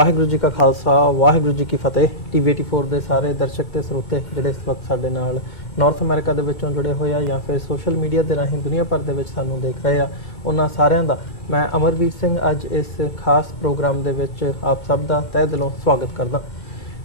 ਵਾਹਿਗੁਰੂ ਜੀ ਕਾ ਖਾਲਸਾ ਵਾਹਿਗੁਰੂ ਜੀ ਕੀ ਫਤਿਹ। ਟੀਵੀ 84 ਦੇ ਸਾਰੇ ਦਰਸ਼ਕ ਤੇ ਸਰੋਤੇ ਜਿਹੜੇ ਇਸ ਵਕਤ ਸਾਡੇ ਨਾਲ ਨਾਰਥ ਅਮਰੀਕਾ ਦੇ ਵਿੱਚੋਂ ਜੁੜੇ ਹੋਏ ਆ ਜਾਂ ਫਿਰ ਸੋਸ਼ਲ ਮੀਡੀਆ ਦੇ ਰਾਹੀਂ ਦੁਨੀਆ ਭਰ ਦੇ ਵਿੱਚ ਸਾਨੂੰ ਦੇਖ ਰਹੇ ਆ, ਉਹਨਾਂ ਸਾਰਿਆਂ ਦਾ ਮੈਂ ਅਮਰਵੀਰ ਸਿੰਘ ਅੱਜ ਇਸ ਖਾਸ ਪ੍ਰੋਗਰਾਮ ਦੇ ਵਿੱਚ ਆਪ ਸਭ ਦਾ ਤਹਿ ਦਿਲੋਂ ਸਵਾਗਤ ਕਰਦਾ।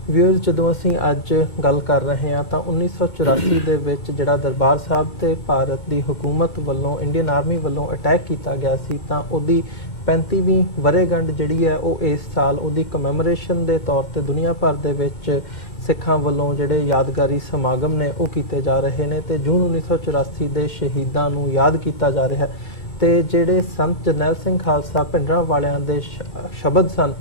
ਵਿਊਅਰਸ, ਜਦੋਂ ਅਸੀਂ ਅੱਜ ਗੱਲ ਕਰ ਰਹੇ ਹਾਂ ਤਾਂ 1984 ਦੇ ਵਿੱਚ ਜਿਹੜਾ ਦਰਬਾਰ ਸਾਹਿਬ ਤੇ ਭਾਰਤ ਦੀ ਹਕੂਮਤ ਵੱਲੋਂ ਇੰਡੀਅਨ ਆਰਮੀ ਵੱਲੋਂ ਅਟੈਕ ਕੀਤਾ ਗਿਆ ਸੀ, ਤਾਂ ਉਹਦੀ 35ਵੀਂ ਵਰ੍ਹੇਗੰਢ ਜਿਹੜੀ ਹੈ ਉਹ ਇਸ ਸਾਲ ਉਹਦੀ ਕਮੈਮੋਰੇਸ਼ਨ ਦੇ ਤੌਰ ਤੇ ਦੁਨੀਆ ਭਰ ਦੇ ਵਿੱਚ ਸਿੱਖਾਂ ਵੱਲੋਂ ਜਿਹੜੇ ਯਾਦਗਾਰੀ ਸਮਾਗਮ ਨੇ ਉਹ ਕੀਤੇ ਜਾ ਰਹੇ ਨੇ ਤੇ ਜੂਨ 1984 ਦੇ ਸ਼ਹੀਦਾਂ ਨੂੰ ਯਾਦ ਕੀਤਾ ਜਾ ਰਿਹਾ ਹੈ। ਤੇ ਜਿਹੜੇ ਸੰਤ ਜਰਨੈਲ ਸਿੰਘ ਖਾਲਸਾ ਭਿੰਡਰਾਂ ਵਾਲਿਆਂ ਦੇ ਸ਼ਬਦ ਸਨ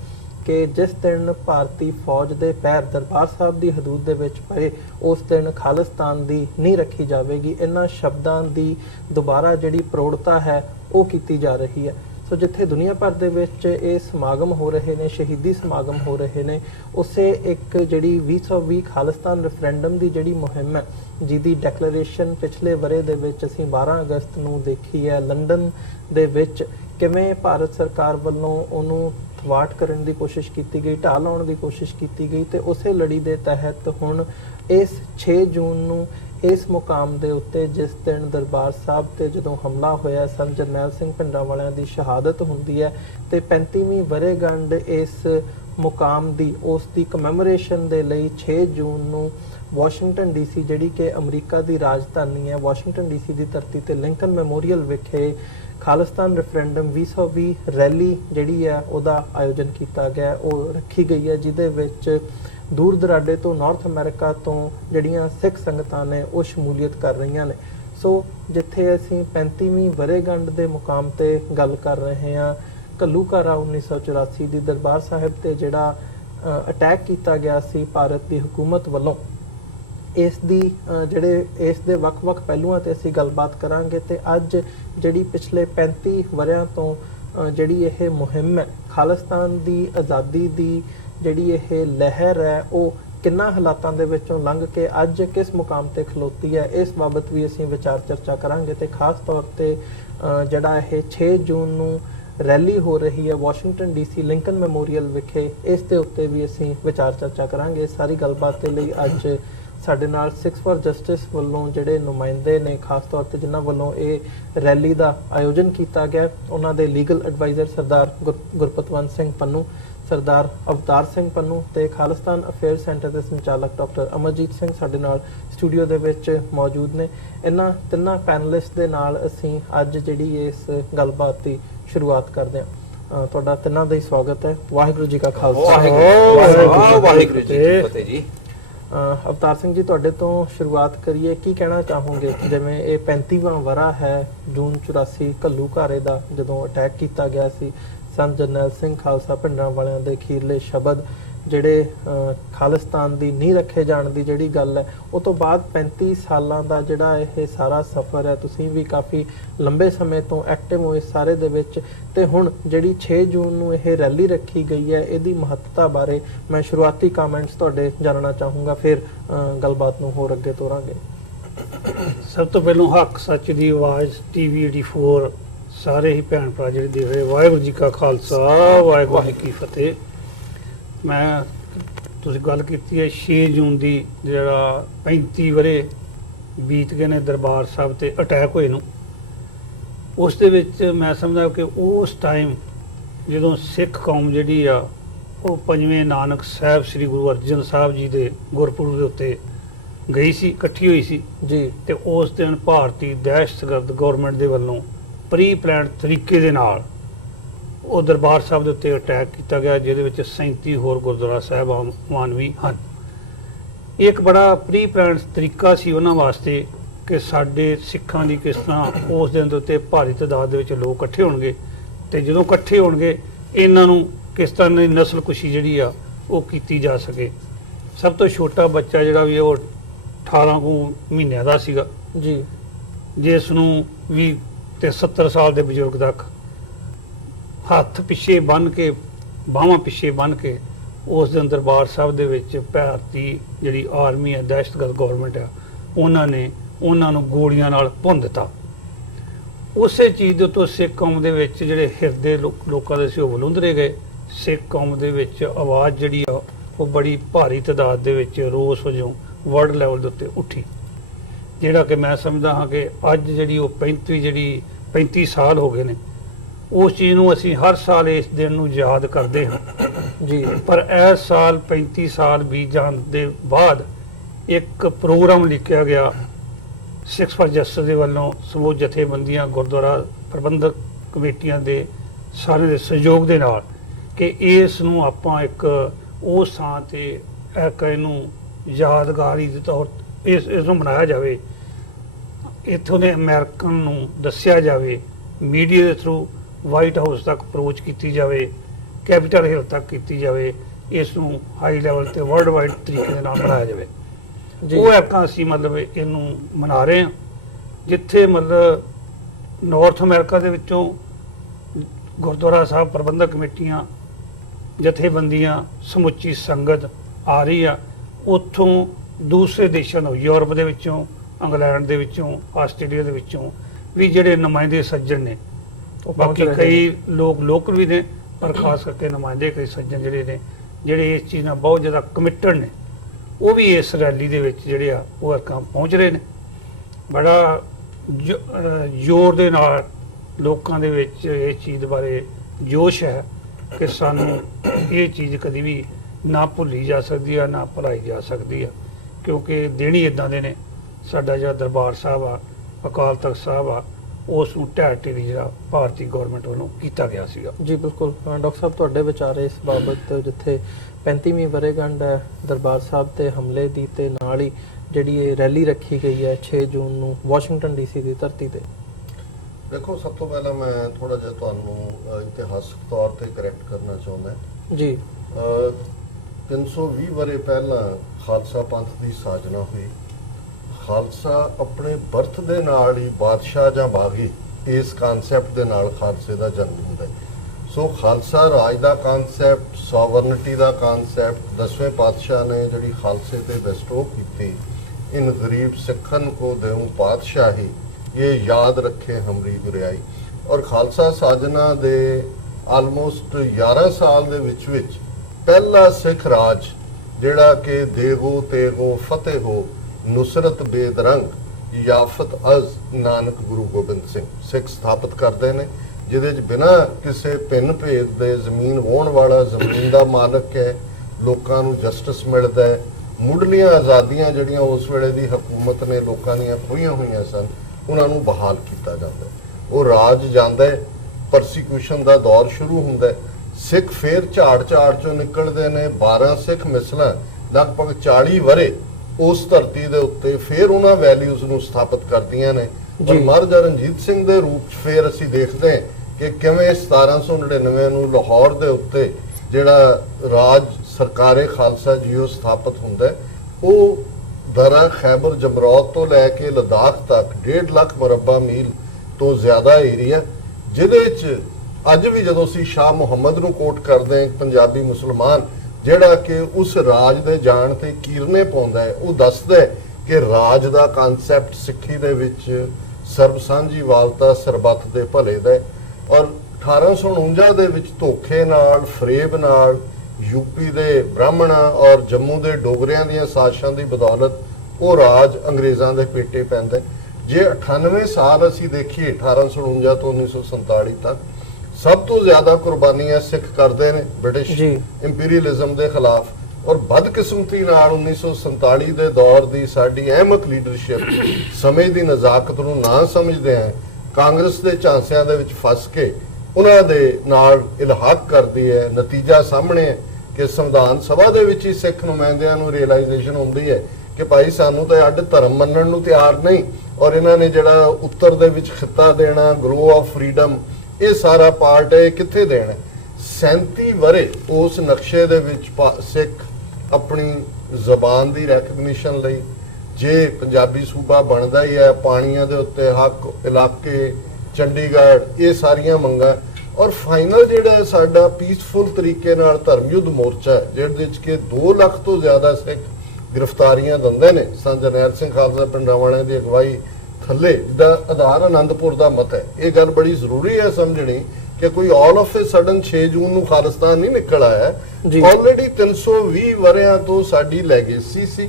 ਕਿ ਜਿਸ ਦਿਨ ਭਾਰਤੀ ਫੌਜ ਦੇ ਪੈਰ ਦਰਬਾਰ ਸਾਹਿਬ ਦੀ ਹਦੂਦ ਦੇ ਵਿੱਚ ਪਏ ਉਸ ਦਿਨ ਖਾਲਿਸਤਾਨ ਦੀ ਨੀਂਹ ਰੱਖੀ ਜਾਵੇਗੀ, ਇਹਨਾਂ ਸ਼ਬਦਾਂ ਦੀ ਦੁਬਾਰਾ ਜਿਹੜੀ ਪ੍ਰੋੜਤਾ ਹੈ ਉਹ ਕੀਤੀ ਜਾ ਰਹੀ ਹੈ। ਸੋ ਜਿੱਥੇ ਦੁਨੀਆ ਭਰ ਦੇ ਵਿੱਚ ਇਹ ਸਮਾਗਮ ਹੋ ਰਹੇ ਨੇ, ਸ਼ਹੀਦੀ ਸਮਾਗਮ ਹੋ ਰਹੇ ਨੇ, ਉਸੇ ਇੱਕ ਜਿਹੜੀ 2020 ਖਾਲਿਸਤਾਨ ਰੈਫਰੈਂਡਮ ਦੀ ਜਿਹੜੀ ਮੁਹਿੰਮ ਹੈ ਜਿਹਦੀ ਡੈਕਲੇਰੇਸ਼ਨ ਪਿਛਲੇ ਵਰ੍ਹੇ ਦੇ ਵਿੱਚ ਅਸੀਂ 12 ਅਗਸਤ ਨੂੰ ਦੇਖੀ ਹੈ ਲੰਡਨ ਦੇ ਵਿੱਚ, ਕਿਵੇਂ ਭਾਰਤ ਸਰਕਾਰ ਵੱਲੋਂ ਉਹਨੂੰ ਥਵਾਟ ਕਰਨ ਦੀ ਕੋਸ਼ਿਸ਼ ਕੀਤੀ ਗਈ, ਢਾਹ ਲਾਉਣ ਦੀ ਕੋਸ਼ਿਸ਼ ਕੀਤੀ ਗਈ ਤੇ ਉਸੇ ਲੜੀ ਦੇ ਤਹਿਤ ਹੁਣ ਇਸ 6 ਜੂਨ ਨੂੰ ਇਸ ਮੁਕਾਮ ਦੇ ਉੱਤੇ ਜਿਸ ਦਿਨ ਦਰਬਾਰ ਸਾਹਿਬ ਤੇ ਜਦੋਂ ਹਮਲਾ ਹੋਇਆ ਸੰਤ ਜਰਨੈਲ ਸਿੰਘ ਭਿੰਡਰਾਂ ਵਾਲਿਆਂ ਦੀ ਸ਼ਹਾਦਤ ਹੁੰਦੀ ਹੈ ਤੇ 35ਵੀਂ ਵਰ੍ਹੇਗੰਢ ਇਸ ਮੁਕਾਮ ਦੀ ਉਸ ਦੀ ਕਮੈਮੋਰੇਸ਼ਨ ਦੇ ਲਈ 6 ਜੂਨ ਨੂੰ ਵਾਸ਼ਿੰਗਟਨ ਡੀਸੀ ਜਿਹੜੀ ਕਿ ਅਮਰੀਕਾ ਦੀ ਰਾਜਧਾਨੀ ਹੈ, ਵਾਸ਼ਿੰਗਟਨ ਡੀਸੀ ਦੀ ਧਰਤੀ ਤੇ ਲਿੰਕਨ ਮੈਮੋਰੀਅਲ ਵਿਖੇ ਖਾਲਿਸਤਾਨ ਰੈਫਰੈਂਡਮ 2020 ਰੈਲੀ ਜਿਹੜੀ ਹੈ ਉਹਦਾ ਆਯੋਜਨ ਕੀਤਾ ਗਿਆ, ਉਹ ਰੱਖੀ ਗਈ ਹੈ, ਜਿਹਦੇ ਵਿੱਚ ਦੂਰ ਦਰਾਡੇ ਤੋਂ ਨਾਰਥ ਅਮਰੀਕਾ ਤੋਂ ਜਿਹੜੀਆਂ ਸਿੱਖ ਸੰਗਤਾਂ ਨੇ ਉਹ ਸ਼ਮੂਲੀਅਤ ਕਰ ਰਹੀਆਂ ਨੇ। ਸੋ ਜਿੱਥੇ ਅਸੀਂ 35ਵੀਂ ਵਰ੍ਹੇਗੰਢ ਦੇ ਮੁਕਾਮ ਤੇ ਗੱਲ ਕਰ ਰਹੇ ਹਾਂ, ਘੱਲੂਘਾਰਾ 1984 ਦੀ ਦਰਬਾਰ ਸਾਹਿਬ ਤੇ ਜਿਹੜਾ ਅਟੈਕ ਕੀਤਾ ਗਿਆ ਸੀ ਭਾਰਤ ਦੀ ਹਕੂਮਤ ਵੱਲੋਂ, ਇਸ ਦੀ ਜਿਹੜੇ ਇਸ ਦੇ ਵੱਖ-ਵੱਖ ਪਹਿਲੂਆਂ ਤੇ ਅਸੀਂ ਗੱਲਬਾਤ ਕਰਾਂਗੇ ਤੇ ਅੱਜ ਜਿਹੜੀ ਪਿਛਲੇ 35 ਵਰ੍ਹਿਆਂ ਤੋਂ ਜਿਹੜੀ ਇਹ ਮੁਹਿੰਮ ਹੈ ਖਾਲਿਸਤਾਨ ਦੀ ਆਜ਼ਾਦੀ ਦੀ ਜਿਹੜੀ ਇਹ ਲਹਿਰ ਹੈ ਉਹ ਕਿੰਨਾ ਹਾਲਾਤਾਂ ਦੇ ਵਿੱਚੋਂ ਲੰਘ ਕੇ ਅੱਜ ਕਿਸ ਮੁਕਾਮ ਤੇ ਖਲੋਤੀ ਹੈ, ਇਸ ਬਾਬਤ ਵੀ ਅਸੀਂ ਵਿਚਾਰ ਚਰਚਾ ਕਰਾਂਗੇ ਤੇ ਖਾਸ ਤੌਰ ਤੇ ਜਿਹੜਾ ਇਹ 6 ਜੂਨ ਨੂੰ ਰੈਲੀ ਹੋ ਰਹੀ ਹੈ ਵਾਸ਼ਿੰਗਟਨ ਡੀਸੀ ਲਿੰਕਨ ਮੈਮੋਰੀਅਲ ਵਿਖੇ, ਇਸ ਦੇ ਉੱਤੇ ਵੀ ਅਸੀਂ ਵਿਚਾਰ ਚਰਚਾ ਕਰਾਂਗੇ। ਸਾਰੀ ਗੱਲਬਾਤ ਦੇ ਲਈ ਅੱਜ ਸਾਡੇ ਨਾਲ ਸਿੱਖਸ ਫਾਰ ਜਸਟਿਸ ਵੱਲੋਂ ਜਿਹੜੇ ਨੁਮਾਇੰਦੇ ਨੇ, ਖਾਸ ਤੌਰ ਤੇ ਜਿਨ੍ਹਾਂ ਵੱਲੋਂ ਇਹ ਰੈਲੀ ਦਾ ਆਯੋਜਨ ਕੀਤਾ ਗਿਆ, ਉਹਨਾਂ ਦੇ ਲੀਗਲ ਐਡਵਾਈਜ਼ਰ ਸਰਦਾਰ ਗੁਰਪਤਵੰਤ ਸਿੰਘ ਪੰਨੂ, ਸਰਦਾਰ ਅਵਤਾਰ ਸਿੰਘ ਪੰਨੂ ਤੇ ਖਾਲਿਸਤਾਨ ਅਫੇਅਰ ਸੈਂਟਰ ਦੇ ਸੰਚਾਲਕ ਡਾਕਟਰ ਅਮਰਜੀਤ ਸਿੰਘ ਸਾਡੇ ਨਾਲ ਸਟੂਡੀਓ ਦੇ ਵਿੱਚ ਮੌਜੂਦ ਨੇ। ਇਹਨਾਂ ਤਿੰਨਾਂ ਪੈਨਲਿਸਟ ਦੇ ਨਾਲ ਅਸੀਂ ਅੱਜ ਜਿਹੜੀ ਇਸ ਗੱਲਬਾਤ ਦੀ ਸ਼ੁਰੂਆਤ ਕਰਦੇ ਹਾਂ। ਤੁਹਾਡਾ ਤਿੰਨਾਂ ਦਾ ਹੀ ਸਵਾਗਤ ਹੈ। ਵਾਹਿਗੁਰੂ ਜੀ ਕਾ ਖਾਲਸਾ ਵਾਹਿਗੁਰੂ ਜੀ ਕੀ ਫਤਿਹ ਜੀ। ਅਵਤਾਰ ਸਿੰਘ ਜੀ, ਤੁਹਾਡੇ ਤੋਂ ਸ਼ੁਰੂਆਤ ਕਰੀਏ, ਕੀ ਕਹਿਣਾ ਚਾਹੋਗੇ ਜਿਵੇਂ ਇਹ 35ਵਾਂ ਵਰ੍ਹਾ ਹੈ ਜੂਨ 84 ਘੱਲੂਘਾਰੇ ਦਾ ਜਦੋਂ ਅਟੈਕ ਕੀਤਾ ਗਿਆ ਸੀ, ਸੰਤ ਜਰਨੈਲ ਸਿੰਘ ਖਾਲਸਾ ਭਿੰਡਰਾਂ ਵਾਲਿਆਂ ਦੇ ਅਖੀਰਲੇ ਸ਼ਬਦ ਜਿਹੜੇ ਖਾਲਿਸਤਾਨ ਦੀ ਨੀਂਹ ਰੱਖੇ ਜਾਣ ਦੀ ਜਿਹੜੀ ਗੱਲ ਹੈ, ਉਹ ਤੋਂ ਬਾਅਦ 35 ਸਾਲਾਂ ਦਾ ਜਿਹੜਾ ਇਹ ਸਾਰਾ ਸਫ਼ਰ ਹੈ, ਤੁਸੀਂ ਵੀ ਕਾਫੀ ਲੰਬੇ ਸਮੇਂ ਤੋਂ ਐਕਟਿਵ ਹੋ ਇਸ ਸਾਰੇ ਦੇ ਵਿੱਚ, ਤੇ ਹੁਣ ਜਿਹੜੀ 6 ਜੂਨ ਨੂੰ ਇਹ ਰੈਲੀ ਰੱਖੀ ਗਈ ਹੈ, ਇਹਦੀ ਮਹੱਤਤਾ ਬਾਰੇ ਮੈਂ ਸ਼ੁਰੂਆਤੀ ਕਮੈਂਟਸ ਤੁਹਾਡੇ ਜਾਣਨਾ ਚਾਹੂੰਗਾ, ਫਿਰ ਗੱਲਬਾਤ ਨੂੰ ਹੋਰ ਅੱਗੇ ਤੋਰਾਂਗੇ। ਸਭ ਤੋਂ ਪਹਿਲਾਂ ਹੱਕ ਸੱਚ ਦੀ ਆਵਾਜ਼ ਟੀਵੀ 84 ਸਾਰੇ ਹੀ ਭੈਣ ਭਰਾ ਜਿਹੜੇ ਦੇਖ ਰਹੇ, ਵਾਹਿਗੁਰੂ ਜੀ ਕਾ ਖਾਲਸਾ ਵਾਹਿਗੁਰੂ ਜੀ ਕੀ ਫਤਿਹ। ਮੈਂ ਤੁਸੀਂ ਗੱਲ ਕੀਤੀ ਹੈ 6 ਜੂਨ ਦੀ, ਜਿਹੜਾ 35 ਵਰ੍ਹੇ ਬੀਤ ਗਏ ਨੇ ਦਰਬਾਰ ਸਾਹਿਬ ਤੇ ਅਟੈਕ ਹੋਏ ਨੂੰ, ਉਸ ਦੇ ਵਿੱਚ ਮੈਂ ਸਮਝਦਾ ਕਿ ਉਸ ਟਾਈਮ ਜਦੋਂ ਸਿੱਖ ਕੌਮ ਜਿਹੜੀ ਆ ਉਹ 5ਵੇਂ ਨਾਨਕ ਸਾਹਿਬ ਸ੍ਰੀ ਗੁਰੂ ਅਰਜਨ ਸਾਹਿਬ ਜੀ ਦੇ ਗੁਰਪੁਰਬ ਦੇ ਉੱਤੇ ਗਈ ਸੀ, ਇਕੱਠੀ ਹੋਈ ਸੀ ਜੀ, ਤੇ ਉਸ ਦਿਨ ਭਾਰਤੀ ਦਹਿਸ਼ਤਗਰਦ ਗੌਰਮੈਂਟ ਦੇ ਵੱਲੋਂ ਪ੍ਰੀ ਪਲਾਨਡ ਤਰੀਕੇ ਦੇ ਨਾਲ ਉਹ ਦਰਬਾਰ ਸਾਹਿਬ ਦੇ ਉੱਤੇ ਅਟੈਕ ਕੀਤਾ ਗਿਆ, ਜਿਹਦੇ ਵਿੱਚ 37 ਹੋਰ ਗੁਰਦੁਆਰਾ ਸਾਹਿਬਾਨ ਵੀ ਹਨ। ਇਹ ਇੱਕ ਬੜਾ ਪ੍ਰੀ ਪਲਾਨਡ ਤਰੀਕਾ ਸੀ ਉਹਨਾਂ ਵਾਸਤੇ ਕਿ ਸਾਡੇ ਸਿੱਖਾਂ ਦੀ ਕਿਸ ਤਰ੍ਹਾਂ ਉਸ ਦਿਨ ਦੇ ਉੱਤੇ ਭਾਰੀ ਤਾਦਾਦ ਦੇ ਵਿੱਚ ਲੋਕ ਇਕੱਠੇ ਹੋਣਗੇ ਤੇ ਜਦੋਂ ਇਕੱਠੇ ਹੋਣਗੇ ਇਹਨਾਂ ਨੂੰ ਕਿਸ ਤਰ੍ਹਾਂ ਦੀ ਨਸਲਕੁਸ਼ੀ ਜਿਹੜੀ ਆ ਉਹ ਕੀਤੀ ਜਾ ਸਕੇ। ਸਭ ਤੋਂ ਛੋਟਾ ਬੱਚਾ ਜਿਹੜਾ ਵੀ ਉਹ 18 ਕੁ ਮਹੀਨਿਆਂ ਦਾ ਸੀਗਾ ਜੀ, ਜਿਸ ਨੂੰ ਵੀ ਤੇ 70 ਸਾਲ ਦੇ ਬਜ਼ੁਰਗ ਤੱਕ ਹੱਥ ਪਿੱਛੇ ਬੰਨ੍ਹ ਕੇ, ਬਾਹਾਂ ਪਿੱਛੇ ਬੰਨ੍ਹ ਕੇ ਉਸ ਦਿਨ ਦਰਬਾਰ ਸਾਹਿਬ ਦੇ ਵਿੱਚ ਭਾਰਤੀ ਜਿਹੜੀ ਆਰਮੀ ਹੈ, ਦਹਿਸ਼ਤਗਰਦ ਗੌਰਮੈਂਟ ਆ, ਉਹਨਾਂ ਨੇ ਉਹਨਾਂ ਨੂੰ ਗੋਲੀਆਂ ਨਾਲ ਭੁੰਨ ਦਿੱਤਾ। ਉਸੇ ਚੀਜ਼ ਦੇ ਉੱਤੋਂ ਸਿੱਖ ਕੌਮ ਦੇ ਵਿੱਚ ਜਿਹੜੇ ਹਿਰਦੇ ਲੋਕਾਂ ਦੇ ਸੀ ਉਹ ਵਲੂੰਧਰੇ ਗਏ ਸਿੱਖ ਕੌਮ ਦੇ ਵਿੱਚ ਆਵਾਜ਼ ਜਿਹੜੀ ਆ ਉਹ ਬੜੀ ਭਾਰੀ ਤਾਦਾਦ ਦੇ ਵਿੱਚ ਰੋਸ ਵਜੋਂ ਵਰਲਡ ਲੈਵਲ ਦੇ ਉੱਤੇ ਉੱਠੀ, ਜਿਹੜਾ ਕਿ ਮੈਂ ਸਮਝਦਾ ਹਾਂ ਕਿ ਅੱਜ ਜਿਹੜੀ ਉਹ 35 ਸਾਲ ਹੋ ਗਏ ਨੇ ਉਸ ਚੀਜ਼ ਨੂੰ ਅਸੀਂ ਹਰ ਸਾਲ ਇਸ ਦਿਨ ਨੂੰ ਯਾਦ ਕਰਦੇ ਹਾਂ ਜੀ ਪਰ ਇਸ ਸਾਲ 35 ਸਾਲ ਬੀਤ ਜਾਣ ਦੇ ਬਾਅਦ ਇੱਕ ਪ੍ਰੋਗਰਾਮ ਲਿਖਿਆ ਗਿਆ ਸਿੱਖਸ ਫਾਰ ਜਸਟਿਸ ਦੇ ਵੱਲੋਂ ਸਮੂਹ ਜਥੇਬੰਦੀਆਂ ਗੁਰਦੁਆਰਾ ਪ੍ਰਬੰਧਕ ਕਮੇਟੀਆਂ ਦੇ ਸਾਰੇ ਦੇ ਸਹਿਯੋਗ ਦੇ ਨਾਲ ਕਿ ਇਸ ਨੂੰ ਆਪਾਂ ਇੱਕ ਉਸ ਥਾਂ ਤੇ ਇੱਕ ਇਹਨੂੰ ਯਾਦਗਾਰੀ ਦੇ ਤੌਰ ਇਸ ਨੂੰ ਮਨਾਇਆ ਜਾਵੇ, ਇੱਥੋਂ ਦੇ ਅਮਰੀਕਨ ਨੂੰ ਦੱਸਿਆ ਜਾਵੇ, ਮੀਡੀਆ ਦੇ ਥਰੂ ਵਾਈਟ ਹਾਊਸ ਤੱਕ ਅਪਰੋਚ ਕੀਤੀ ਜਾਵੇ, ਕੈਪੀਟਲ ਹਿੱਲ ਤੱਕ ਕੀਤੀ ਜਾਵੇ, ਇਸ ਨੂੰ ਹਾਈ ਲੈਵਲ ਤੇ ਵਰਲਡ ਵਾਈਡ ਤਰੀਕੇ ਦੇ ਨਾਲ ਮਨਾਇਆ ਜਾਵੇ। ਜੀ ਉਹ ਐਕਾਂ ਅਸੀਂ ਮਤਲਬ ਇਹਨੂੰ ਮਨਾ ਰਹੇ ਹਾਂ ਜਿੱਥੇ ਮਤਲਬ ਨਾਰਥ ਅਮਰੀਕਾ ਦੇ ਵਿੱਚੋਂ ਗੁਰਦੁਆਰਾ ਸਾਹਿਬ ਪ੍ਰਬੰਧਕ ਕਮੇਟੀਆਂ ਜਥੇਬੰਦੀਆਂ ਸਮੁੱਚੀ ਸੰਗਤ ਆ ਰਹੀ ਆ, ਉੱਥੋਂ ਦੂਸਰੇ ਦੇਸ਼ਾਂ ਤੋਂ ਯੂਰਪ ਦੇ ਵਿੱਚੋਂ, ਇੰਗਲੈਂਡ ਦੇ ਵਿੱਚੋਂ, ਆਸਟ੍ਰੇਲੀਆ ਦੇ ਵਿੱਚੋਂ ਵੀ ਜਿਹੜੇ ਨੁਮਾਇੰਦੇ ਸੱਜਣ ਨੇ, ਉਹ ਪਹੁੰਚ ਬਾਕੀ ਰਹੇ ਕਈ ਲੋਕ ਲੋਕਲ ਵੀ ਨੇ ਪਰ ਖਾਸ ਕਰਕੇ ਨੁਮਾਇੰਦੇ ਕਈ ਸੱਜਣ ਜਿਹੜੇ ਨੇ ਜਿਹੜੇ ਇਸ ਚੀਜ਼ ਨਾਲ ਬਹੁਤ ਜ਼ਿਆਦਾ ਕਮਿਟਡ ਨੇ, ਉਹ ਵੀ ਇਸ ਰੈਲੀ ਦੇ ਵਿੱਚ ਜਿਹੜੇ ਆ ਉਹ ਅੱਗੇ ਪਹੁੰਚ ਰਹੇ ਨੇ। ਬੜਾ ਜ਼ੋਰ ਦੇ ਨਾਲ ਲੋਕਾਂ ਦੇ ਵਿੱਚ ਇਹ ਚੀਜ਼ ਬਾਰੇ ਜੋਸ਼ ਹੈ ਕਿ ਸਾਨੂੰ ਇਹ ਚੀਜ਼ ਕਦੀ ਵੀ ਨਾ ਭੁੱਲੀ ਜਾ ਸਕਦੀ ਆ ਨਾ ਭੁਲਾਈ ਜਾ ਸਕਦੀ ਆ, ਕਿਉਂਕਿ ਦਿਨ ਹੀ ਇਦਾਂ ਦੇ ਨੇ। ਸਾਡਾ ਜਿਹੜਾ ਦਰਬਾਰ ਸਾਹਿਬ ਆ, ਅਕਾਲ ਤਖਤ ਸਾਹਿਬ ਆ, ਉਸ ਨੂੰ ਢਹਿ ਢੇਰੀ ਜਿਹੜਾ ਭਾਰਤੀ ਗੌਰਮੈਂਟ ਵੱਲੋਂ ਕੀਤਾ ਗਿਆ ਸੀਗਾ। ਜੀ ਬਿਲਕੁਲ ਡਾਕਟਰ ਸਾਹਿਬ, ਤੁਹਾਡੇ ਵਿਚਾਰ ਇਸ ਬਾਬਤ ਜਿੱਥੇ 35ਵੀਂ ਵਰ੍ਹੇਗੰਢ ਹੈ ਦਰਬਾਰ ਸਾਹਿਬ ਤੇ ਹਮਲੇ ਦੀ ਤੇ ਨਾਲ ਹੀ ਜਿਹੜੀ ਇਹ ਰੈਲੀ ਰੱਖੀ ਗਈ ਹੈ 6 ਜੂਨ ਨੂੰ ਵਾਸ਼ਿੰਗਟਨ ਡੀਸੀ ਦੀ ਧਰਤੀ ਤੇ। ਦੇਖੋ, ਸਭ ਤੋਂ ਪਹਿਲਾਂ ਮੈਂ ਥੋੜਾ ਜਿਹਾ ਤੁਹਾਨੂੰ ਇਤਿਹਾਸਕ ਤੌਰ ਤੇ ਕਰੈਕਟ ਕਰਨਾ ਚਾਹੁੰਦਾ ਜੀ 320 ਵਰ੍ਹੇ ਪਹਿਲਾਂ ਖਾਲਸਾ ਪੰਥ ਦੀ ਸਾਜਨਾ ਹੋਈ। ਖਾਲਸਾ ਆਪਣੇ ਬਰਥ ਦੇ ਨਾਲ ਹੀ ਬਾਦਸ਼ਾਹ ਜਾਂ ਬਾਗੀ ਇਸ ਕਨਸੈਪਟ ਦੇ ਨਾਲ ਖਾਲਸੇ ਦਾ ਜਨਮ ਹੁੰਦਾ ਹੈ। ਸੋ ਖਾਲਸਾ ਰਾਜ ਦਾ ਕਨਸੈਪਟ, ਸੋਵਰਨਿਟੀ ਦਾ ਕਨਸੈਪਟ 10ਵੇਂ ਪਾਤਸ਼ਾਹ ਨੇ ਜਿਹੜੀ ਖਾਲਸੇ ਤੇ ਬੈਸਟੋ ਕੀਤੀ, ਇਨ ਗਰੀਬ ਸਿੱਖਨ ਕੋ ਦੇਉ ਪਾਤਸ਼ਾਹੀ, ਇਹ ਯਾਦ ਰੱਖੇ ਹਮਰੀ ਗੁਰਿਆਈ। ਔਰ ਖਾਲਸਾ ਸਾਜਨਾ ਦੇ ਆਲਮੋਸਟ 11 ਸਾਲ ਦੇ ਵਿੱਚ ਪਹਿਲਾ ਸਿੱਖ ਰਾਜ ਜਿਹੜਾ ਕਿ ਦੇਗੋ ਤੇਗੋ ਫਤਿਹ ਹੋ ਨੁਸਰਤ ਬੇਦਰੰਗ ਯਾਫਤ ਅਜ਼ ਨਾਨਕ ਗੁਰੂ ਗੋਬਿੰਦ ਸਿੰਘ ਸਿੱਖ ਸਥਾਪਿਤ ਕਰਦੇ ਨੇ, ਜਿਹਦੇ 'ਚ ਬਿਨਾਂ ਕਿਸੇ ਭਿੰਨ ਭੇਦ ਦੇ ਜ਼ਮੀਨ ਵਾਹੁਣ ਵਾਲਾ ਜ਼ਮੀਨ ਦਾ ਮਾਲਕ ਹੈ, ਲੋਕਾਂ ਨੂੰ ਜਸਟਿਸ ਮਿਲਦਾ ਹੈ, ਮੁੱਢਲੀਆਂ ਆਜ਼ਾਦੀਆਂ ਜਿਹੜੀਆਂ ਉਸ ਵੇਲੇ ਦੀ ਹਕੂਮਤ ਨੇ ਲੋਕਾਂ ਦੀਆਂ ਖੋਹੀਆਂ ਹੋਈਆਂ ਸਨ ਉਹਨਾਂ ਨੂੰ ਬਹਾਲ ਕੀਤਾ ਜਾਂਦਾ ਹੈ। ਉਹ ਰਾਜ ਜਾਂਦਾ ਹੈ, ਪਰਸੀਕਿਊਸ਼ਨ ਦਾ ਦੌਰ ਸ਼ੁਰੂ ਹੁੰਦਾ ਹੈ, ਸਿੱਖ ਫੇਰ ਝਾੜ ਚੋਂ ਨਿਕਲਦੇ ਨੇ। 12 ਸਿੱਖ ਮਿਸਲਾਂ ਲਗਭਗ 40 ਵਰ੍ਹੇ ਉਸ ਧਰਤੀ ਦੇ ਉੱਤੇ ਫੇਰ ਉਹਨਾਂ ਵੈਲਿਊਜ਼ ਨੂੰ ਸਥਾਪਿਤ ਕਰਦੀਆਂ ਨੇ। ਪਰ ਮਹਾਰਾਜਾ ਰਣਜੀਤ ਸਿੰਘ ਦੇ ਰੂਪ 'ਚ ਫੇਰ ਅਸੀਂ ਦੇਖਦੇ ਹਾਂ ਕਿ ਕਿਵੇਂ 1799 ਨੂੰ ਲਾਹੌਰ ਦੇ ਉੱਤੇ ਜਿਹੜਾ ਰਾਜ ਸਰਕਾਰੇ ਖਾਲਸਾ ਜੀਓ ਸਥਾਪਿਤ ਹੁੰਦਾ ਹੈ। ਉਹ ਦਰਾ ਖੈਬਰ ਜਮਰੌਤ ਤੋਂ ਲੈ ਕੇ ਲਦਾਖ ਤੱਕ 1.5 ਲੱਖ ਮੁਰੱਬਾ ਮੀਲ ਤੋਂ ਜ਼ਿਆਦਾ ਏਰੀਆ, ਜਿਹਦੇ 'ਚ ਅੱਜ ਵੀ ਜਦੋਂ ਅਸੀਂ ਸ਼ਾਹ ਮੁਹੰਮਦ ਨੂੰ ਕੋਟ ਕਰਦੇ ਹਾਂ, ਪੰਜਾਬੀ ਮੁਸਲਮਾਨ ਜਿਹੜਾ ਕਿ ਉਸ ਰਾਜ ਦੇ ਜਾਣ ਤੇ ਕੀਰਨੇ ਪਾਉਂਦਾ ਹੈ, ਉਹ ਦੱਸਦਾ ਹੈ ਕਿ ਰਾਜ ਦਾ ਕਨਸੈਪਟ ਸਿੱਖੀ ਦੇ ਵਿੱਚ ਸਰਬ ਸਾਂਝੀਵਾਲਤਾ ਸਰਬੱਤ ਦੇ ਭਲੇ ਦਾ। ਔਰ 1849 ਦੇ ਵਿੱਚ ਧੋਖੇ ਨਾਲ, ਫਰੇਬ ਨਾਲ ਯੂਪੀ ਦੇ ਬ੍ਰਾਹਮਣਾਂ ਔਰ ਜੰਮੂ ਦੇ ਡੋਗਰਿਆਂ ਦੀਆਂ ਸਾਜ਼ਿਸ਼ਾਂ ਦੀ ਬਦੌਲਤ ਉਹ ਰਾਜ ਅੰਗਰੇਜ਼ਾਂ ਦੇ ਪੇਟੇ ਪੈਂਦਾ। ਜੇ 98 ਸਾਲ ਅਸੀਂ ਦੇਖੀਏ 1849 ਤੋਂ 1947 ਤੱਕ, ਸਭ ਤੋਂ ਜ਼ਿਆਦਾ ਕੁਰਬਾਨੀਆਂ ਸਿੱਖ ਕਰਦੇ ਨੇ ਬ੍ਰਿਟਿਸ਼ ਇੰਪੀਰੀਅਲਿਜ਼ਮ ਦੇ ਖਿਲਾਫ। ਔਰ ਬਦਕਿਸਮਤੀ ਨਾਲ 1947 ਦੇ ਦੌਰ ਦੀ ਸਾਡੀ ਅਹਿਮਕ ਲੀਡਰਸ਼ਿਪ ਸਮੇਂ ਦੀ ਨਜ਼ਾਕਤ ਨੂੰ ਨਾ ਸਮਝਦੇ ਆ ਕਾਂਗਰਸ ਦੇ ਝਾਂਸਿਆਂ ਦੇ ਵਿੱਚ ਫਸ ਕੇ ਉਹਨਾਂ ਦੇ ਨਾਲ ਇਲਹਾਕ ਕਰਦੀ ਹੈ। ਨਤੀਜਾ ਸਾਹਮਣੇ ਹੈ ਕਿ ਸੰਵਿਧਾਨ ਸਭਾ ਦੇ ਵਿੱਚ ਹੀ ਸਿੱਖ ਨੁਮਾਇੰਦਿਆਂ ਨੂੰ ਰਿਅਲਾਈਜੇਸ਼ਨ ਹੁੰਦੀ ਹੈ ਕਿ ਭਾਈ ਸਾਨੂੰ ਤਾਂ ਅੱਡ ਧਰਮ ਮੰਨਣ ਨੂੰ ਤਿਆਰ ਨਹੀਂ। ਔਰ ਇਹਨਾਂ ਨੇ ਜਿਹੜਾ ਉੱਤਰ ਦੇ ਵਿੱਚ ਖਿੱਤਾ ਦੇਣਾ, ਗਰੋ ਆਫ ਫਰੀडम, ਇਹ ਸਾਰਾ ਪਾਰਟ ਹੈ, ਕਿੱਥੇ ਦੇਣਾ। 37 ਵਰ੍ਹੇ ਉਸ ਨਕਸ਼ੇ ਦੇ ਵਿੱਚ ਸਿੱਖ ਆਪਣੀ ਜ਼ਬਾਨ ਦੀ ਰੈਕਗਨੀਸ਼ਨ ਲਈ, ਜੇ ਪੰਜਾਬੀ ਸੂਬਾ ਬਣਦਾ ਹੀ ਹੈ, ਪਾਣੀਆਂ ਦੇ ਉੱਤੇ ਹੱਕ, ਇਲਾਕੇ, ਚੰਡੀਗੜ੍ਹ, ਇਹ ਸਾਰੀਆਂ ਮੰਗਾਂ। ਔਰ ਫਾਈਨਲ ਜਿਹੜਾ ਸਾਡਾ ਪੀਸਫੁਲ ਤਰੀਕੇ ਨਾਲ ਧਰਮ ਯੁੱਧ ਮੋਰਚਾ ਹੈ, ਜਿਹਦੇ ਵਿੱਚ ਕਿ 2 ਲੱਖ ਤੋਂ ਜ਼ਿਆਦਾ ਸਿੱਖ ਗ੍ਰਿਫਤਾਰੀਆਂ ਦਿੰਦੇ ਨੇ। ਸੰਤ ਜਰਨੈਲ ਸਿੰਘ ਖਾਲਸਾ ਪਿੰਡਾਂ ਵਾਲਿਆਂ ਦੀ ਅਗਵਾਈ ਥੱਲੇ, ਜਿਹਦਾ ਆਧਾਰ ਆਨੰਦਪੁਰ ਦਾ ਮਤ ਹੈ। ਇਹ ਗੱਲ ਬੜੀ ਜ਼ਰੂਰੀ ਹੈ ਸਮਝਣੀ ਕਿ ਕੋਈ ਆਲ ਆਫ ਏ ਸਡਨ 6 ਜੂਨ ਨੂੰ ਖਾਲਿਸਤਾਨ ਨਹੀਂ ਨਿਕਲ ਆਇਆ। ਜੀ। ਆਲਰੇਡੀ 320 ਵਰਿਆਂ ਤੋਂ ਸਾਡੀ ਲੈਗੇਸੀ ਸੀ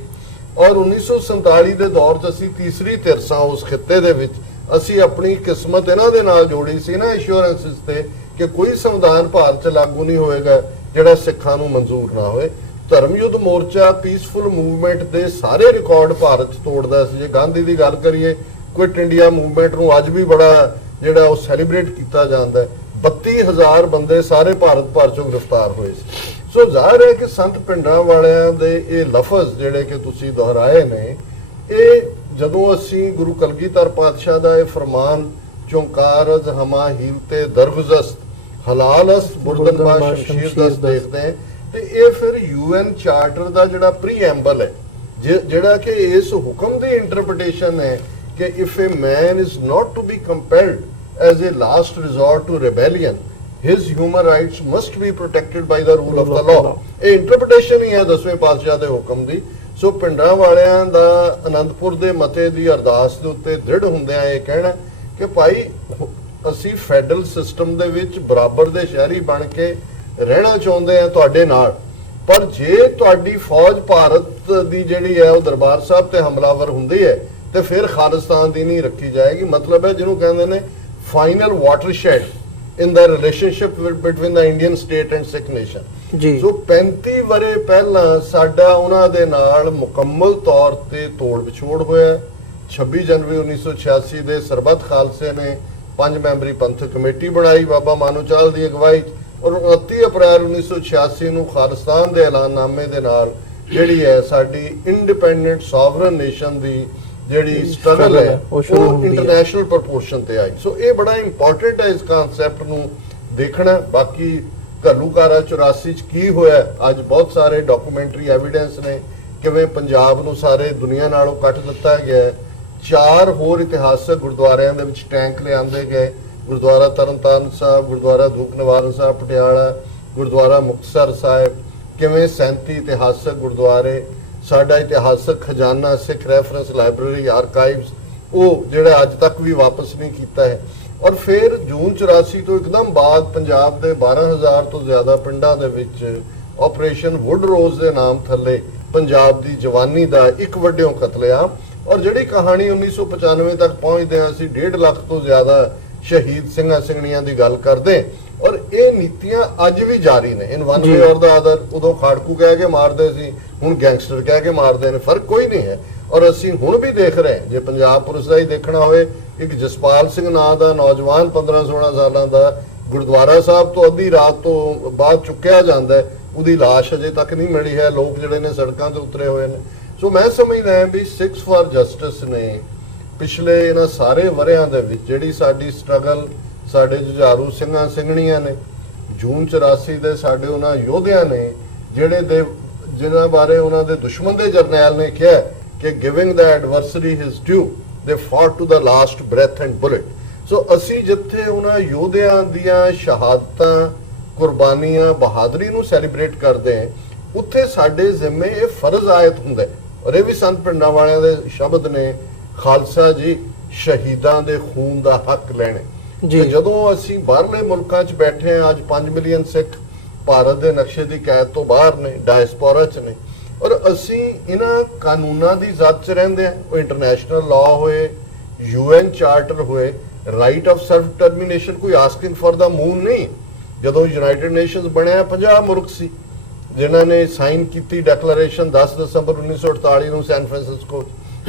ਔਰ 1947 ਦੇ ਦੌਰ 'ਚ ਅਸੀਂ ਤੀਸਰੀ ਧਿਰ ਸਾਂ ਉਸ ਖਿੱਤੇ ਦੇ ਵਿੱਚ। ਅਸੀਂ ਆਪਣੀ ਕਿਸਮਤ ਇਹਨਾਂ ਦੇ ਨਾਲ ਜੋੜੀ ਸੀ ਨਾ ਇੰਸ਼ੋਰੈਂਸਿਸ ਤੇ ਕਿ ਕੋਈ ਸੰਵਿਧਾਨ ਭਾਰਤ 'ਚ ਲਾਗੂ ਨਹੀਂ ਹੋਏਗਾ ਜਿਹੜਾ ਸਿੱਖਾਂ ਨੂੰ ਮਨਜ਼ੂਰ ਨਾ ਹੋਏ। ਧਰਮ ਯੁੱਧ ਮੋਰਚਾ ਪੀਸਫੁਲ ਮੂਵਮੈਂਟ ਦੇ ਸਾਰੇ ਰਿਕਾਰਡ ਭਾਰਤ 'ਚ ਤੋੜਦਾ ਸੀ। ਜੇ ਗਾਂਧੀ ਦੀ ਗੱਲ ਕਰੀਏ, ਕੁਇਟ ਇੰਡੀਆ ਮੂਵਮੈਂਟ ਨੂੰ ਅੱਜ ਵੀ ਬੜਾ ਜਿਹੜਾ ਉਹ ਸੈਲੀਬ੍ਰੇਟ ਕੀਤਾ ਜਾਂਦਾ ਹੈ। 32,000 ਬੰਦੇ ਸਾਰੇ ਭਾਰਤ ਭਰ 'ਚੋਂ ਗ੍ਰਿਫਤਾਰ ਹੋਏ ਸੀ। ਸੋ ਜ਼ਾਹਿਰ ਹੈ ਕਿ ਸੰਤ ਪਿੰਡਾਂ ਵਾਲਿਆਂ ਦੇ ਇਹ ਲਫ਼ਜ਼ ਜਿਹੜੇ ਕਿ ਤੁਸੀਂ ਦੁਹਰਾਏ ਨੇ, ਇਹ ਜਦੋਂ ਅਸੀਂ ਗੁਰੂ ਕਲਗੀਧਰ ਪਾਤਸ਼ਾਹ ਦਾ ਇਹ ਫਰਮਾਨ ਚੌਂਕਾਰਜ ਹਮਾ ਹੀਲ ਤੇ ਦਰਗੁਜ਼ਸਤ ਹਲਾਲਸ ਬੁਰਦਨਬਾ ਸ਼ਮਸ਼ੀਰ ਦਸ ਦੇਖਦੇ ਹਾਂ ਤੇ ਇਹ ਫਿਰ UN ਚਾਰਟਰ ਦਾ ਜਿਹੜਾ ਪ੍ਰੀਐਂਬਲ ਹੈ, ਜਿਹੜਾ ਕਿ ਇਸ ਹੁਕਮ ਦੀ ਇੰਟਰਪ੍ਰੀਟੇਸ਼ਨ ਹੈ ਕਿ if a man is not to be compelled as a last resort to rebellion, his human rights must be protected by the rule of the law. ਇਹ ਇੰਟਰਪ੍ਰੀਟੇਸ਼ਨ ਹੀ ਹੈ 10ਵੇਂ ਪਾਤਸ਼ਾਹ ਦੇ ਹੁਕਮ ਦੀ। ਸੋ ਪਿੰਡਾਂ ਵਾਲਿਆਂ ਦਾ ਅਨੰਦਪੁਰ ਦੇ ਮਤੇ ਦੀ ਅਰਦਾਸ ਦੇ ਉੱਤੇ ਦ੍ਰਿੜ ਹੁੰਦਿਆਂ ਇਹ ਕਹਿਣਾ ਕਿ ਭਾਈ ਅਸੀਂ ਫੈਡਰਲ ਸਿਸਟਮ ਦੇ ਵਿੱਚ ਬਰਾਬਰ ਦੇ ਸ਼ਹਿਰੀ ਬਣ ਕੇ ਰਹਿਣਾ ਚਾਹੁੰਦੇ ਹਾਂ ਤੁਹਾਡੇ ਨਾਲ, ਪਰ ਜੇ ਤੁਹਾਡੀ ਫੌਜ ਭਾਰਤ ਦੀ ਜਿਹੜੀ ਹੈ ਉਹ ਦਰਬਾਰ ਸਾਹਿਬ ਤੇ ਹਮਲਾਵਰ ਹੁੰਦੀ ਹੈ ਤੇ ਫਿਰ ਖਾਲਿਸਤਾਨ ਦੀ ਨਹੀਂ ਰੱਖੀ ਜਾਏਗੀ। ਮਤਲਬ ਹੈ ਜਿਹਨੂੰ ਕਹਿੰਦੇ ਨੇ final watershed in the relationship between the Indian state and Sikh nation. ਜੀ। ਸੋ 35 ਵਰੇ ਪਹਿਲਾਂ ਸਾਡਾ ਉਹਨਾਂ ਦੇ ਨਾਲ ਮੁਕੰਮਲ ਤੌਰ ਤੇ ਤੋੜ ਵਿਛੋੜ ਹੋਇਆ। 26 ਜਨਵਰੀ 1986 ਦੇ ਸਰਬੱਤ ਖਾਲਸੇ ਨੇ 5 ਮੈਂਬਰੀ ਪੰਥਕ ਕਮੇਟੀ ਬਣਾਈ ਬਾਬਾ ਮਾਨੋਚਾਲ ਦੀ ਅਗਵਾਈ 'ਚ, ਔਰ 29 ਅਪ੍ਰੈਲ 1986 ਨੂੰ ਖਾਲਿਸਤਾਨ ਦੇ ਐਲਾਨਨਾਮੇ ਦੇ ਨਾਲ ਜਿਹੜੀ ਹੈ ਸਾਡੀ ਇੰਡੀਪੈਂਡੈਂਟ ਸੋਵਰਨ ਨੇਸ਼ਨ ਦੀ ਜਿਹੜੀ ਸਟਰਗਲ ਹੈ ਉਹ ਇੰਟਰਨੈਸ਼ਨਲ ਪ੍ਰਪੋਰਸ਼ਨ ਤੇ ਆਈ। ਸੋ ਇਹ ਬੜਾ ਇੰਪੋਰਟੈਂਟ ਹੈ ਇਸ ਕਨਸੈਪਟ ਨੂੰ ਦੇਖਣਾ। ਬਾਕੀ ਘੱਲੂਘਾਰਾ 84 ਚ ਕੀ ਹੋਇਆ, ਅੱਜ ਬਹੁਤ ਸਾਰੇ ਡਾਕੂਮੈਂਟਰੀ ਐਵੀਡੈਂਸ ਨੇ ਕਿਵੇਂ ਪੰਜਾਬ ਨੂੰ ਸਾਰੇ ਦੁਨੀਆ ਨਾਲੋਂ ਕੱਟ ਦਿੱਤਾ ਗਿਆ। 4 ਹੋਰ ਇਤਿਹਾਸਕ ਗੁਰਦੁਆਰਿਆਂ ਦੇ ਵਿੱਚ ਟੈਂਕ ਲਿਆਂਦੇ ਗਏ, ਗੁਰਦੁਆਰਾ ਤਰਨਤਾਰਨ ਸਾਹਿਬ, ਗੁਰਦੁਆਰਾ ਧੂਪ ਨਿਵਾਰਨ ਸਾਹਿਬ ਪਟਿਆਲਾ, ਗੁਰਦੁਆਰਾ ਮੁਕਤਸਰ ਸਾਹਿਬ, ਕਿਵੇਂ 37 ਇਤਿਹਾਸਕ ਗੁਰਦੁਆਰੇ, ਸਾਡਾ ਇਤਿਹਾਸਕ ਖਜ਼ਾਨਾ ਸਿੱਖ ਰੈਫਰੈਂਸ ਲਾਇਬ੍ਰੇਰੀ ਆਰਕਾਈਵਸ ਉਹ ਜਿਹੜਾ ਅੱਜ ਤੱਕ ਵੀ ਵਾਪਸ ਨਹੀਂ ਕੀਤਾ ਹੈ। ਔਰ ਫਿਰ ਜੂਨ 84 ਤੋਂ ਇੱਕਦਮ ਬਾਅਦ ਪੰਜਾਬ ਦੇ 12,000 ਤੋਂ ਜ਼ਿਆਦਾ ਪਿੰਡਾਂ ਦੇ ਵਿੱਚ ਆਪਰੇਸ਼ਨ ਵੁੱਡ ਰੋਜ਼ ਦੇ ਨਾਮ ਥੱਲੇ ਪੰਜਾਬ ਦੀ ਜਵਾਨੀ ਦਾ ਇੱਕ ਵੱਡਿਓਂ ਕਤਲੇਆਮ, ਔਰ ਜਿਹੜੀ ਕਹਾਣੀ 1995 ਤੱਕ ਪਹੁੰਚਦੇ ਹਾਂ ਅਸੀਂ 1.5 ਲੱਖ ਤੋਂ ਜ਼ਿਆਦਾ ਸ਼ਹੀਦ ਸਿੰਘਾਂ ਸਿੰਘਣੀਆਂ ਦੀ ਗੱਲ ਕਰਦੇ। ਔਰ ਇਹ ਨੀਤੀਆਂ ਅੱਜ ਵੀ ਜਾਰੀ ਨੇ। ਇਨ ਵਨ ਵੇ ਔਰ ਦਾ ਅਦਰ, ਉਦੋਂ ਖਾੜਕੂ ਕਹਿ ਕੇ ਮਾਰਦੇ ਸੀ, ਹੁਣ ਗੈਂਗਸਟਰ ਕਹਿ ਕੇ ਮਾਰਦੇ ਨੇ, ਫਰਕ ਕੋਈ ਨਹੀਂ ਹੈ। ਔਰ ਅਸੀਂ ਹੁਣ ਵੀ ਦੇਖ ਰਹੇ ਹਾਂ, ਜੇ ਪੰਜਾਬ ਪੁਲਿਸ ਦਾ ਹੀ ਦੇਖਣਾ ਹੋਵੇ, ਇੱਕ ਜਸਪਾਲ ਸਿੰਘ ਨਾਂ ਦਾ ਨੌਜਵਾਨ 15-16 ਸਾਲਾਂ ਦਾ ਗੁਰਦੁਆਰਾ ਸਾਹਿਬ ਤੋਂ ਅੱਧੀ ਰਾਤ ਤੋਂ ਬਾਅਦ ਚੁੱਕਿਆ ਜਾਂਦਾ, ਉਹਦੀ ਲਾਸ਼ ਅਜੇ ਤੱਕ ਨਹੀਂ ਮਿਲੀ ਹੈ। ਲੋਕ ਜਿਹੜੇ ਨੇ ਸੜਕਾਂ ਤੇ ਉਤਰੇ ਹੋਏ ਨੇ। ਸੋ ਮੈਂ ਸਮਝਦਾ ਹਾਂ ਵੀ ਸਿੱਖਸ ਫਾਰ ਜਸਟਿਸ ਨੇ ਪਿਛਲੇ ਇਹਨਾਂ ਸਾਰੇ ਵਰਿਆਂ ਦੇ ਵਿੱਚ ਜਿਹੜੀ ਸਾਡੀ ਸਟਰਗਲ, ਸਾਡੇ ਜੁਝਾਰੂ ਸਿੰਘਾਂ ਸਿੰਘਣੀਆਂ ਨੇ, ਜੂਨ 84 ਦੇ ਸਾਡੇ ਉਹਨਾਂ ਯੋਧਿਆਂ ਨੇ ਜਿਨ੍ਹਾਂ ਬਾਰੇ ਉਹਨਾਂ ਦੇ ਦੁਸ਼ਮਣ ਦੇ ਜਰਨੈਲ ਨੇ ਕਿਹਾ ਕਿ giving the ਐਡਵਰਸਰੀ his due the fight to the last breath and bullet. So ਅਸੀਂ ਜਿੱਥੇ ਉਹਨਾਂ ਯੋਧਿਆਂ ਦੀਆਂ ਸ਼ਹਾਦਤਾਂ, ਕੁਰਬਾਨੀਆਂ, ਬਹਾਦਰੀ ਨੂੰ ਸੈਲੀਬ੍ਰੇਟ ਕਰਦੇ ਹਾਂ, ਉੱਥੇ ਸਾਡੇ ਜ਼ਿੰਮੇ ਇਹ ਫਰਜ਼ ਆਇਤ ਹੁੰਦਾ ਹੈ। ਔਰ ਇਹ ਵੀ ਸੰਤ ਪਿੰਡਾਂ ਵਾਲਿਆਂ ਦੇ ਸ਼ਬਦ ਨੇ, ਖਾਲਸਾ ਜੀ ਸ਼ਹੀਦਾਂ ਦੇ ਖੂਨ ਦਾ ਹੱਕ ਲੈਣੇ। ਤੇ ਜਦੋਂ ਅਸੀਂ ਬਾਹਰਲੇ ਮੁਲਕਾਂ 'ਚ ਬੈਠੇ ਹਾਂ, ਅੱਜ 5 ਮਿਲੀਅਨ ਸਿੱਖ ਭਾਰਤ ਦੇ ਨਕਸ਼ੇ ਦੀ ਕੈਦ ਤੋਂ ਬਾਹਰ ਨੇ, ਡਾਇਸਪੋਰਾ 'ਚ ਨੇ, ਔਰ ਅਸੀਂ ਇਹਨਾਂ ਕਾਨੂੰਨਾਂ ਦੀ ਜ਼ਦ 'ਚ ਰਹਿੰਦੇ ਹਾਂ। ਉਹ ਇੰਟਰਨੈਸ਼ਨਲ ਲਾਅ ਹੋਏ, UN ਚਾਰਟਰ ਹੋਏ, ਰਾਈਟ ਆਫ ਸੈਲਫ ਡਿਟਰਮੀਨੇਸ਼ਨ, ਕੋਈ ਆਸਕਿੰਗ ਫॉर ਦਾ ਮੂਨ ਨਹੀਂ। ਜਦੋਂ ਯੂਨਾਈਟਿਡ ਨੇਸ਼ਨਸ ਬਣਿਆ 50 ਮੁਲਕ ਸੀ ਜਿਨ੍ਹਾਂ ਨੇ ਸਾਈਨ ਕੀਤੀ ਡੈਕਲੇਰੇਸ਼ਨ 10 ਦਸੰਬਰ 1948 ਨੂੰ ਸੈਨ ਫਰਾਂਸਿਸਕੋ।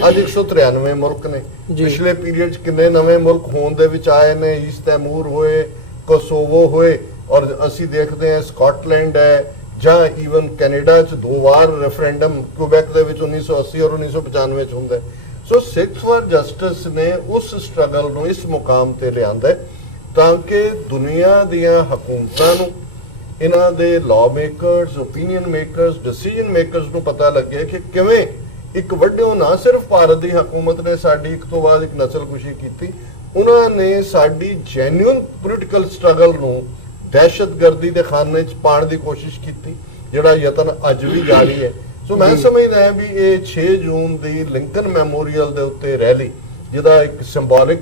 ਅੱਜ 193 ਮੁਲਕ ਨੇ। ਪਿਛਲੇ ਪੀਰੀਅਡ 'ਚ ਕਿੰਨੇ ਨਵੇਂ ਮੁਲਕ ਹੋਣ ਦੇ ਵਿੱਚ ਆਏ ਨੇ, ਈਸਟ ਤੈਮੂਰ ਹੋਏ, ਕੋਸੋਵੋ ਹੋਏ, ਔਰ ਅਸੀਂ ਦੇਖਦੇ ਹਾਂ ਸਕਾਟਲੈਂਡ ਹੈ, ਜਾਂ ਈਵਨ ਕੈਨੇਡਾ 'ਚ 2 ਵਾਰ ਰੈਫਰੈਂਡਮ ਕੁਬੈਕ ਦੇ ਵਿੱਚ 1980 ਔਰ 1995 'ਚ ਹੁੰਦਾ। ਸੋ ਸਿੱਖਸ ਫਾਰ ਜਸਟਿਸ ਨੇ ਉਸ ਸਟਰਗਲ ਨੂੰ ਇਸ ਮੁਕਾਮ ਤੇ ਲਿਆਂਦਾ ਤਾਂ ਕਿ ਦੁਨੀਆ ਦੀਆਂ ਹਕੂਮਤਾਂ ਨੂੰ, ਇਹਨਾਂ ਦੇ law makers, opinion makers, decision makers ਨੂੰ ਪਤਾ ਲੱਗੇ ਕਿ ਕਿਵੇਂ ਇੱਕ ਵੱਡਿਓ ਨਾ ਸਿਰਫ ਭਾਰਤ ਦੀ ਹਕੂਮਤ ਨੇ ਸਾਡੀ ਇੱਕ ਤੋਂ ਬਾਅਦ ਇੱਕ ਨਸਲਕੁਸ਼ੀ ਕੀਤੀ, ਉਹਨਾਂ ਨੇ ਸਾਡੀ ਜੈਨੂਇਨ ਪੋਲੀਟੀਕਲ ਸਟਰਗਲ ਨੂੰ ਦਹਿਸ਼ਤਗਰਦੀ ਦੇ ਖਾਨੇ 'ਚ ਪਾਉਣ ਦੀ ਕੋਸ਼ਿਸ਼ ਕੀਤੀ, ਜਿਹੜਾ ਯਤਨ ਅੱਜ ਵੀ ਜਾਰੀ ਹੈ। ਸੋ ਮੈਂ ਸਮਝਦਾ ਹਾਂ ਵੀ ਇਹ 6 ਜੂਨ ਦੀ ਲਿੰਕਨ ਮੈਮੋਰੀਅਲ ਦੇ ਉੱਤੇ ਰੈਲੀ, ਜਿਹਦਾ ਇੱਕ ਸਿੰਬੋਲਿਕ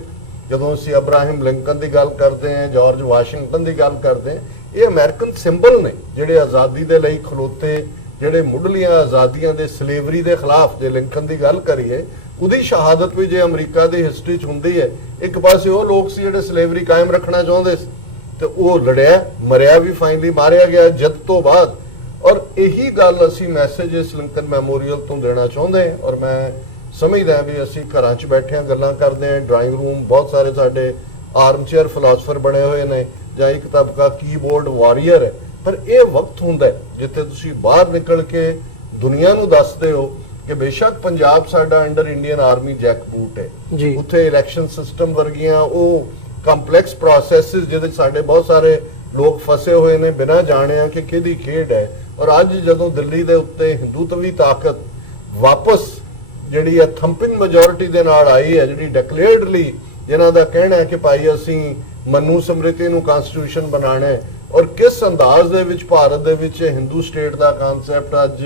ਜਦੋਂ ਅਸੀਂ ਅਬਰਾਹਿਮ ਲਿੰਕਨ ਦੀ ਗੱਲ ਕਰਦੇ ਹਾਂ, ਜਾਰਜ ਵਾਸ਼ਿੰਗਟਨ ਦੀ ਗੱਲ ਕਰਦੇ ਹਾਂ, ਇਹ ਅਮਰੀਕਨ ਸਿੰਬਲ ਨੇ ਜਿਹੜੇ ਆਜ਼ਾਦੀ ਦੇ ਲਈ ਖਲੋਤੇ, ਜਿਹੜੇ ਮੁੱਢਲੀਆਂ ਆਜ਼ਾਦੀਆਂ ਦੇ ਸਲੇਵਰੀ ਦੇ ਖਿਲਾਫ। ਜੇ ਲਿੰਕਨ ਦੀ ਗੱਲ ਕਰੀਏ, ਉਹਦੀ ਸ਼ਹਾਦਤ ਵੀ ਜੇ ਅਮਰੀਕਾ ਦੀ ਹਿਸਟਰੀ 'ਚ ਹੁੰਦੀ ਹੈ, ਇੱਕ ਪਾਸੇ ਉਹ ਲੋਕ ਸੀ ਜਿਹੜੇ ਸਲੇਵਰੀ ਕਾਇਮ ਰੱਖਣਾ ਚਾਹੁੰਦੇ ਸੀ ਤੇ ਉਹ ਲੜਿਆ, ਮਰਿਆ ਵੀ, ਫਾਈਨਲੀ ਮਾਰਿਆ ਗਿਆ ਜਿੱਤ ਤੋਂ ਬਾਅਦ। ਔਰ ਇਹੀ ਗੱਲ ਅਸੀਂ ਮੈਸੇਜ ਇਸ ਲਿੰਕਨ ਮੈਮੋਰੀਅਲ ਤੋਂ ਦੇਣਾ ਚਾਹੁੰਦੇ ਹਾਂ। ਔਰ ਮੈਂ ਸਮਝਦਾ ਵੀ ਅਸੀਂ ਘਰਾਂ 'ਚ ਬੈਠਿਆਂ ਗੱਲਾਂ ਕਰਦੇ ਹਾਂ, ਡਰਾਇੰਗ ਰੂਮ ਬਹੁਤ ਸਾਰੇ ਸਾਡੇ ਆਰਮ ਚੇਅਰ ਫਿਲਾਸਫਰ ਬਣੇ ਹੋਏ ਨੇ, ਜਾਂ ਇੱਕ ਤਬਕਾ ਕੀਬੋਰਡ ਵਾਰੀਅਰ ਹੈ, ਪਰ ਇਹ ਵਕਤ ਹੁੰਦਾ ਜਿੱਥੇ ਤੁਸੀਂ ਬਾਹਰ ਨਿਕਲ ਕੇ ਦੁਨੀਆ ਨੂੰ ਦੱਸਦੇ ਹੋ ਕਿ ਬੇਸ਼ੱਕ ਪੰਜਾਬ ਸਾਡਾ under Indian army Jack boot ਹੈ, ਜੀ। ਉੱਥੇ ਇਲੈਕਸ਼ਨ ਸਿਸਟਮ ਵਰਗੀਆਂ ਉਹ ਕੰਪਲੈਕਸ ਪ੍ਰੋਸੈਸਸ ਜਿਹਦੇ 'ਚ ਸਾਡੇ ਬਹੁਤ ਸਾਰੇ ਲੋਕ ਫਸੇ ਹੋਏ ਨੇ ਬਿਨਾਂ ਜਾਣਿਆ ਕਿ ਕਿਹਦੀ ਖੇਡ ਹੈ। ਔਰ ਅੱਜ ਜਦੋਂ ਦਿੱਲੀ ਦੇ ਉੱਤੇ ਹਿੰਦੂਤਵੀ ਤਾਕਤ ਵਾਪਸ ਜਿਹੜੀ ਹੈ ਥੰਪਿੰਗ ਮੈਜੋਰਿਟੀ ਦੇ ਨਾਲ ਆਈ ਹੈ, ਜਿਹੜੀ ਡਿਕਲੇਅਰਡਲੀ ਜਿਨ੍ਹਾਂ ਦਾ ਕਹਿਣਾ ਹੈ ਕਿ ਭਾਈ ਅਸੀਂ ਮਨੂ ਸਮ੍ਰਿਤੀ ਨੂੰ ਕਨਸਟੀਟਿਊਸ਼ਨ ਬਣਾਉਣਾ ਹੈ, ਔਰ ਕਿਸ ਅੰਦਾਜ਼ ਦੇ ਵਿੱਚ ਭਾਰਤ ਦੇ ਵਿੱਚ ਹਿੰਦੂ ਸਟੇਟ ਦਾ ਕਨਸੈਪਟ ਅੱਜ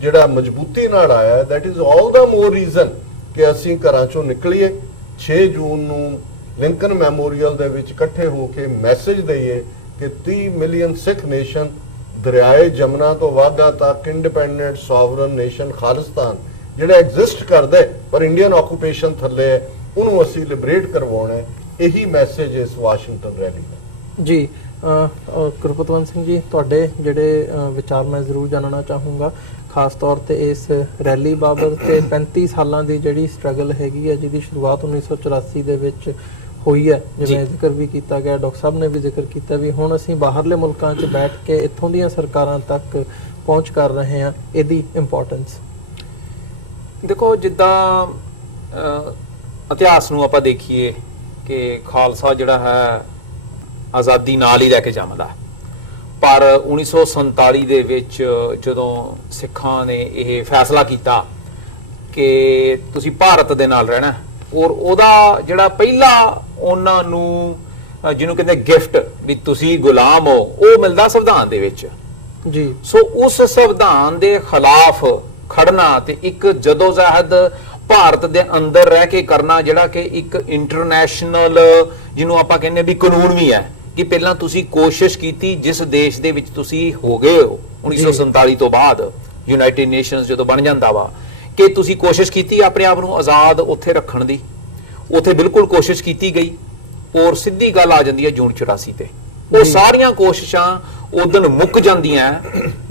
ਜਿਹੜਾ ਮਜ਼ਬੂਤੀ ਨਾਲ ਆਇਆ, that is all the more reason ਕਿ ਅਸੀਂ ਘਰਾਂ ਚੋਂ ਨਿਕਲੀਏ, 6 ਜੂਨ ਨੂੰ ਲਿੰਕਨ ਮੈਮੋਰੀਅਲ ਦੇ ਵਿੱਚ ਇਕੱਠੇ ਹੋ ਕੇ ਮੈਸੇਜ ਦਈਏ ਕਿ 30 ਮਿਲੀਅਨ ਸਿੱਖ ਨੇਸ਼ਨ ਦਰਿਆਏ ਜਮਨਾ ਤੋਂ ਵਾਘਾ ਤੱਕ ਇੰਡੀਪੈਂਡੈਂਟ ਸੋਵਰਨ ਨੇਸ਼ਨ ਖਾਲਿਸਤਾਨ ਜਿਹੜਾ ਐਗਜ਼ਿਸਟ ਕਰਦਾ ਪਰ ਇੰਡੀਅਨ ਆਕੂਪੇਸ਼ਨ ਥੱਲੇ ਹੈ, ਉਹਨੂੰ ਅਸੀਂ ਲਿਬਰੇਟ ਕਰਵਾਉਣਾ ਹੈ। ਇਹੀ ਮੈਸੇਜ ਇਸ ਵਾਸ਼ਿੰਗਟਨ ਰੈਲੀ ਦਾ। ਜੀ ਗੁਰਪਤਵੰਤ ਸਿੰਘ ਜੀ, ਤੁਹਾਡੇ ਜਿਹੜੇ ਵਿਚਾਰ ਮੈਂ ਜ਼ਰੂਰ ਜਾਣਨਾ ਚਾਹੂੰਗਾ, ਖਾਸ ਤੌਰ ਤੇ ਇਸ ਰੈਲੀ ਬਾਬਤ ਤੇ 35 ਸਾਲਾਂ ਦੀ ਜਿਹੜੀ ਸਟਰਗਲ ਹੈਗੀ ਹੈ, ਜਿਹਦੀ ਸ਼ੁਰੂਆਤ 1984 ਦੇ ਵਿੱਚ ਹੋਈ ਹੈ, ਜਿਵੇਂ ਜ਼ਿਕਰ ਵੀ ਕੀਤਾ ਗਿਆ, ਡਾਕਟਰ ਸਾਹਿਬ ਨੇ ਵੀ ਜ਼ਿਕਰ ਕੀਤਾ ਵੀ ਹੁਣ ਅਸੀਂ ਬਾਹਰਲੇ ਮੁਲਕਾਂ 'ਚ ਬੈਠ ਕੇ ਇੱਥੋਂ ਦੀਆਂ ਸਰਕਾਰਾਂ ਤੱਕ ਪਹੁੰਚ ਕਰ ਰਹੇ ਹਾਂ, ਇਹਦੀ ਇੰਪੋਰਟੈਂਸ। ਦੇਖੋ, ਜਿੱਦਾਂ ਇਤਿਹਾਸ ਨੂੰ ਆਪਾਂ ਦੇਖੀਏ ਕਿ ਖਾਲਸਾ ਜਿਹੜਾ ਹੈ ਆਜ਼ਾਦੀ ਨਾਲ ਹੀ ਲੈ ਕੇ ਜੰਮਦਾ, ਪਰ 1947 ਦੇ ਵਿੱਚ ਜਦੋਂ ਸਿੱਖਾਂ ਨੇ ਇਹ ਫੈਸਲਾ ਕੀਤਾ ਕਿ ਤੁਸੀਂ ਭਾਰਤ ਦੇ ਨਾਲ ਰਹਿਣਾ, ਔਰ ਉਹਦਾ ਜਿਹੜਾ ਪਹਿਲਾ ਉਹਨਾਂ ਨੂੰ ਜਿਹਨੂੰ ਕਹਿੰਦੇ ਗਿਫਟ ਵੀ ਤੁਸੀਂ ਗੁਲਾਮ ਹੋ, ਉਹ ਮਿਲਦਾ ਸੰਵਿਧਾਨ ਦੇ ਵਿੱਚ। ਜੀ। ਸੋ ਉਸ ਸੰਵਿਧਾਨ ਦੇ ਖਿਲਾਫ ਖੜਨਾ ਤੇ ਇੱਕ ਜਦੋਜਹਿਦ ਭਾਰਤ ਦੇ ਅੰਦਰ ਰਹਿ ਕੇ ਕਰਨਾ, ਜਿਹੜਾ ਕਿ ਇੱਕ ਇੰਟਰਨੈਸ਼ਨਲ ਜਿਹਨੂੰ ਆਪਾਂ ਕਹਿੰਦੇ ਵੀ ਕਾਨੂੰਨ ਵੀ ਹੈ ਕਿ ਪਹਿਲਾਂ ਤੁਸੀਂ ਕੋਸ਼ਿਸ਼ ਕੀਤੀ, ਜਿਸ ਦੇਸ਼ ਦੇ ਵਿੱਚ ਤੁਸੀਂ ਹੋ ਗਏ ਹੋ 1947 ਤੋਂ ਬਾਅਦ ਯੂਨਾਈਟਿਡ ਨੇਸ਼ਨਸ ਜਦੋਂ ਬਣ ਜਾਂਦਾ ਵਾ, ਕਿ ਤੁਸੀਂ ਕੋਸ਼ਿਸ਼ ਕੀਤੀ ਆਪਣੇ ਆਪ ਨੂੰ ਆਜ਼ਾਦ ਉੱਥੇ ਰੱਖਣ ਦੀ। ਉੱਥੇ ਬਿਲਕੁਲ ਕੋਸ਼ਿਸ਼ ਕੀਤੀ ਗਈ, ਔਰ ਸਿੱਧੀ ਗੱਲ ਆ ਜਾਂਦੀ ਹੈ ਜੂਨ 84 ਤੇ। ਉਹ ਸਾਰੀਆਂ ਕੋਸ਼ਿਸ਼ਾਂ ਉਦਣ ਮੁੱਕ ਜਾਂਦੀਆਂ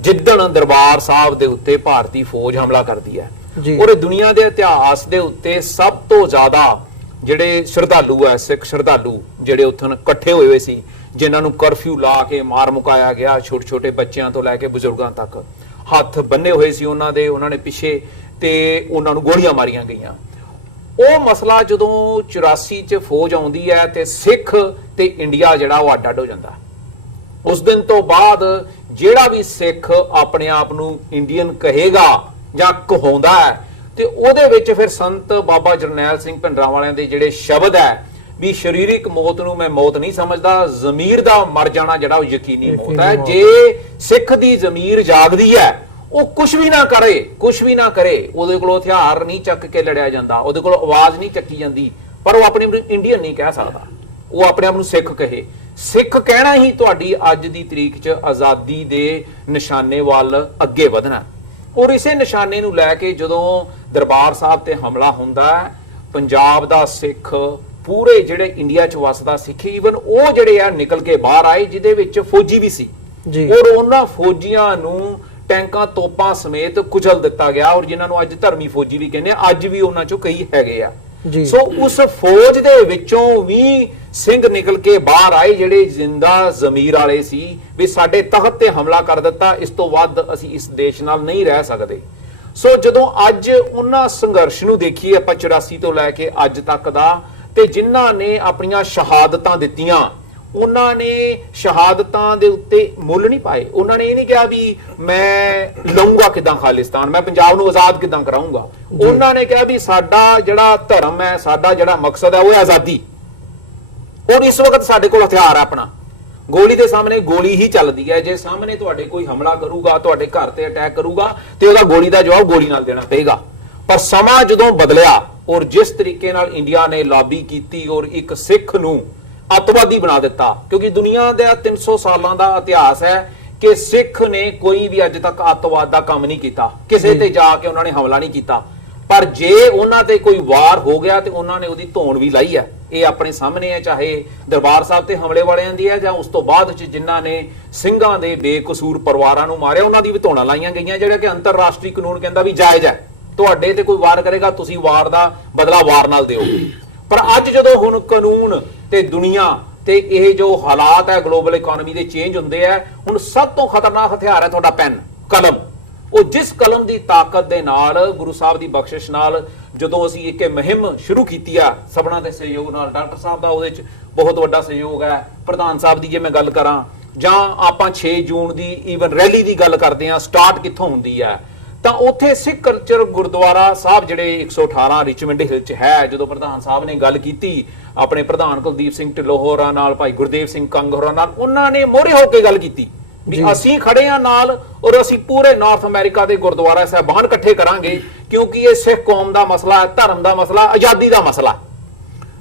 ਜਿੱਦਣ ਦਰਬਾਰ ਸਾਹਿਬ ਦੇ ਉੱਤੇ ਭਾਰਤੀ ਫੌਜ ਹਮਲਾ ਕਰਦੀ ਹੈ। ਔਰ ਦੁਨੀਆ ਦੇ ਇਤਿਹਾਸ ਦੇ ਉੱਤੇ ਸਭ ਤੋਂ ਜ਼ਿਆਦਾ ਜਿਹੜੇ ਸ਼ਰਧਾਲੂ ਹੈ, ਸਿੱਖ ਸ਼ਰਧਾਲੂ ਜਿਹੜੇ ਉੱਥੇ ਇਕੱਠੇ ਹੋਏ ਸੀ, ਜਿਨ੍ਹਾਂ ਨੂੰ ਕਰਫਿਊ ਲਾ ਕੇ ਮਾਰ ਮੁਕਾਇਆ ਗਿਆ, ਛੋਟੇ ਛੋਟੇ ਬੱਚਿਆਂ ਤੋਂ ਲੈ ਕੇ ਬਜ਼ੁਰਗਾਂ ਤੱਕ, ਹੱਥ ਬੰਨੇ ਹੋਏ ਸੀ ਉਹਨਾਂ ਦੇ, ਉਹਨਾਂ ਨੇ ਪਿੱਛੇ ਤੇ ਉਹਨਾਂ ਨੂੰ ਗੋਲੀਆਂ ਮਾਰੀਆਂ ਗਈਆਂ। ਉਹ ਮਸਲਾ ਜਦੋਂ 84 ਚ ਫੌਜ ਆਉਂਦੀ ਹੈ ਤੇ ਸਿੱਖ ਤੇ ਇੰਡੀਆ ਜਿਹੜਾ ਉਹ ਅੱਡ ਅੱਡ ਹੋ ਜਾਂਦਾ। ਉਸ ਦਿਨ ਤੋਂ ਬਾਅਦ ਜਿਹੜਾ ਵੀ ਸਿੱਖ ਆਪਣੇ ਆਪ ਨੂੰ ਇੰਡੀਅਨ ਕਹੇਗਾ ਜਾਂ ਕਹਾਉਂਦਾ ਹੈ, ਤੇ ਉਹਦੇ ਵਿੱਚ ਫਿਰ ਸੰਤ ਬਾਬਾ ਜਰਨੈਲ ਸਿੰਘ ਭਿੰਡਰਾਂਵਾਲਿਆਂ ਦੇ ਜਿਹੜੇ ਸ਼ਬਦ ਹੈ ਵੀ ਸਰੀਰਕ ਮੌਤ ਨੂੰ ਮੈਂ ਮੌਤ ਨਹੀਂ ਸਮਝਦਾ, ਜ਼ਮੀਰ ਦਾ ਮਰ ਜਾਣਾ ਜਿਹੜਾ ਉਹ ਯਕੀਨੀ ਮੌਤ ਹੈ। ਜੇ ਸਿੱਖ ਦੀ ਜ਼ਮੀਰ ਜਾਗਦੀ ਹੈ, ਉਹ ਕੁਝ ਵੀ ਨਾ ਕਰੇ, ਕੁਝ ਵੀ ਨਾ ਕਰੇ, ਉਹਦੇ ਕੋਲ ਹਥਿਆਰ ਨਹੀਂ ਚੱਕ ਕੇ ਲੜਿਆ ਜਾਂਦਾ, ਉਹਦੇ ਕੋਲ ਆਵਾਜ਼ ਨਹੀਂ ਚੱਕੀ ਜਾਂਦੀ, ਪਰ ਉਹ ਆਪਣੀ ਇੰਡੀਅਨ ਨਹੀਂ ਕਹਿ ਸਕਦਾ, ਉਹ ਆਪਣੇ ਆਪ ਨੂੰ ਸਿੱਖ ਕਹੇ। ਸਿੱਖ ਕਹਿਣਾ ਹੀ ਤੁਹਾਡੀ ਅੱਜ ਦੀ ਤਰੀਕ 'ਚ ਆਜ਼ਾਦੀ ਦੇ ਨਿਸ਼ਾਨੇ ਵੱਲ ਅੱਗੇ ਵਧਣਾ। ਔਰ ਇਸੇ ਨਿਸ਼ਾਨੇ ਨੂੰ ਲੈ ਕੇ ਜਦੋਂ ਦਰਬਾਰ ਸਾਹਿਬ ਤੇ ਹਮਲਾ ਹੁੰਦਾ, ਪੰਜਾਬ ਦਾ ਸਿੱਖ, ਪੂਰੇ ਜਿਹੜੇ ਇੰਡੀਆ 'ਚ ਵਸਦਾ ਸਿੱਖ, ਈਵਨ ਉਹ ਜਿਹੜੇ ਆ ਨਿਕਲ ਕੇ ਬਾਹਰ ਆਏ, ਜਿਹਦੇ ਵਿੱਚ ਫੌਜੀ ਵੀ ਸੀ, ਔਰ ਉਹਨਾਂ ਫੌਜੀਆਂ ਨੂੰ ਟੈਂਕਾਂ ਤੋਪਾਂ ਸਮੇਤ ਕੁਚਲ ਦਿੱਤਾ ਗਿਆ, ਔਰ ਜਿਨ੍ਹਾਂ ਨੂੰ ਅੱਜ ਧਰਮੀ ਫੌਜੀ ਵੀ ਕਹਿੰਦੇ ਆ, ਅੱਜ ਵੀ ਉਹਨਾਂ 'ਚੋਂ ਕਈ ਹੈਗੇ ਆ। ਸੋ ਉਸ ਫੌਜ ਦੇ ਵਿੱਚੋਂ ਵੀ ਸਿੰਘ ਨਿਕਲ ਕੇ ਬਾਹਰ ਆਏ ਜਿਹੜੇ ਜ਼ਿੰਦਾ ਜ਼ਮੀਰ ਵਾਲੇ ਸੀ ਵੀ ਸਾਡੇ ਤਖਤ ਤੇ ਹਮਲਾ ਕਰ ਦਿੱਤਾ, ਇਸ ਤੋਂ ਵੱਧ ਅਸੀਂ ਇਸ ਦੇਸ਼ ਨਾਲ ਨਹੀਂ ਰਹਿ ਸਕਦੇ। ਸੋ ਜਦੋਂ ਅੱਜ ਉਹਨਾਂ ਸੰਘਰਸ਼ ਨੂੰ ਦੇਖੀਏ ਆਪਾਂ 84 ਤੋਂ ਲੈ ਕੇ ਅੱਜ ਤੱਕ ਦਾ, ਤੇ ਜਿਨ੍ਹਾਂ ਨੇ ਆਪਣੀਆਂ ਸ਼ਹਾਦਤਾਂ ਦਿੱਤੀਆਂ, ਉਹਨਾਂ ਨੇ ਸ਼ਹਾਦਤਾਂ ਦੇ ਉੱਤੇ ਮੁੱਲ ਨਹੀਂ ਪਾਏ। ਉਹਨਾਂ ਨੇ ਇਹ ਨਹੀਂ ਕਿਹਾ ਵੀ ਮੈਂ ਲਊਂਗਾ ਕਿਦਾਂ ਖਾਲਿਸਤਾਨ, ਮੈਂ ਪੰਜਾਬ ਨੂੰ ਆਜ਼ਾਦ ਕਿਦਾਂ ਕਰਾਉਂਗਾ। ਉਹਨਾਂ ਨੇ ਕਿਹਾ ਵੀ ਸਾਡਾ ਜਿਹੜਾ ਧਰਮ ਹੈ, ਸਾਡਾ ਜਿਹੜਾ ਮਕਸਦ ਹੈ ਉਹ ਹੈ ਆਜ਼ਾਦੀ। ਔਰ ਇਸ ਵਕਤ ਸਾਡੇ ਕੋਲ ਹਥਿਆਰ ਹੈ ਆਪਣਾ, ਗੋਲੀ ਦੇ ਸਾਹਮਣੇ ਗੋਲੀ ਹੀ ਚੱਲਦੀ ਹੈ। ਜੇ ਸਾਹਮਣੇ ਤੁਹਾਡੇ ਕੋਈ ਹਮਲਾ ਕਰੂਗਾ, ਤੁਹਾਡੇ ਘਰ ਤੇ ਅਟੈਕ ਕਰੂਗਾ, ਤੇ ਉਹਦਾ ਗੋਲੀ ਦਾ ਜਵਾਬ ਗੋਲੀ ਨਾਲ ਦੇਣਾ ਪਏਗਾ। ਪਰ ਸਮਾਂ ਜਦੋਂ ਬਦਲਿਆ, ਔਰ ਜਿਸ ਤਰੀਕੇ ਨਾਲ ਇੰਡੀਆ ਨੇ ਲਾਬੀ ਕੀਤੀ ਔਰ ਇੱਕ ਸਿੱਖ ਨੂੰ ਅੱਤਵਾਦੀ ਬਣਾ ਦਿੱਤਾ, ਕਿਉਂਕਿ ਦੁਨੀਆ ਦਾ 300 ਸਾਲਾਂ ਦਾ ਇਤਿਹਾਸ ਹੈ ਕਿ ਸਿੱਖ ਨੇ ਕੋਈ ਵੀ ਅੱਜ ਤੱਕ ਅੱਤਵਾਦ ਦਾ ਕੰਮ ਨਹੀਂ ਕੀਤਾ, ਕਿਸੇ ਤੇ ਜਾ ਕੇ ਉਹਨਾਂ ਨੇ ਹਮਲਾ ਨਹੀਂ ਕੀਤਾ, ਪਰ ਜੇ ਉਹਨਾਂ ਤੇ ਕੋਈ ਵਾਰ ਹੋ ਗਿਆ ਤੇ ਉਹਨਾਂ ਨੇ ਉਹਦੀ ਧੌਣ ਵੀ ਲਾਈ ਹੈ। ਇਹ ਆਪਣੇ ਸਾਹਮਣੇ ਹੈ, ਚਾਹੇ ਦਰਬਾਰ ਸਾਹਿਬ ਤੇ ਹਮਲੇ ਵਾਲਿਆਂ ਦੀ ਹੈ ਜਾਂ ਉਸ ਤੋਂ ਬਾਅਦ ਚ ਜਿਨ੍ਹਾਂ ਨੇ ਸਿੰਘਾਂ ਦੇ ਬੇਕਸੂਰ ਪਰਿਵਾਰਾਂ ਨੂੰ ਮਾਰਿਆ ਉਹਨਾਂ ਦੀ ਵੀ ਧੌਣਾਂ ਲਾਈਆਂ ਗਈਆਂ, ਜਿਹੜਾ ਕਿ ਅੰਤਰਰਾਸ਼ਟਰੀ ਕਾਨੂੰਨ ਕਹਿੰਦਾ ਵੀ ਜਾਇਜ਼ ਹੈ। ਤੁਹਾਡੇ ਤੇ ਕੋਈ ਵਾਰ ਕਰੇਗਾ, ਤੁਸੀਂ ਵਾਰ ਦਾ ਬਦਲਾ ਵਾਰ ਨਾਲ ਦਿਓ। ਪਰ ਅੱਜ ਜਦੋਂ ਹੁਣ ਕਾਨੂੰਨ ਤੇ ਦੁਨੀਆ ਤੇ ਇਹ ਜੋ ਹਾਲਾਤ ਹੈ ਗਲੋਬਲ ਇਕਨੋਮੀ ਦੇ ਚੇਂਜ ਹੁੰਦੇ ਆ, ਹੁਣ ਸਭ ਤੋਂ ਖਤਰਨਾਕ ਹਥਿਆਰ ਹੈ ਤੁਹਾਡਾ ਪੈਨ, ਕਲਮ। ਉਹ ਜਿਸ ਕਲਮ ਦੀ ਤਾਕਤ ਦੇ ਨਾਲ ਗੁਰੂ ਸਾਹਿਬ ਦੀ ਬਖਸ਼ਿਸ਼ ਨਾਲ ਜਦੋਂ ਅਸੀਂ ਇੱਕ ਮੁਹਿੰਮ ਸ਼ੁਰੂ ਕੀਤੀ ਆ ਸਭਨਾਂ ਦੇ ਸਹਿਯੋਗ ਨਾਲ, ਡਾਕਟਰ ਸਾਹਿਬ ਦਾ ਉਹਦੇ ਚ ਬਹੁਤ ਵੱਡਾ ਸਹਿਯੋਗ ਹੈ, ਪ੍ਰਧਾਨ ਸਾਹਿਬ ਦੀ ਜੇ ਮੈਂ ਗੱਲ ਕਰਾਂ, ਜਾਂ ਆਪਾਂ 6 ਜੂਨ ਦੀ ਈਵਨ ਰੈਲੀ ਦੀ ਗੱਲ ਕਰਦੇ ਆ, ਸਟਾਰਟ ਕਿੱਥੋਂ ਹੁੰਦੀ ਹੈ, ਤਾਂ ਉੱਥੇ ਸਿੱਖ ਕਲਚਰ ਗੁਰਦੁਆਰਾ ਸਾਹਿਬ ਜਿਹੜੇ 118 ਰਿਚਮੰਡ ਹਿੱਲ ਚ ਹੈ, ਜਦੋਂ ਪ੍ਰਧਾਨ ਸਾਹਿਬ ਨੇ ਗੱਲ ਕੀਤੀ ਆਪਣੇ ਪ੍ਰਧਾਨ ਕੁਲਦੀਪ ਸਿੰਘ ਢਿੱਲੋਂ ਹੋਰਾਂ ਨਾਲ, ਭਾਈ ਗੁਰਦੇਵ ਸਿੰਘ ਕੰਗ ਹੋਰਾਂ ਨਾਲ, ਉਹਨਾਂ ਨੇ ਮੋਹਰੇ ਹੋ ਕੇ ਗੱਲ ਕੀਤੀ ਵੀ ਅਸੀਂ ਖੜੇ ਆ ਨਾਲ ਔਰ ਅਸੀਂ ਪੂਰੇ ਨਾਰਥ ਅਮਰੀਕਾ ਦੇ ਗੁਰਦੁਆਰਾ ਸਾਹਿਬਾਨ ਇਕੱਠੇ ਕਰਾਂਗੇ, ਕਿਉਂਕਿ ਇਹ ਸਿੱਖ ਕੌਮ ਦਾ ਮਸਲਾ ਹੈ, ਧਰਮ ਦਾ ਮਸਲਾ, ਆਜ਼ਾਦੀ ਦਾ ਮਸਲਾ।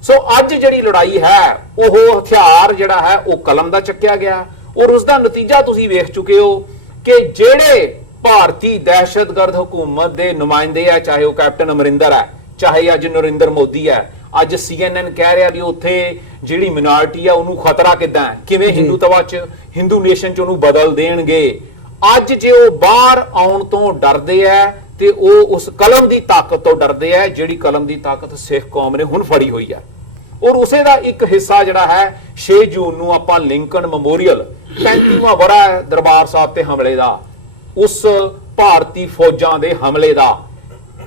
ਸੋ ਅੱਜ ਜਿਹੜੀ ਲੜਾਈ ਹੈ ਉਹ ਹਥਿਆਰ ਜਿਹੜਾ ਹੈ ਉਹ ਕਲਮ ਦਾ ਚੱਕਿਆ ਗਿਆ, ਔਰ ਉਸ ਦਾ ਨਤੀਜਾ ਤੁਸੀਂ ਵੇਖ ਚੁੱਕੇ ਹੋ ਕਿ ਜਿਹੜੇ ਭਾਰਤੀ ਦਹਿਸ਼ਤਗਰਦ ਹਕੂਮਤ ਦੇ ਨੁਮਾਇੰਦੇ ਆ, ਚਾਹੇ ਉਹ ਕੈਪਟਨ ਅਮਰਿੰਦਰ ਹੈ, ਚਾਹੇ ਅੱਜ ਨਰਿੰਦਰ ਮੋਦੀ ਹੈ, ਅੱਜ CNN ਕਹਿ ਰਿਹਾ ਵੀ ਉੱਥੇ ਜਿਹੜੀ ਮਿਨੋਰਿਟੀ ਆ ਉਹਨੂੰ ਖਤਰਾ ਕਿੱਦਾਂ ਹੈ, ਕਿਵੇਂ ਹਿੰਦੂਤਵਾ ਚ ਹਿੰਦੂ ਨੇਸ਼ਨ ਚ ਉਹਨੂੰ ਬਦਲ ਦੇਣਗੇ। ਅੱਜ ਜੇ ਉਹ ਬਾਹਰ ਆਉਣ ਤੋਂ ਡਰਦੇ ਆ ਤੇ ਉਹ ਉਸ ਕਲਮ ਦੀ ਤਾਕਤ ਤੋਂ ਡਰਦੇ ਆ, ਜਿਹੜੀ ਕਲਮ ਦੀ ਤਾਕਤ ਸਿੱਖ ਕੌਮ ਨੇ ਹੁਣ ਫੜੀ ਹੋਈ ਹੈ। ਔਰ ਉਸੇ ਦਾ ਇੱਕ ਹਿੱਸਾ ਜਿਹੜਾ ਹੈ 6 ਜੂਨ ਨੂੰ ਆਪਾਂ ਲਿੰਕਨ ਮੈਮੋਰੀਅਲ 35ਵਾਂ ਵਰ੍ਹਾ ਹੈ ਦਰਬਾਰ ਸਾਹਿਬ ਤੇ ਹਮਲੇ ਦਾ, ਉਸ ਭਾਰਤੀ ਫੌਜਾਂ ਦੇ ਹਮਲੇ ਦਾ,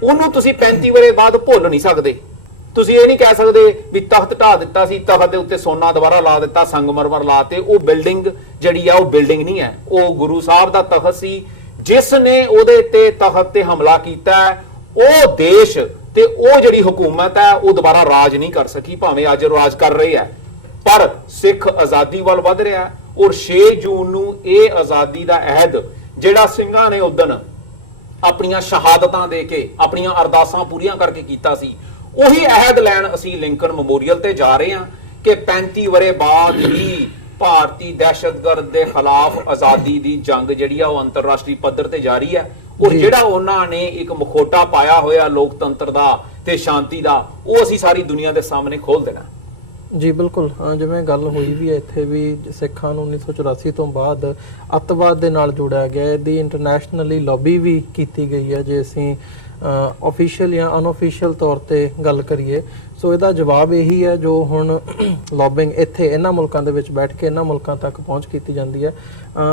ਉਹਨੂੰ ਤੁਸੀਂ 35 ਵਰ੍ਹੇ ਬਾਅਦ ਭੁੱਲ ਨਹੀਂ ਸਕਦੇ। ਤੁਸੀਂ ਇਹ ਨਹੀਂ ਕਹਿ ਸਕਦੇ ਵੀ ਤਖਤ ਢਾਹ ਦਿੱਤਾ ਸੀ, ਤਖਤ ਦੇ ਉੱਤੇ ਸੋਨਾ ਦੁਬਾਰਾ ਲਾ ਦਿੱਤਾ, ਸੰਗਮਰਮਰ ਲਾਤੇ। ਉਹ ਬਿਲਡਿੰਗ ਜਿਹੜੀ ਆ ਉਹ ਬਿਲਡਿੰਗ ਨਹੀਂ ਹੈ, ਉਹ ਗੁਰੂ ਸਾਹਿਬ ਦਾ ਤਖਤ ਸੀ। ਜਿਸ ਨੇ ਉਹਦੇ ਤੇ ਤਖਤ ਤੇ ਹਮਲਾ ਕੀਤਾ ਉਹ ਦੇਸ਼ ਤੇ ਉਹ ਜਿਹੜੀ ਹਕੂਮਤ ਹੈ ਉਹ ਦੁਬਾਰਾ ਰਾਜ ਨਹੀਂ ਕਰ ਸਕੀ, ਭਾਵੇਂ ਅੱਜ ਰਾਜ ਕਰ ਰਹੀ ਹੈ, ਪਰ ਸਿੱਖ ਆਜ਼ਾਦੀ ਵੱਲ ਵਧ ਰਿਹਾ। ਔਰ 6 ਜੂਨ ਨੂੰ ਇਹ ਆਜ਼ਾਦੀ ਦਾ ਅਹਿਦ ਜਿਹੜਾ ਸਿੰਘਾਂ ਨੇ ਉਦਣ ਆਪਣੀਆਂ ਸ਼ਹਾਦਤਾਂ ਦੇ ਕੇ ਆਪਣੀਆਂ ਅਰਦਾਸਾਂ ਪੂਰੀਆਂ ਕਰਕੇ ਕੀਤਾ ਸੀ, ਉਹੀ ਅਹਿਦ ਲੈਣ ਅਸੀਂ ਲਿੰਕਨ ਮੈਮੋਰੀਅਲ ਤੇ ਜਾ ਰਹੇ ਹਾਂ ਕਿ 35 ਵਰ੍ਹੇ ਬਾਅਦ ਹੀ ਭਾਰਤੀ ਦਹਿਸ਼ਤਗਰਦ ਦੇ ਖਿਲਾਫ ਆਜ਼ਾਦੀ ਦੀ ਜੰਗ ਜਿਹੜੀ ਆ ਉਹ ਅੰਤਰਰਾਸ਼ਟਰੀ ਪੱਧਰ ਤੇ ਜਾਰੀ ਹੈ। ਔਰ ਜਿਹੜਾ ਉਹਨਾਂ ਨੇ ਇੱਕ ਮਖੌਟਾ ਪਾਇਆ ਹੋਇਆ ਲੋਕਤੰਤਰ ਦਾ ਤੇ ਸ਼ਾਂਤੀ ਦਾ, ਉਹ ਅਸੀਂ ਸਾਰੀ ਦੁਨੀਆ ਦੇ ਸਾਹਮਣੇ ਖੋਲ ਦੇਣਾ। ਜੀ ਬਿਲਕੁਲ, ਜਿਵੇਂ ਗੱਲ ਹੋਈ ਵੀ ਹੈ ਇੱਥੇ ਵੀ ਸਿੱਖਾਂ ਨੂੰ 1984 ਤੋਂ ਬਾਅਦ ਅੱਤਵਾਦ ਦੇ ਨਾਲ ਜੋੜਿਆ ਗਿਆ, ਇਹਦੀ ਇੰਟਰਨੈਸ਼ਨਲੀ ਲੌਬੀ ਵੀ ਕੀਤੀ ਗਈ ਹੈ ਜੇ ਅਸੀਂ ਆਫੀਸ਼ੀਅਲ ਜਾਂ ਅਨਆਫੀਸ਼ੀਅਲ ਤੌਰ ਤੇ ਗੱਲ ਕਰੀਏ। ਸੋ ਇਹਦਾ ਜਵਾਬ ਇਹੀ ਹੈ ਜੋ ਹੁਣ ਲੌਬਿੰਗ ਇੱਥੇ ਇਹਨਾਂ ਮੁਲਕਾਂ ਦੇ ਵਿੱਚ ਬੈਠ ਕੇ ਇਹਨਾਂ ਮੁਲਕਾਂ ਤੱਕ ਪਹੁੰਚ ਕੀਤੀ ਜਾਂਦੀ ਹੈ।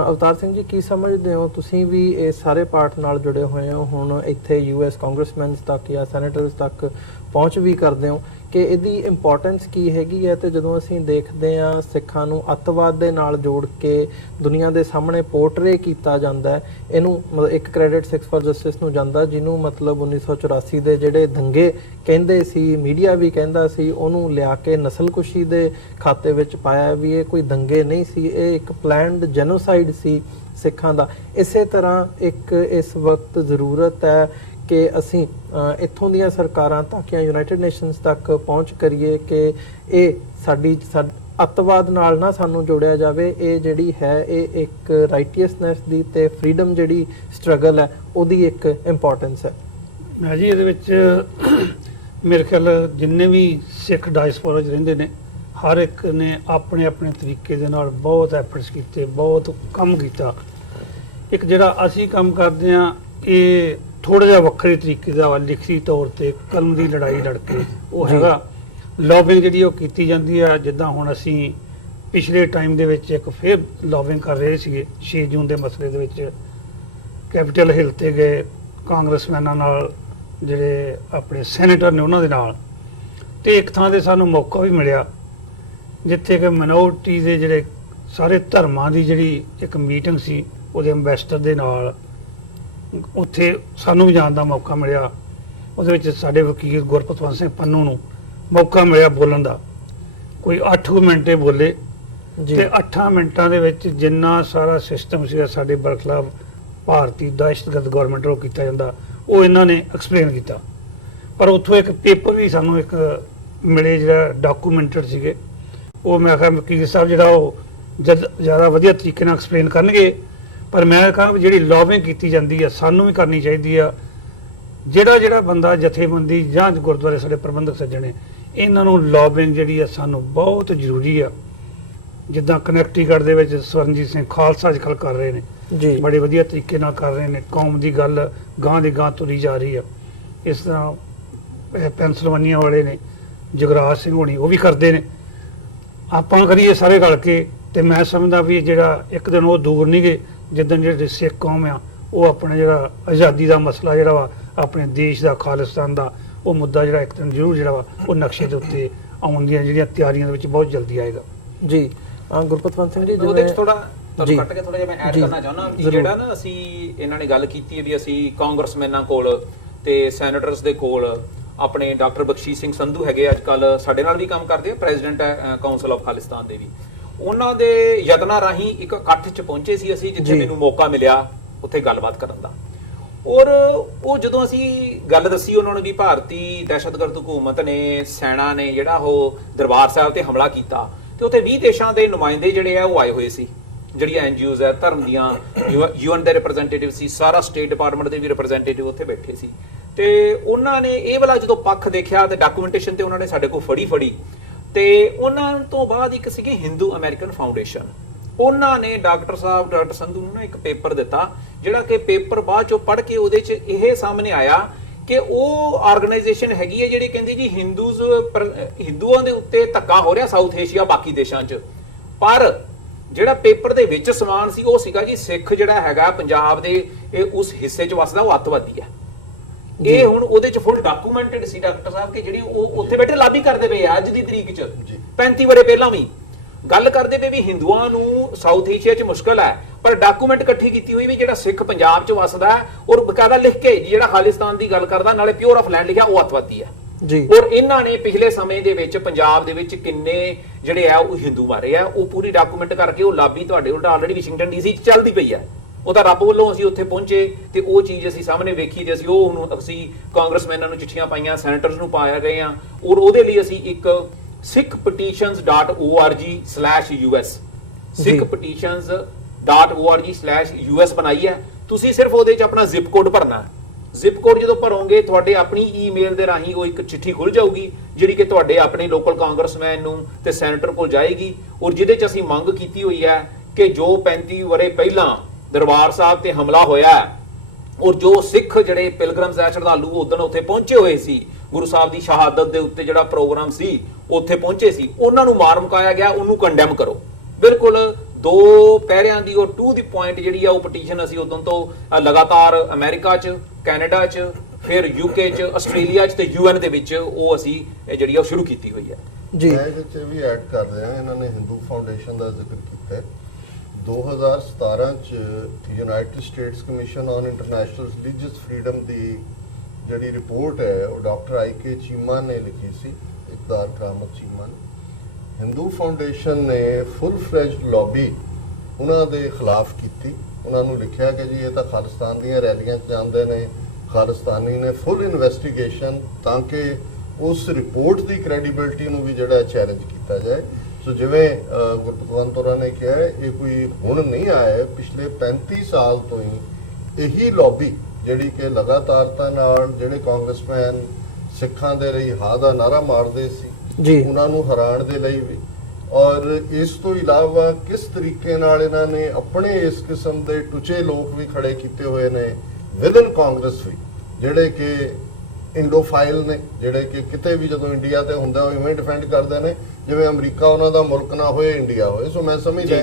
ਅਵਤਾਰ ਸਿੰਘ ਜੀ, ਕੀ ਸਮਝਦੇ ਹੋ ਤੁਸੀਂ ਵੀ ਇਹ ਸਾਰੇ ਪਾਰਟ ਨਾਲ ਜੁੜੇ ਹੋਏ ਹੋ, ਹੁਣ ਇੱਥੇ US ਕਾਂਗਰਸਮੈਨਸ ਤੱਕ ਜਾਂ ਸੈਨੇਟਰਸ ਤੱਕ ਪਹੁੰਚ ਵੀ ਕਰਦੇ ਹੋ, ਕਿ ਇਹਦੀ ਇੰਪੋਰਟੈਂਸ ਕੀ ਹੈਗੀ ਹੈ? ਤੇ ਜਦੋਂ ਅਸੀਂ ਦੇਖਦੇ ਹਾਂ ਸਿੱਖਾਂ ਨੂੰ ਅੱਤਵਾਦ ਦੇ ਨਾਲ ਜੋੜ ਕੇ ਦੁਨੀਆ ਦੇ ਸਾਹਮਣੇ ਪੋਰਟਰੇ ਕੀਤਾ ਜਾਂਦਾ ਹੈ, ਇਹਨੂੰ ਮਤਲਬ ਇੱਕ ਕ੍ਰੈਡਿਟ ਸਿੱਖਸ ਫॉर ਜਸਟਿਸ ਨੂੰ ਜਾਂਦਾ, ਜਿਹਨੂੰ ਮਤਲਬ 1984 ਦੇ ਜਿਹੜੇ ਦੰਗੇ ਕਹਿੰਦੇ ਸੀ, ਮੀਡੀਆ ਵੀ ਕਹਿੰਦਾ ਸੀ, ਉਹਨੂੰ ਲਿਆ ਕੇ ਨਸਲਕੁਸ਼ੀ ਦੇ ਖਾਤੇ ਵਿੱਚ ਪਾਇਆ ਵੀ ਇਹ ਕੋਈ ਦੰਗੇ ਨਹੀਂ ਸੀ, ਇਹ ਇੱਕ ਪਲੈਨਡ ਜੈਨੋਸਾਈਡ ਸੀ ਸਿੱਖਾਂ ਦਾ। ਇਸੇ ਤਰ੍ਹਾਂ ਇੱਕ ਇਸ ਵਕਤ ਜ਼ਰੂਰਤ ਹੈ ਕਿ ਅਸੀਂ ਇੱਥੋਂ ਦੀਆਂ ਸਰਕਾਰਾਂ ਤੱਕ ਜਾਂ ਯੂਨਾਈਟਿਡ ਨੇਸ਼ਨਸ ਤੱਕ ਪਹੁੰਚ ਕਰੀਏ ਕਿ ਇਹ ਸਾਡੀ ਅੱਤਵਾਦ ਨਾਲ ਨਾ ਸਾਨੂੰ ਜੋੜਿਆ ਜਾਵੇ। ਇਹ ਜਿਹੜੀ ਹੈ ਇਹ ਇੱਕ ਰਾਈਟੀਅਸਨੈਸ ਦੀ ਤੇ ਫਰੀडम ਜਿਹੜੀ ਸਟਰਗਲ ਹੈ ਉਹਦੀ ਇੱਕ ਇੰਪੋਰਟੈਂਸ ਹੈ। ਮੈਂ ਜੀ ਇਹਦੇ ਵਿੱਚ ਮੇਰੇ ਖਿਆਲ ਜਿੰਨੇ ਵੀ ਸਿੱਖ ਡਾਇਸਪੋਰਾ 'ਚ ਰਹਿੰਦੇ ਨੇ, ਹਰ ਇੱਕ ਨੇ ਆਪਣੇ ਆਪਣੇ ਤਰੀਕੇ ਦੇ ਨਾਲ ਬਹੁਤ ਐਫਰਟਸ ਕੀਤੇ, ਬਹੁਤ ਕੰਮ ਕੀਤਾ। ਇੱਕ ਜਿਹੜਾ ਅਸੀਂ ਕੰਮ ਕਰਦੇ ਹਾਂ ਇਹ ਥੋੜਾ ਜਿਹਾ ਵੱਖਰੇ ਤਰੀਕੇ ਦਾ ਲਿਖਤੀ ਤੌਰ ਤੇ ਕਲਮ ਦੀ ਲੜਾਈ ਲੜ ਕੇ ਉਹ ਹੈਗਾ ਲੌਬਿੰਗ ਜਿਹੜੀ ਉਹ ਕੀਤੀ ਜਾਂਦੀ ਹੈ। ਜਿੱਦਾਂ ਹੁਣ ਅਸੀਂ ਪਿਛਲੇ ਟਾਈਮ ਦੇ ਵਿੱਚ ਇੱਕ ਫਿਰ ਲੌਬਿੰਗ ਕਰ ਰਹੇ ਸੀਗੇ 6 ਜੂਨ ਦੇ ਮਸਲੇ ਦੇ ਵਿੱਚ, ਕੈਪੀਟਲ ਹਿੱਲ ਤੇ ਗਏ ਕਾਂਗਰਸਮੈਨਾਂ ਨਾਲ, ਜਿਹੜੇ ਆਪਣੇ ਸੈਨੇਟਰ ਨੇ ਉਹਨਾਂ ਦੇ ਨਾਲ, ਤੇ ਇੱਕ ਥਾਂ ਤੇ ਸਾਨੂੰ ਮੌਕਾ ਵੀ ਮਿਲਿਆ ਜਿੱਥੇ ਕਿ ਮਿਨੋਰਟੀ ਦੇ ਜਿਹੜੇ ਸਾਰੇ ਧਰਮਾਂ ਦੀ ਜਿਹੜੀ ਇੱਕ ਮੀਟਿੰਗ ਸੀ ਉਹਦੇ ਅੰਬੈਸਡਰ ਦੇ ਨਾਲ, ਉੱਥੇ ਸਾਨੂੰ ਵੀ ਜਾਣ ਦਾ ਮੌਕਾ ਮਿਲਿਆ। ਉਹਦੇ ਵਿੱਚ ਸਾਡੇ ਵਕੀਲ ਗੁਰਪਤਵੰਤ ਸਿੰਘ ਪੰਨੂ ਨੂੰ ਮੌਕਾ ਮਿਲਿਆ ਬੋਲਣ ਦਾ। ਕੋਈ 8 ਮਿੰਟੇ ਬੋਲੇ ਤੇ 8 ਮਿੰਟਾਂ ਦੇ ਵਿੱਚ ਜਿੰਨਾ ਸਾਰਾ ਸਿਸਟਮ ਸੀਗਾ ਸਾਡੇ ਬਰਖਲਾਫ ਭਾਰਤੀ ਦਹਿਸ਼ਤਗਰਦ ਗਵਰਨਮੈਂਟ ਵੱਲੋਂ ਕੀਤਾ ਜਾਂਦਾ ਉਹ ਇਹਨਾਂ ਨੇ ਐਕਸਪਲੇਨ ਕੀਤਾ। ਪਰ ਉੱਥੋਂ ਇੱਕ ਪੇਪਰ ਵੀ ਸਾਨੂੰ ਇੱਕ ਮਿਲੇ ਜਿਹੜਾ ਡਾਕੂਮੈਂਟਡ ਸੀਗੇ। ਉਹ ਮੈਂ ਕਿਹਾ ਵਕੀਲ ਸਾਹਿਬ ਜਿਹੜਾ ਉਹ ਜਦ ਜ਼ਿਆਦਾ ਵਧੀਆ ਤਰੀਕੇ ਨਾਲ ਐਕਸਪਲੇਨ ਕਰਨਗੇ, ਪਰ ਮੈਂ ਕਹਾਂ ਵੀ ਜਿਹੜੀ ਲੌਬਿੰਗ ਕੀਤੀ ਜਾਂਦੀ ਆ ਸਾਨੂੰ ਵੀ ਕਰਨੀ ਚਾਹੀਦੀ ਆ। ਜਿਹੜਾ ਬੰਦਾ ਜਥੇਬੰਦੀ ਜਾਂ ਗੁਰਦੁਆਰੇ ਸਾਡੇ ਪ੍ਰਬੰਧਕ ਸੱਜਣੇ, ਇਹਨਾਂ ਨੂੰ ਲੌਬਿੰਗ ਜਿਹੜੀ ਆ ਸਾਨੂੰ ਬਹੁਤ ਜ਼ਰੂਰੀ ਆ। ਜਿੱਦਾਂ ਕਨੈਕਟੀਕਟ ਦੇ ਵਿੱਚ ਸਵਰਨਜੀਤ ਸਿੰਘ ਖਾਲਸਾ ਅੱਜ ਕੱਲ੍ਹ ਕਰ ਰਹੇ ਨੇ, ਜੀ ਬੜੇ ਵਧੀਆ ਤਰੀਕੇ ਨਾਲ ਕਰ ਰਹੇ ਨੇ, ਕੌਮ ਦੀ ਗੱਲ ਗਾਂ ਦੀ ਗਾਂ ਤੁਰੀ ਜਾ ਰਹੀ ਆ। ਇਸ ਤਰ੍ਹਾਂ ਪੈਨਸਲਵਾਨੀਆ ਵਾਲੇ ਨੇ ਜਗਰਾਜ ਸਿੰਘ ਹੋਣੀ, ਉਹ ਵੀ ਕਰਦੇ ਨੇ। ਆਪਾਂ ਕਰੀਏ ਸਾਰੇ ਰਲ ਕੇ, ਤੇ ਮੈਂ ਸਮਝਦਾ ਵੀ ਜਿਹੜਾ ਇੱਕ ਦਿਨ ਉਹ ਦੂਰ ਨਹੀਂ ਗਏ ਜਿੱਦਣ ਜਿਹੜੇ ਸਿੱਖ ਕੌਮ ਆ ਉਹ ਆਪਣਾ ਜਿਹੜਾ ਆਜ਼ਾਦੀ ਦਾ ਮਸਲਾ ਜਿਹੜਾ ਵਾ, ਆਪਣੇ ਦੇਸ਼ ਦਾ, ਖਾਲਿਸਤਾਨ ਦਾ, ਉਹ ਮੁੱਦਾ ਜਿਹੜਾ ਇੱਕ ਦਿਨ ਜ਼ਰੂਰ ਜਿਹੜਾ ਵਾ ਉਹ ਨਕਸ਼ੇ ਦੇ ਉੱਤੇ ਆਉਣ ਦੀਆਂ ਜਿਹੜੀਆਂ ਤਿਆਰੀਆਂ ਦੇ ਵਿੱਚ ਬਹੁਤ ਜਲਦੀ ਆਏਗਾ। ਜੀ ਗੁਰਪਤਵੰਤ ਸਿੰਘ ਜੀ, ਉਹਦੇ ਵਿੱਚ ਜਿਵੇਂ ਥੋੜਾ ਜੀ। ਕੱਟ ਕੇ ਥੋੜਾ ਜਿਹਾ ਮੈਂ ਐਡ ਜੀ, ਕਰਨਾ ਚਾਹੁੰਦਾ ਕਿ ਜ਼ਰੂਰ। ਜਿਹੜਾ ਨਾ ਅਸੀਂ ਇਹਨਾਂ ਨੇ ਗੱਲ ਕੀਤੀ ਹੈ ਵੀ ਅਸੀਂ ਕਾਂਗਰਸਮੈਨਾਂ ਕੋਲ ਤੇ ਸੈਨੇਟਰਸ ਦੇ ਕੋਲ ਆਪਣੇ ਡਾਕਟਰ ਬਖਸ਼ੀਸ਼ ਸਿੰਘ ਸੰਧੂ ਹੈਗੇ ਅੱਜ ਕੱਲ ਸਾਡੇ ਨਾਲ ਵੀ ਕੰਮ ਕਰਦੇ ਆ, ਪ੍ਰੈਜ਼ੀਡੈਂਟ ਹੈ ਕਾਉਂਸਲ ਆਫ ਖਾਲਿਸਤਾਨ ਦੇ ਵੀ। ਉਹਨਾਂ ਦੇ ਯਤਨਾਂ ਰਾਹੀਂ ਇੱਕ ਇਕੱਠ 'ਚ ਪਹੁੰਚੇ ਸੀ ਅਸੀਂ, ਜਿੱਥੇ ਮੈਨੂੰ ਮੌਕਾ ਮਿਲਿਆ ਉੱਥੇ ਗੱਲਬਾਤ ਕਰਨ ਦਾ। ਔਰ ਉਹ ਜਦੋਂ ਅਸੀਂ ਗੱਲ ਦੱਸੀ ਉਹਨਾਂ ਨੂੰ ਵੀ ਭਾਰਤੀ ਦਹਿਸ਼ਤਗਰਦ ਹਕੂਮਤ ਨੇ, ਸੈਨਾ ਨੇ ਜਿਹੜਾ ਉਹ ਦਰਬਾਰ ਸਾਹਿਬ ਤੇ ਹਮਲਾ ਕੀਤਾ, ਤੇ ਉੱਥੇ 20 ਦੇਸ਼ਾਂ ਦੇ ਨੁਮਾਇੰਦੇ ਜਿਹੜੇ ਆ ਉਹ ਆਏ ਹੋਏ ਸੀ, ਜਿਹੜੀਆਂ ਐਨਜੀਓਜ਼ ਹੈ, ਧਰਮ ਦੀਆਂ, ਯੂਐਨ ਦੇ ਰਿਪਰੈਜ਼ੈਂਟੇਟਿਵ ਸੀ, ਸਾਰਾ ਸਟੇਟ ਡਿਪਾਰਟਮੈਂਟ ਦੇ ਵੀ ਰਿਪਰੈਜ਼ੈਂਟੇਟਿਵ ਉੱਥੇ ਬੈਠੇ ਸੀ। ਤੇ ਉਹਨਾਂ ਨੇ ਇਹ ਵਾਲਾ ਜਦੋਂ ਪੱਖ ਦੇਖਿਆ ਤੇ ਡਾਕੂਮੈਂਟੇਸ਼ਨ ਤੇ ਉਹਨਾਂ ਨੇ ਸਾਡੇ ਕੋਲ ਫੜੀ ਤੇ ਉਹਨਾਂ ਤੋਂ ਬਾਅਦ ਇੱਕ ਸੀਗੀ ਹਿੰਦੂ ਅਮਰੀਕਨ ਫਾਊਂਡੇਸ਼ਨ। ਉਹਨਾਂ ਨੇ ਡਾਕਟਰ ਸੰਧੂ ਨੂੰ ਨਾ ਇੱਕ ਪੇਪਰ ਦਿੱਤਾ, ਜਿਹੜਾ ਕਿ ਪੇਪਰ ਬਾਅਦ ਚੋਂ ਪੜ੍ਹ ਕੇ ਉਹਦੇ 'ਚ ਇਹ ਸਾਹਮਣੇ ਆਇਆ ਕਿ ਉਹ ਆਰਗੇਨਾਈਜੇਸ਼ਨ ਹੈਗੀ ਹੈ ਜਿਹੜੀ ਕਹਿੰਦੀ ਜੀ ਹਿੰਦੂਆਂ ਦੇ ਉੱਤੇ ਧੱਕਾ ਹੋ ਰਿਹਾ ਸਾਊਥ ਏਸ਼ੀਆ ਬਾਕੀ ਦੇਸ਼ਾਂ 'ਚ। ਪਰ ਜਿਹੜਾ ਪੇਪਰ ਦੇ ਵਿੱਚ ਸਮਾਨ ਸੀ ਉਹ ਸੀਗਾ ਜੀ ਸਿੱਖ ਜਿਹੜਾ ਹੈਗਾ ਪੰਜਾਬ ਦੇ ਇਹ ਉਸ ਹਿੱਸੇ 'ਚ ਵਸਦਾ ਉਹ ਅੱਤਵਾਦੀ ਹੈ। ਇਹ ਹੁਣ ਉਹਦੇ 'ਚ ਫੁੱਲ ਡਾਕੂਮੈਂਟਡ ਸੀ ਡਾਕਟਰ ਸਾਹਿਬ ਕਿ ਜਿਹੜੀ ਉਹ ਉੱਥੇ ਬੈਠੇ ਲਾਬੀ ਕਰਦੇ ਪਏ ਆ ਅੱਜ ਦੀ ਤਰੀਕ 'ਚ, 35 ਵਰੇ ਪਹਿਲਾਂ ਵੀ ਗੱਲ ਕਰਦੇ ਪਏ ਵੀ ਹਿੰਦੂਆਂ ਨੂੰ ਸਾਊਥ ਏਸ਼ੀਆ 'ਚ ਮੁਸ਼ਕਲ ਹੈ, ਪਰ ਡਾਕੂਮੈਂਟ ਇਕੱਠੀ ਕੀਤੀ ਹੋਈ ਵੀ ਜਿਹੜਾ ਸਿੱਖ ਪੰਜਾਬ 'ਚ ਵਸਦਾ ਹੈ ਔਰ ਬਕਾਇਦਾ ਲਿਖ ਕੇ ਜਿਹੜਾ ਖਾਲਿਸਤਾਨ ਦੀ ਗੱਲ ਕਰਦਾ ਨਾਲੇ ਪਿਓਰ ਆਫ ਲੈਂਡ ਲਿਖਿਆ, ਉਹ ਅੱਤਵਾਦੀ ਹੈ ਜੀ। ਔਰ ਇਹਨਾਂ ਨੇ ਪਿਛਲੇ ਸਮੇਂ ਦੇ ਵਿੱਚ ਪੰਜਾਬ ਦੇ ਵਿੱਚ ਕਿੰਨੇ ਜਿਹੜੇ ਆ ਉਹ ਹਿੰਦੂ ਮਾਰੇ ਆ, ਉਹ ਪੂਰੀ ਡਾਕੂਮੈਂਟ ਕਰਕੇ ਉਹ ਲਾਬੀ ਤੁਹਾਡੇ ਉਲਟਾ ਆਲਰੇਡੀ ਵਾਸ਼ਿੰਗਟਨ ਡੀਸੀ 'ਚ ਚੱਲਦੀ ਪਈ ਹੈ। ਉਹਦਾ ਰੱਬ ਵੱਲੋਂ ਅਸੀਂ ਉੱਥੇ ਪਹੁੰਚੇ ਤੇ ਉਹ ਚੀਜ਼ ਅਸੀਂ ਸਾਹਮਣੇ ਵੇਖੀ ਤੇ ਅਸੀਂ ਕਾਂਗਰਸਮੈਨਾਂ ਨੂੰ ਚਿੱਠੀਆਂ ਪਾਈਆਂ, ਸੈਨੇਟਰਸ ਨੂੰ ਪਾਇਆ ਗਏ ਆ, ਔਰ ਉਹਦੇ ਲਈ ਅਸੀਂ ਇੱਕ sikhpetitions.org/us sikhpetitions.org/us ਬਣਾਈ ਹੈ। ਤੁਸੀਂ ਸਿਰਫ ਉਹਦੇ 'ਚ ਆਪਣਾ ਜ਼ਿਪ ਕੋਡ ਭਰਨਾ ਹੈ। ਜ਼ਿਪ ਕੋਡ ਜਦੋਂ ਭਰੋਗੇ ਤੁਹਾਡੇ ਆਪਣੀ ਈਮੇਲ ਦੇ ਰਾਹੀਂ ਉਹ ਇੱਕ ਚਿੱਠੀ ਖੁੱਲ ਜਾਊਗੀ ਜਿਹੜੀ ਕਿ ਤੁਹਾਡੇ ਆਪਣੇ ਲੋਕਲ ਕਾਂਗਰਸਮੈਨ ਨੂੰ ਤੇ ਸੈਨੇਟਰ ਕੋਲ ਜਾਏਗੀ, ਔਰ ਜਿਹਦੇ 'ਚ ਅਸੀਂ ਮੰਗ ਕੀਤੀ ਹੋਈ ਹੈ ਕਿ ਜੋ 35 ਵਰੇ ਪਹਿਲਾਂ ਦਰਬਾਰ ਸਾਹਿਬ ਤੇ ਹਮਲਾ ਹੋਇਆ ਹੈ ਔਰ ਜੋ ਸਿੱਖ ਜਿਹੜੇ ਪਿਲਗ੍ਰਿਮਸ ਹੈ ਸ਼ਰਧਾਲੂ ਉਦੋਂ ਉੱਥੇ ਪਹੁੰਚੇ ਹੋਏ ਸੀ, ਗੁਰੂ ਸਾਹਿਬ ਦੀ ਸ਼ਹਾਦਤ ਦੇ ਉੱਤੇ ਜਿਹੜਾ ਪ੍ਰੋਗਰਾਮ ਸੀ ਉੱਥੇ ਪਹੁੰਚੇ ਸੀ, ਉਹਨਾਂ ਨੂੰ ਮਾਰ ਮੁਕਾਇਆ ਗਿਆ, ਉਹਨੂੰ ਕੰਡੈਮ ਕਰੋ। ਬਿਲਕੁਲ 2 ਪਹਿਰਿਆਂ ਦੀ ਔਰ ਟੂ ਦੀ ਪੁਆਇੰਟ ਜਿਹੜੀ ਆ ਉਹ ਪਟੀਸ਼ਨ ਅਸੀਂ ਉਦੋਂ ਤੋਂ ਲਗਾਤਾਰ ਅਮਰੀਕਾ 'ਚ, ਕੈਨੇਡਾ 'ਚ, ਫਿਰ ਯੂਕੇ 'ਚ, ਆਸਟ੍ਰੇਲੀਆ 'ਚ ਤੇ ਯੂਐਨ ਦੇ ਵਿੱਚ ਉਹ ਅਸੀਂ ਜਿਹੜੀ ਆ ਉਹ ਸ਼ੁਰੂ ਕੀਤੀ ਹੋਈ ਹੈ ਜੀ। ਮੈਂ ਇਹਦੇ 'ਚ ਵੀ ਐਡ ਕਰ ਰਿਹਾ, ਇਹਨਾਂ ਨੇ ਹਿੰਦੂ ਫਾਊਂਡੇਸ਼ਨ ਦਾ ਜ਼ਿਕਰ ਕੀਤਾ ਹੈ। 2017 ਚ United States commission on international religious freedom ਦੀ ਜਿਹੜੀ ਰਿਪੋਰਟ ਹੈ ਉਹ ਡਾਕਟਰ ਆਈ.ਕੇ. ਚੀਮਾ ਨੇ ਲਿਖੀ ਸੀ, ਇਕਦਾਰ ਕਰਾਮਤ ਚੀਮਾ ਨੇ। ਹਿੰਦੂ ਫਾਊਂਡੇਸ਼ਨ ਨੇ ਫੁੱਲ ਫਲੈਜਡ ਲੌਬੀ ਉਹਨਾਂ ਦੇ ਖਿਲਾਫ ਕੀਤੀ। ਉਹਨਾਂ ਨੂੰ ਲਿਖਿਆ ਕਿ ਜੀ ਇਹ ਤਾਂ ਖਾਲਿਸਤਾਨ ਦੀਆਂ ਰੈਲੀਆਂ 'ਚ ਜਾਂਦੇ ਨੇ, ਖਾਲਿਸਤਾਨੀ ਨੇ ਫੁੱਲ ਇਨਵੈਸਟੀਗੇਸ਼ਨ ਤਾਂ ਕਿ ਉਸ ਰਿਪੋਰਟ ਦੀ ਕ੍ਰੈਡੀਬਿਲਿਟੀ ਨੂੰ ਵੀ ਜਿਹੜਾ ਚੈਲੰਜ ਕੀਤਾ ਜਾਏ। ਸੋ ਜਿਵੇਂ ਗੁਰਪਤਵੰਤ ਹੋਰਾਂ ਨੇ ਕਿਹਾ, ਇਹ ਕੋਈ ਹੁਣ ਨਹੀਂ ਆਇਆ, ਪਿਛਲੇ 35 ਸਾਲ ਤੋਂ ਹੀ ਇਹੀ ਲੌਬੀ ਜਿਹੜੀ ਕਿ ਲਗਾਤਾਰਤਾ ਨਾਲ ਜਿਹੜੇ ਕਾਂਗਰਸਮੈਨ ਸਿੱਖਾਂ ਦੇ ਲਈ ਹਾਂ ਦਾ ਨਾਰਾ ਮਾਰਦੇ ਸੀ ਜੀ, ਉਹਨਾਂ ਨੂੰ ਹਰਾਉਣ ਦੇ ਲਈ ਵੀ, ਔਰ ਇਸ ਤੋਂ ਇਲਾਵਾ ਕਿਸ ਤਰੀਕੇ ਨਾਲ ਇਹਨਾਂ ਨੇ ਆਪਣੇ ਇਸ ਕਿਸਮ ਦੇ ਟੁਚੇ ਲੋਕ ਵੀ ਖੜੇ ਕੀਤੇ ਹੋਏ ਨੇ ਵਿਦਨ ਕਾਂਗਰਸ ਵੀ, ਜਿਹੜੇ ਕਿ ਇੰਡੋਫਾਈਲ ਨੇ, ਜਿਹੜੇ ਕਿ ਕਿਤੇ ਵੀ ਜਦੋਂ ਇੰਡੀਆ ਤੇ ਹੁੰਦਾ ਉਹ ਇਵੇਂ ਡਿਫੈਂਡ ਕਰਦੇ ਨੇ ਜਿਵੇਂ ਅਮਰੀਕਾ ਉਹਨਾਂ ਦਾ ਮੁਲਕ ਨਾ ਹੋਏ, ਇੰਡੀਆ ਹੋਏ। ਸੋ ਮੈਂ ਸਮਝਦਾ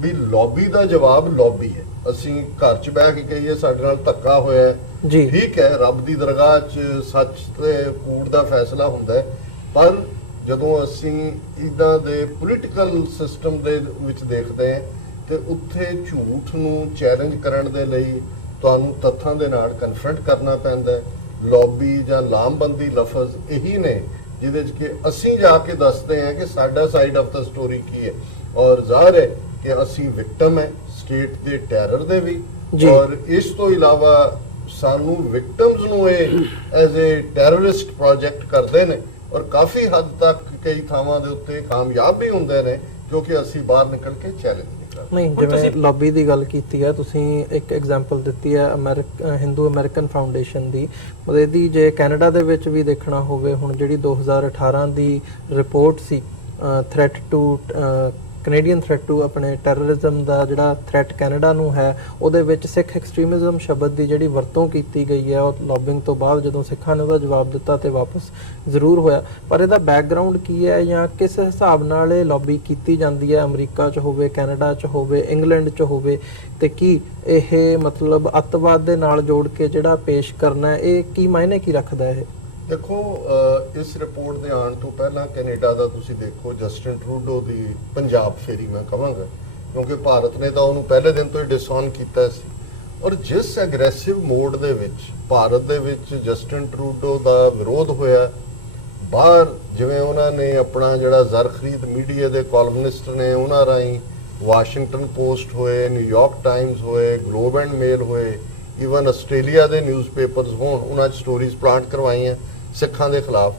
ਵੀ ਲੌਬੀ ਦਾ ਜਵਾਬ ਲੌਬੀ ਹੈ। ਅਸੀਂ ਘਰ 'ਚ ਬਹਿ ਕੇ ਕਹੀਏ ਸਾਡੇ ਨਾਲ ਧੱਕਾ ਹੋਇਆ ਹੈ, ਠੀਕ ਹੈ, ਰੱਬ ਦੀ ਦਰਗਾਹ 'ਚ ਸੱਚ ਤੇ ਕੂੜ ਦਾ ਫੈਸਲਾ ਹੁੰਦਾ ਹੈ, ਪਰ ਜਦੋਂ ਅਸੀਂ ਇਦਾਂ ਦੇ ਪੋਲੀਟੀਕਲ ਸਿਸਟਮ ਦੇ ਵਿੱਚ ਦੇਖਦੇ ਹਾਂ ਤੇ ਉੱਥੇ ਝੂਠ ਨੂੰ ਚੈਲੰਜ ਕਰਨ ਦੇ ਲਈ ਤੁਹਾਨੂੰ ਤੱਥਾਂ ਦੇ ਨਾਲ ਕਨਫਰੰਟ ਕਰਨਾ ਪੈਂਦਾ ਹੈ। ਲੌਬੀ ਜਾਂ ਲਾਮਬੰਦੀ ਲਫ਼ਜ਼ ਇਹੀ ਨੇ ਜਿਹਦੇ 'ਚ ਕਿ ਅਸੀਂ ਜਾ ਕੇ ਦੱਸਦੇ ਹਾਂ ਕਿ ਸਾਡਾ ਸਾਈਡ ਆਫ ਦਾ ਸਟੋਰੀ ਕੀ ਹੈ, ਔਰ ਜ਼ਾਹਰ ਹੈ ਕਿ ਅਸੀਂ ਵਿਕਟਮ ਹੈ ਸਟੇਟ ਦੇ ਟੈਰਰ ਦੇ ਵੀ, ਔਰ ਇਸ ਤੋਂ ਇਲਾਵਾ ਸਾਨੂੰ ਵਿਕਟਮਸ ਨੂੰ ਇਹ ਐਜ਼ ਅ ਟੈਰਰਿਸਟ ਪ੍ਰੋਜੈਕਟ ਕਰਦੇ ਨੇ ਔਰ ਕਾਫੀ ਹੱਦ ਤੱਕ ਕਈ ਥਾਵਾਂ ਦੇ ਉੱਤੇ ਕਾਮਯਾਬ ਵੀ ਹੁੰਦੇ ਨੇ ਕਿਉਂਕਿ ਅਸੀਂ ਬਾਹਰ ਨਿਕਲ ਕੇ ਚੈਲੰਜ ਨਹੀਂ ਕਰਦੇ। ਨਹੀਂ, ਜਿਵੇਂ ਲੌਬੀ ਦੀ ਗੱਲ ਕੀਤੀ ਹੈ ਤੁਸੀਂ, ਇੱਕ ਐਗਜ਼ਾਮਪਲ ਦਿੱਤੀ ਹੈ ਹਿੰਦੂ ਅਮਰੀਕਨ ਫਾਊਂਡੇਸ਼ਨ ਦੀ। ਇਹਦੀ ਜੇ ਕੈਨੇਡਾ ਦੇ ਵਿੱਚ ਵੀ ਦੇਖਣਾ ਹੋਵੇ, ਹੁਣ ਜਿਹੜੀ 2018 ਦੀ ਰਿਪੋਰਟ ਸੀ threat to Canadian threat to ਆਪਣੇ ਟੈਰਰਿਜ਼ਮ ਦਾ ਜਿਹੜਾ ਥ੍ਰੈਟ ਕੈਨੇਡਾ ਨੂੰ ਹੈ, ਉਹਦੇ ਵਿੱਚ ਸਿੱਖ ਐਕਸਟ੍ਰੀਮਿਜ਼ਮ ਸ਼ਬਦ ਦੀ ਜਿਹੜੀ ਵਰਤੋਂ ਕੀਤੀ ਗਈ ਹੈ, ਉਹ ਲੌਬਿੰਗ ਤੋਂ ਬਾਅਦ ਜਦੋਂ ਸਿੱਖਾਂ ਨੇ ਉਹਦਾ ਜਵਾਬ ਦਿੱਤਾ ਤੇ ਵਾਪਸ ਜ਼ਰੂਰ ਹੋਇਆ। ਪਰ ਇਹਦਾ ਬੈਕਗ੍ਰਾਉਂਡ ਕੀ ਹੈ ਜਾਂ ਕਿਸ ਹਿਸਾਬ ਨਾਲ ਇਹ ਲੌਬੀ ਕੀਤੀ ਜਾਂਦੀ ਹੈ, ਅਮਰੀਕਾ 'ਚ ਹੋਵੇ, ਕੈਨੇਡਾ 'ਚ ਹੋਵੇ, ਇੰਗਲੈਂਡ 'ਚ ਹੋਵੇ, ਤੇ ਕੀ ਇਹ ਮਤਲਬ ਅੱਤਵਾਦ ਦੇ ਨਾਲ ਜੋੜ ਕੇ ਜਿਹੜਾ ਪੇਸ਼ ਕਰਨਾ, ਇਹ ਕੀ ਮਾਇਨੇ ਕੀ ਰੱਖਦਾ ਇਹ? ਦੇਖੋ, ਇਸ ਰਿਪੋਰਟ ਦੇ ਆਉਣ ਤੋਂ ਪਹਿਲਾਂ ਕੈਨੇਡਾ ਦਾ ਤੁਸੀਂ ਦੇਖੋ, ਜਸਟਿਨ ਟਰੂਡੋ ਦੀ ਪੰਜਾਬ ਫੇਰੀ ਮੈਂ ਕਹਾਂਗਾ, ਕਿਉਂਕਿ ਭਾਰਤ ਨੇ ਤਾਂ ਉਹਨੂੰ ਪਹਿਲੇ ਦਿਨ ਤੋਂ ਹੀ ਡਿਸਓਨ ਕੀਤਾ ਸੀ। ਔਰ ਜਿਸ ਐਗਰੈਸਿਵ ਮੋਡ ਦੇ ਵਿੱਚ ਭਾਰਤ ਦੇ ਵਿੱਚ ਜਸਟਿਨ ਟਰੂਡੋ ਦਾ ਵਿਰੋਧ ਹੋਇਆ, ਬਾਹਰ ਜਿਵੇਂ ਉਹਨਾਂ ਨੇ ਆਪਣਾ ਜਿਹੜਾ ਜ਼ਰ ਖਰੀਦ ਮੀਡੀਆ ਦੇ ਕਾਲਮਨਿਸਟ ਨੇ ਉਹਨਾਂ ਰਾਹੀਂ ਵਾਸ਼ਿੰਗਟਨ ਪੋਸਟ ਹੋਏ, ਨਿਊਯਾਰਕ ਟਾਈਮਜ਼ ਹੋਏ, ਗਲੋਬ ਐਂਡ ਮੇਲ ਹੋਏ, ਈਵਨ ਆਸਟ੍ਰੇਲੀਆ ਦੇ ਨਿਊਜ਼ਪੇਪਰਸ ਹੋਣ, ਉਹਨਾਂ 'ਚ ਸਟੋਰੀਜ਼ ਪਲਾਂਟ ਕਰਵਾਈਆਂ ਸਿੱਖਾਂ ਦੇ ਖਿਲਾਫ।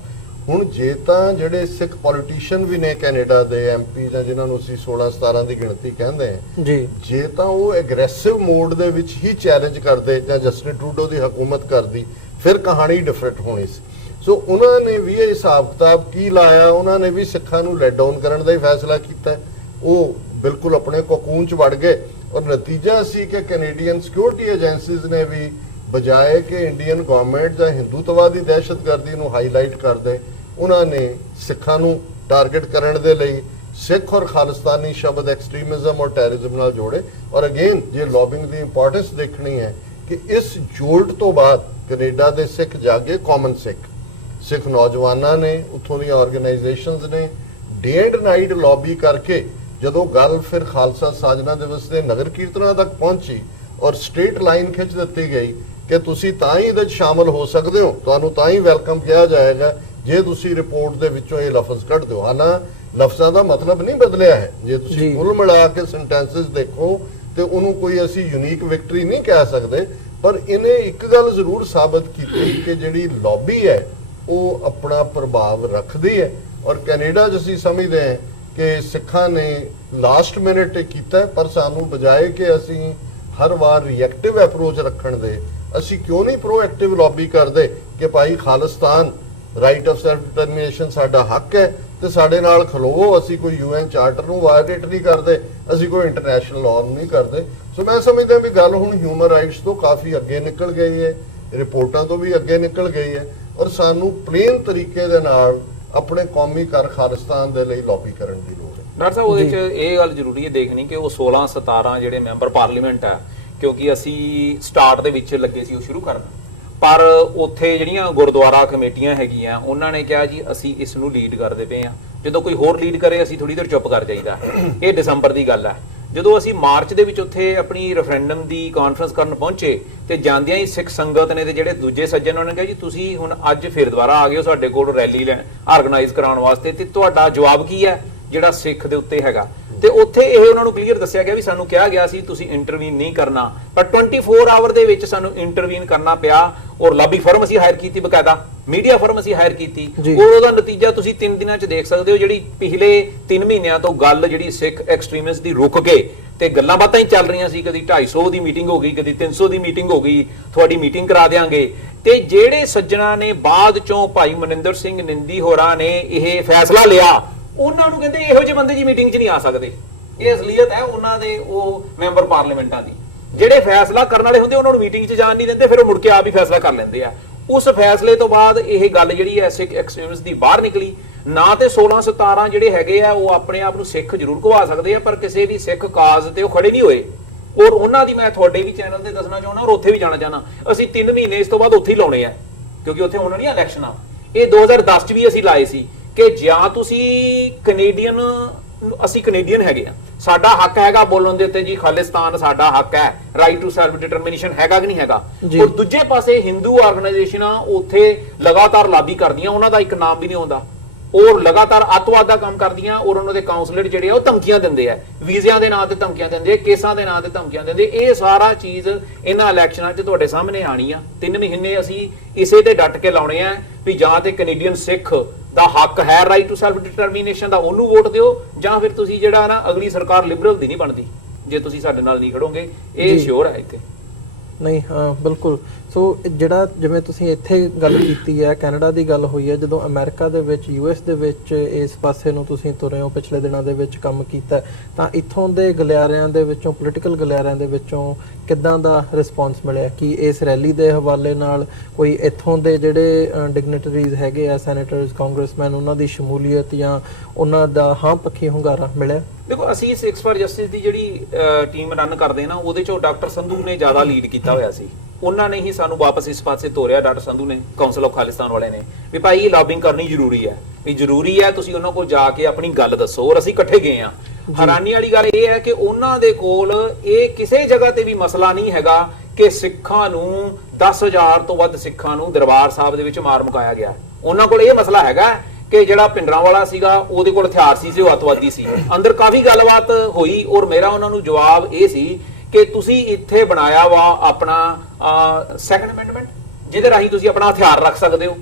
ਹੁਣ ਜੇ ਤਾਂ ਜਿਹੜੇ ਸਿੱਖ ਪੋਲੀਟੀਸ਼ੀਅਨ ਵੀ ਨੇ ਕੈਨੇਡਾ ਦੇ ਐਮਪੀ ਜਾਂ ਜਿਨ੍ਹਾਂ ਨੂੰ ਅਸੀਂ 16-17 ਦੀ ਗਿਣਤੀ ਕਹਿੰਦੇ ਹਾਂ ਜੀ, ਜੇ ਤਾਂ ਉਹ ਐਗਰੈਸਿਵ ਮੋਡ ਦੇ ਵਿੱਚ ਹੀ ਚੈਲੰਜ ਕਰਦੇ ਜਾਂ ਜਸਟਿਨ ਟਰੂਡੋ ਦੀ ਹਕੂਮਤ ਕਰਦੀ, ਫਿਰ ਕਹਾਣੀ ਡਿਫਰੈਂਟ ਹੋਣੀ ਸੀ। ਸੋ ਉਹਨਾਂ ਨੇ ਵੀ ਇਹ ਹਿਸਾਬ ਕਿਤਾਬ ਕੀ ਲਾਇਆ, ਉਹਨਾਂ ਨੇ ਵੀ ਸਿੱਖਾਂ ਨੂੰ ਲੈਟ ਡਾਊਨ ਕਰਨ ਦਾ ਹੀ ਫੈਸਲਾ ਕੀਤਾ। ਉਹ ਬਿਲਕੁਲ ਆਪਣੇ ਕੋਕੂਨ 'ਚ ਵੜ ਗਏ ਔਰ ਨਤੀਜਾ ਸੀ ਕਿ ਕੈਨੇਡੀਅਨ ਸਿਕਿਉਰਿਟੀ ਏਜੰਸੀਜ਼ ਨੇ ਵੀ ਬਜਾਏ ਕਿ ਇੰਡੀਅਨ ਗਵਰਨਮੈਂਟ ਜਾਂ ਹਿੰਦੂਤਵਾਦੀ ਦਹਿਸ਼ਤਗਰਦੀ ਨੂੰ ਹਾਈਲਾਈਟ ਕਰਦੇ, ਉਹਨਾਂ ਨੇ ਸਿੱਖਾਂ ਨੂੰ ਟਾਰਗੇਟ ਕਰਨ ਦੇ ਲਈ ਸਿੱਖ ਔਰ ਖਾਲਿਸਤਾਨੀ ਸ਼ਬਦ ਐਕਸਟ੍ਰੀਮਿਜ਼ਮ ਔਰ ਟੈਰਰਿਜ਼ਮ ਨਾਲ ਜੋੜੇ। ਔਰ ਅਗੇਨ ਜੇ ਲੌਬਿੰਗ ਦੀ ਇੰਪੋਰਟੈਂਸ ਦੇਖਣੀ ਹੈ ਕਿ ਇਸ ਜੋਲਟ ਤੋਂ ਬਾਅਦ ਕੈਨੇਡਾ ਦੇ ਸਿੱਖ ਜਾਗੇ, ਕਾਮਨ ਸਿੱਖ ਨੌਜਵਾਨਾਂ ਨੇ, ਉੱਥੋਂ ਦੀਆਂ ਆਰਗੇਨਾਈਜੇਸ਼ਨਸ ਨੇ ਡੇ ਐਂਡ ਨਾਈਟ ਲੌਬੀ ਕਰਕੇ ਜਦੋਂ ਗੱਲ ਫਿਰ ਖਾਲਸਾ ਸਾਜਨਾ ਦਿਵਸ ਦੇ ਨਗਰ ਕੀਰਤਨਾਂ ਤੱਕ ਪਹੁੰਚੀ ਔਰ ਸਟ੍ਰੇਟ ਲਾਈਨ ਖਿੱਚ ਦਿੱਤੀ ਗਈ ਕਿ ਤੁਸੀਂ ਤਾਂ ਹੀ ਇਹਦੇ 'ਚ ਸ਼ਾਮਲ ਹੋ ਸਕਦੇ ਹੋ, ਤੁਹਾਨੂੰ ਤਾਂ ਹੀ ਵੈਲਕਮ ਕਿਹਾ ਜਾਏਗਾ ਜੇ ਤੁਸੀਂ ਰਿਪੋਰਟ ਦੇ ਵਿੱਚੋਂ ਇਹ ਲਫ਼ਜ਼ ਕੱਢ ਦਿਓ। ਹਾਲਾਂ ਲਫ਼ਜ਼ਾਂ ਦਾ ਮਤਲਬ ਨਹੀਂ ਬਦਲਿਆ ਹੈ, ਜੇ ਤੁਸੀਂ ਕੁੱਲ ਮਿਲਾ ਕੇ ਸੈਂਟੈਂਸਸ ਦੇਖੋ ਤੇ ਉਹਨੂੰ ਕੋਈ ਅਸੀਂ ਯੂਨੀਕ ਵਿਕਟਰੀ ਨਹੀਂ ਕਹਿ ਸਕਦੇ। ਪਰ ਇਹਨੇ ਇੱਕ ਗੱਲ ਜ਼ਰੂਰ ਸਾਬਤ ਕੀਤੀ ਕਿ ਜਿਹੜੀ ਲੌਬੀ ਹੈ ਉਹ ਆਪਣਾ ਪ੍ਰਭਾਵ ਰੱਖਦੀ ਹੈ। ਔਰ ਕੈਨੇਡਾ 'ਚ ਅਸੀਂ ਸਮਝਦੇ ਹਾਂ ਕਿ ਸਿੱਖਾਂ ਨੇ ਲਾਸਟ ਮਿਨਟ ਕੀਤਾ, ਪਰ ਸਾਨੂੰ ਬਜਾਏ ਕਿ ਅਸੀਂ ਹਰ ਵਾਰ ਰਿਐਕਟਿਵ ਅਪਰੋਚ ਰੱਖਣ ਦੇ, ਅਸੀਂ ਕਿਉਂ ਨਹੀਂ ਪ੍ਰੋਐਕਟਿਵ ਲੌਬੀ ਕਰਦੇ ਕਿ ਭਾਈ Khalistan right of self determination ਸਾਡਾ ਹੱਕ ਹੈ ਤੇ ਸਾਡੇ ਨਾਲ ਖਲੋਵੋ, ਅਸੀਂ ਕੋਈ ਯੂਐਨ ਚਾਰਟਰ ਨੂੰ ਵਾਇਲੇਟ ਨਹੀਂ ਕਰਦੇ, ਅਸੀਂ ਕੋਈ ਇੰਟਰਨੈਸ਼ਨਲ ਲਾਅ ਨੂੰ ਨਹੀਂ ਕਰਦੇ। ਸੋ ਮੈਂ ਸਮਝਦਾ ਵੀ ਗੱਲ ਹੁਣ ਹਿਊਮਨ ਰਾਈਟਸ ਤੋਂ ਕਾਫੀ ਅੱਗੇ ਨਿਕਲ ਗਈ ਹੈ, ਰਿਪੋਰਟਾਂ ਤੋਂ ਵੀ ਅੱਗੇ ਨਿਕਲ ਗਈ ਹੈ ਔਰ ਸਾਨੂੰ ਪਲੇਨ ਤਰੀਕੇ ਦੇ ਨਾਲ ਆਪਣੇ ਕੌਮੀ ਘਰ ਖਾਲਿਸਤਾਨ ਦੇ ਲਈ ਲੌਬੀ ਕਰਨ ਦੀ ਲੋੜ ਹੈ। ਡਾਕਟਰ ਸਾਹਿਬ, ਉਹਦੇ 'ਚ ਇਹ ਗੱਲ ਜ਼ਰੂਰੀ ਹੈ ਦੇਖਣੀ ਕਿ ਉਹ 16-17 ਜਿਹੜੇ ਮੈਂਬਰ ਪਾਰਲੀਮੈਂਟ ਹੈ, ਕਿਉਂਕਿ ਅਸੀਂ ਸਟਾਰਟ ਦੇ ਵਿੱਚ ਲੱਗੇ ਸੀ ਉਹ ਸ਼ੁਰੂ ਕਰਨ, ਪਰ ਉੱਥੇ ਜਿਹੜੀਆਂ ਗੁਰਦੁਆਰਾ ਕਮੇਟੀਆਂ ਹੈਗੀਆਂ ਉਹਨਾਂ ਨੇ ਕਿਹਾ ਜੀ ਅਸੀਂ ਇਸ ਨੂੰ ਲੀਡ ਕਰਦੇ ਪਏ ਹਾਂ। ਜਦੋਂ ਕੋਈ ਹੋਰ ਲੀਡ ਕਰੇ ਅਸੀਂ ਥੋੜੀ ਦੇਰ ਚੁੱਪ ਕਰ ਜਾਈਦਾ। ਇਹ ਦਸੰਬਰ ਦੀ ਗੱਲ ਹੈ। ਜਦੋਂ ਅਸੀਂ ਮਾਰਚ ਦੇ ਵਿੱਚ ਉੱਥੇ ਆਪਣੀ ਰੈਫਰੈਂਡਮ ਦੀ ਕਾਨਫਰੰਸ ਕਰਨ ਪਹੁੰਚੇ ਤੇ ਜਾਂਦਿਆਂ ਹੀ ਸਿੱਖ ਸੰਗਤ ਨੇ ਤੇ ਜਿਹੜੇ ਦੂਜੇ ਸੱਜਣ ਉਹਨਾਂ ਨੇ ਕਿਹਾ ਜੀ ਤੁਸੀਂ ਹੁਣ ਅੱਜ ਫਿਰ ਦੁਬਾਰਾ ਆ ਗਏ ਹੋ ਸਾਡੇ ਕੋਲ ਰੈਲੀ ਆਰਗੇਨਾਈਜ਼ ਕਰਾਉਣ ਵਾਸਤੇ, ਤੇ ਤੁਹਾਡਾ ਜਵਾਬ ਕੀ ਹੈ ਜਿਹੜਾ ਸਿੱਖ ਦੇ ਉੱਤੇ ਹੈਗਾ? ਤੇ ਉੱਥੇ ਇਹ ਉਹਨਾਂ ਨੂੰ ਕਲੀਅਰ ਦੱਸਿਆ ਗਿਆ ਵੀ ਸਾਨੂੰ ਕਿਹਾ ਗਿਆ ਸੀ ਤੁਸੀਂ ਇੰਟਰਵੀਨ ਨਹੀਂ ਕਰਨਾ, ਪਰ 24 ਆਵਰ ਦੇ ਵਿੱਚ ਸਾਨੂੰ ਇੰਟਰਵੀਨ ਕਰਨਾ ਪਿਆ ਔਰ ਲੌਬੀ ਫਰਮ ਅਸੀਂ ਹਾਇਰ ਕੀਤੀ, ਬਕਾਇਦਾ ਮੀਡੀਆ ਫਰਮ ਅਸੀਂ ਹਾਇਰ ਕੀਤੀ। ਉਹਦਾ ਨਤੀਜਾ ਤੁਸੀਂ 3 ਦਿਨਾਂ 'ਚ ਦੇਖ ਸਕਦੇ ਹੋ। ਜਿਹੜੀ ਪਿਛਲੇ 3 ਮਹੀਨਿਆਂ ਤੋਂ ਗੱਲ ਜਿਹੜੀ ਸਿੱਖ ਐਕਸਟ੍ਰੀਮਿਸਟ ਦੀ ਰੁਕ ਕੇ ਤੇ ਗੱਲਾਂ ਬਾਤਾਂ ਹੀ ਚੱਲ ਰਹੀਆਂ ਸੀ, ਕਦੀ 250 ਦੀ ਮੀਟਿੰਗ ਹੋ ਗਈ, ਕਦੀ 300 ਦੀ ਮੀਟਿੰਗ ਹੋ ਗਈ, ਤੁਹਾਡੀ ਮੀਟਿੰਗ ਕਰਾ ਦੇਾਂਗੇ। ਤੇ ਜਿਹੜੇ ਸੱਜਣਾ ਨੇ ਬਾਅਦ ਚੋਂ ਭਾਈ ਮਨਿੰਦਰ ਸਿੰਘ ਨਿੰਦੀ ਹੋਰਾਂ ਨੇ ਇਹ ਫੈਸਲਾ ਲਿਆ, ਉਹਨਾਂ ਨੂੰ ਕਹਿੰਦੇ ਇਹੋ ਜਿਹੇ ਬੰਦੇ ਜੀ ਮੀਟਿੰਗ 'ਚ ਨਹੀਂ ਆ ਸਕਦੇ। ਇਹ ਅਸਲੀਅਤ ਹੈ ਉਹਨਾਂ ਦੇ ਉਹ ਮੈਂਬਰ ਪਾਰਲੀਮੈਂਟਾਂ ਦੀ। ਜਿਹੜੇ ਫੈਸਲਾ ਕਰਨ ਵਾਲੇ ਹੁੰਦੇ ਉਹਨਾਂ ਨੂੰ ਮੀਟਿੰਗ 'ਚ ਜਾਣ ਨਹੀਂ ਦਿੰਦੇ, ਫਿਰ ਉਹ ਮੁੜ ਕੇ ਆਪ ਹੀ ਫੈਸਲਾ ਕਰ ਲੈਂਦੇ ਆ। ਉਸ ਫੈਸਲੇ ਤੋਂ ਬਾਅਦ ਇਹ ਗੱਲ ਜਿਹੜੀ ਹੈ ਸਿੱਖ ਐਕਸਟ੍ਰੀਮਿਸਟ ਦੀ ਬਾਹਰ ਨਿਕਲੀ। ਨਾ ਤੇ 16-17 ਜਿਹੜੇ ਹੈਗੇ ਆ ਉਹ ਆਪਣੇ ਆਪ ਨੂੰ ਸਿੱਖ ਜ਼ਰੂਰ ਕਹਾ ਸਕਦੇ ਆ, ਪਰ ਕਿਸੇ ਵੀ ਸਿੱਖ ਕਾਜ਼ ਤੇ ਉਹ ਖੜੇ ਨਹੀਂ ਹੋਏ। ਔਰ ਉਹਨਾਂ ਦੀ ਮੈਂ ਤੁਹਾਡੇ ਵੀ ਚੈਨਲ ਤੇ ਦੱਸਣਾ ਚਾਹੁੰਦਾ ਔਰ ਉੱਥੇ ਵੀ ਜਾਣਾ ਚਾਹੁੰਦਾ, ਅਸੀਂ 3 ਮਹੀਨੇ ਇਸ ਤੋਂ ਬਾਅਦ ਉੱਥੇ ਹੀ ਲਾਉਣੇ ਆ, ਕਿਉਂਕਿ ਉੱਥੇ ਹੋਣਾ ਨਹੀਂ ਇਲੈਕਸ਼ਨ ਆ। ਇਹ 2010 'ਚ ਵੀ ਅਸੀਂ ਲਾਏ ਸੀ ਕਿ ਜਾਂ ਤੁਸੀਂ ਕੈਨੇਡੀਅਨ, ਅਸੀਂ ਕੈਨੇਡੀਅਨ ਹੈਗੇ ਆ, ਸਾਡਾ ਹੱਕ ਹੈਗਾ ਬੋਲਣ ਦੇ ਉੱਤੇ ਜੀ ਖਾਲਿਸਤਾਨ ਸਾਡਾ ਹੱਕ ਹੈ, ਰਾਈਟ ਟੂ ਸੈਲਫ ਡਿਟਰਮੀਨੇਸ਼ਨ ਹੈਗਾ ਕਿ ਨਹੀਂ ਹੈਗਾ। ਔਰ ਦੂਜੇ ਪਾਸੇ ਹਿੰਦੂ ਆਰਗੇਨਾਈਜੇਸ਼ਨਾਂ ਉੱਥੇ ਲਗਾਤਾਰ ਲਾਬੀ ਕਰਦੀਆਂ, ਉਹਨਾਂ ਦਾ ਇੱਕ ਨਾਮ ਵੀ ਨਹੀਂ ਆਉਂਦਾ। ਔਰ ਲਗਾਤਾਰ ਅੱਤਵਾਦ ਦਾ ਕੰਮ ਕਰਦੀਆਂ ਔਰ ਉਹਨਾਂ ਦੇ ਕਾਉਂਸਲਰ ਜਿਹੜੇ ਆ ਉਹ ਧਮਕੀਆਂ ਦਿੰਦੇ ਆ, ਵੀਜ਼ਿਆਂ ਦੇ ਨਾਂ ਤੇ ਧਮਕੀਆਂ ਦਿੰਦੇ ਆ, ਕੇਸਾਂ ਦੇ ਨਾਂ ਤੇ ਧਮਕੀਆਂ ਦਿੰਦੇ। ਇਹ ਸਾਰਾ ਚੀਜ਼ ਇਹਨਾਂ ਇਲੈਕਸ਼ਨਾਂ 'ਚ ਤੁਹਾਡੇ ਸਾਹਮਣੇ ਆਣੀ ਆ। 3 ਮਹੀਨੇ ਅਸੀਂ ਇਸੇ ਤੇ ਡਟ ਕੇ ਲਾਉਣੇ ਆ ਵੀ ਜਾਂ ਤੇ ਕੈਨੇਡੀਅਨ ਸਿੱਖ ਦਾ ਹੱਕ ਹੈ ਰਾਈਟ ਟੂ ਸੈਲਫ ਡਿਟਰਮੀਨੇਸ਼ਨ ਦਾ, ਉਹਨੂੰ ਵੋਟ ਦਿਓ, ਜਾਂ ਫਿਰ ਤੁਸੀਂ ਜਿਹੜਾ ਨਾ ਅਗਲੀ ਸਰਕਾਰ ਲਿਬਰਲ ਦੀ ਨਹੀਂ ਬਣਦੀ ਜੇ ਤੁਸੀਂ ਸਾਡੇ ਨਾਲ ਨਹੀਂ ਖੜੋਗੇ। ਇਹ ਸ਼ੋਰ ਹੈ ਇੱਥੇ। ਨਹੀਂ, ਹਾਂ ਬਿਲਕੁਲ। ਸੋ ਜਿਹੜਾ ਜਿਵੇਂ ਤੁਸੀਂ ਇੱਥੇ ਗੱਲ ਕੀਤੀ ਹੈ, ਕੈਨੇਡਾ ਦੀ ਗੱਲ ਹੋਈ ਹੈ, ਜਦੋਂ ਅਮਰੀਕਾ ਦੇ ਵਿੱਚ US ਦੇ ਵਿੱਚ ਇਸ ਪਾਸੇ ਨੂੰ ਤੁਸੀਂ ਤੁਰੇ ਹੋ, ਪਿਛਲੇ ਦਿਨਾਂ ਦੇ ਵਿੱਚ ਕੰਮ ਕੀਤਾ, ਤਾਂ ਇੱਥੋਂ ਦੇ ਗਲਿਆਰਿਆਂ ਦੇ ਵਿੱਚੋਂ, ਪੋਲੀਟੀਕਲ ਗਲਿਆਰਿਆਂ ਦੇ ਵਿੱਚੋਂ ਕਿੱਦਾਂ ਦਾ ਰਿਸਪੌਂਸ ਮਿਲਿਆ? ਕਿ ਇਸ ਰੈਲੀ ਦੇ ਹਵਾਲੇ ਨਾਲ ਕੋਈ ਇੱਥੋਂ ਦੇ ਜਿਹੜੇ ਡਿਗਨਿਟਰੀਜ਼ ਹੈਗੇ ਆ, ਸੈਨੇਟਰਸ, ਕਾਂਗਰਸਮੈਨ, ਉਹਨਾਂ ਦੀ ਸ਼ਮੂਲੀਅਤ ਜਾਂ ਉਹਨਾਂ ਦਾ ਹਾਂ ਪੱਖੀ ਹੁੰਗਾਰਾ ਮਿਲਿਆ? ਦੇਖੋ, ਅਸੀਂ 6 ਫਾਰ ਜਸਟਿਸ ਦੀ ਜਿਹੜੀ ਟੀਮ ਰਨ ਕਰਦੇ ਨਾ, ਉਹਦੇ ਚੋਂ ਡਾਕਟਰ ਸੰਧੂ ਨੇ ਜ਼ਿਆਦਾ ਲੀਡ ਕੀਤਾ ਹੋਇਆ ਸੀ। ਉਹਨਾਂ ਨੇ ਹੀ ਸਾਨੂੰ ਵਾਪਸ ਇਸ ਪਾਸੇ ਤੋਰਿਆ, ਡਾਕਟਰ ਸੰਧੂ ਨੇ, ਕਾਉਂਸਲ ਆਫ ਖਾਲਿਸਤਾਨ ਵਾਲੇ ਨੇ, ਵੀ ਭਾਈ ਲੌਬਿੰਗ ਕਰਨੀ ਜ਼ਰੂਰੀ ਹੈ, ਵੀ ਜ਼ਰੂਰੀ ਹੈ, ਤੁਸੀਂ ਉਹਨਾਂ ਕੋਲ ਜਾ ਕੇ ਆਪਣੀ ਗੱਲ ਦੱਸੋ। ਔਰ ਅਸੀਂ ਇਕੱਠੇ ਗਏ ਆ। ਹੈਰਾਨੀ ਵਾਲੀ ਗੱਲ ਇਹ ਹੈ ਕਿ ਉਹਨਾਂ ਦੇ ਕੋਲ ਇਹ ਕਿਸੇ ਜਗ੍ਹਾ ਤੇ ਵੀ ਮਸਲਾ ਨਹੀਂ ਹੈਗਾ ਕਿ ਸਿੱਖਾਂ ਨੂੰ 10,000 ਤੋਂ ਵੱਧ ਸਿੱਖਾਂ ਨੂੰ ਦਰਬਾਰ ਸਾਹਿਬ ਦੇ ਵਿੱਚ ਮਾਰ ਮੁਕਾਇਆ ਗਿਆ। ਉਹਨਾਂ ਕੋਲ ਇਹ ਮਸਲਾ ਹੈਗਾ ਕਿ ਜਿਹੜਾ ਪਿੰਡਰਾਂ ਵਾਲਾ ਸੀਗਾ ਉਹਦੇ ਕੋਲ ਹਥਿਆਰ ਸੀ, ਜੋ ਅੱਤਵਾਦੀ ਸੀ। ਅੰਦਰ ਕਾਫੀ ਗੱਲਬਾਤ ਹੋਈ ਔਰ ਮੇਰਾ ਉਹਨਾਂ ਨੂੰ ਜਵਾਬ ਇਹ ਸੀ ਕਿ ਤੁਸੀਂ ਇੱਥੇ ਬਣਾਇਆ ਵਾ ਆਪਣਾ ਸੈਕੰਡ ਅਮੈਂਡਮੈਂਟ, ਜਿਹਦੇ ਰਾਹੀਂ ਤੁਸੀਂ ਆਪਣਾ ਹਥਿਆਰ ਰੱਖ ਸਕਦੇ ਹੋ।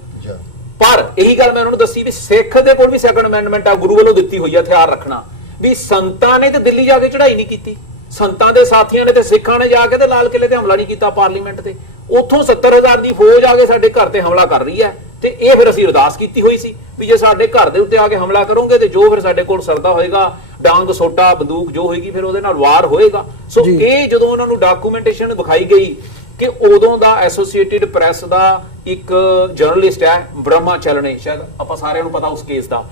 ਪਰ ਇਹੀ ਗੱਲ ਮੈਂ ਉਹਨਾਂ ਨੂੰ ਦੱਸੀ ਵੀ ਸਿੱਖ ਦੇ ਕੋਲ ਵੀ ਸੈਕੰਡ ਅਮੈਂਡਮੈਂਟ ਆ, ਗੁਰੂ ਵੱਲੋਂ ਦਿੱਤੀ ਹੋਈ ਆ ਹਥਿਆਰ ਰੱਖਣਾ। ਵੀ ਸੰਤਾਂ ਨੇ ਤੇ ਦਿੱਲੀ ਜਾ ਕੇ ਚੜ੍ਹਾਈ ਨਹੀਂ ਕੀਤੀ, ਸੰਤਾਂ ਦੇ ਸਾਥੀਆਂ ਨੇ ਤੇ ਸਿੱਖਾਂ ਨੇ ਜਾ ਕੇ ਤੇ ਲਾਲ ਕਿਲੇ ਤੇ ਹਮਲਾ ਨਹੀਂ ਕੀਤਾ ਪਾਰਲੀਮੈਂਟ ਤੇ। ਉੱਥੋਂ 70,000 ਦੀ ਫੌਜ ਆ ਕੇ ਸਾਡੇ ਘਰ ਤੇ ਹਮਲਾ ਕਰ ਰਹੀ ਹੈ। ਤੇ ਇਹ ਫਿਰ ਅਸੀਂ ਅਰਦਾਸ ਕੀਤੀ ਹੋਈ ਸੀ ਵੀ ਜੇ ਸਾਡੇ ਘਰ ਦੇ ਉੱਤੇ ਆ ਕੇ ਹਮਲਾ ਕਰੋਗੇ ਤੇ ਜੋ ਫਿਰ ਸਾਡੇ ਕੋਲ ਸਰਦਾ ਹੋਏਗਾ, ਡਾਂਗ, ਸੋਟਾ, ਬੰਦੂਕ ਜੋ ਹੋਏਗੀ, ਫਿਰ ਉਹਦੇ ਨਾਲ ਵਾਰ ਹੋਏਗਾ। ਸੋ ਇਹ ਜਦੋਂ ਉਹਨਾਂ ਨੂੰ ਡਾਕੂਮੈਂਟੇਸ਼ਨ ਵਿਖਾਈ ਗਈ ਕਿ ਉਦੋਂ ਦਾ ਐਸੋਸੀਏਟਿਡ ਪ੍ਰੈਸ ਦਾ ਇੱਕ ਜਰਨਲਿਸਟ ਹੈ ਬ੍ਰਹਮਾ ਚਲਣੇ, ਸ਼ਾਇਦ ਆਪਾਂ ਸਾਰਿਆਂ ਨੂੰ ਪਤਾ ਉਸ ਕੇਸ ਦਾ,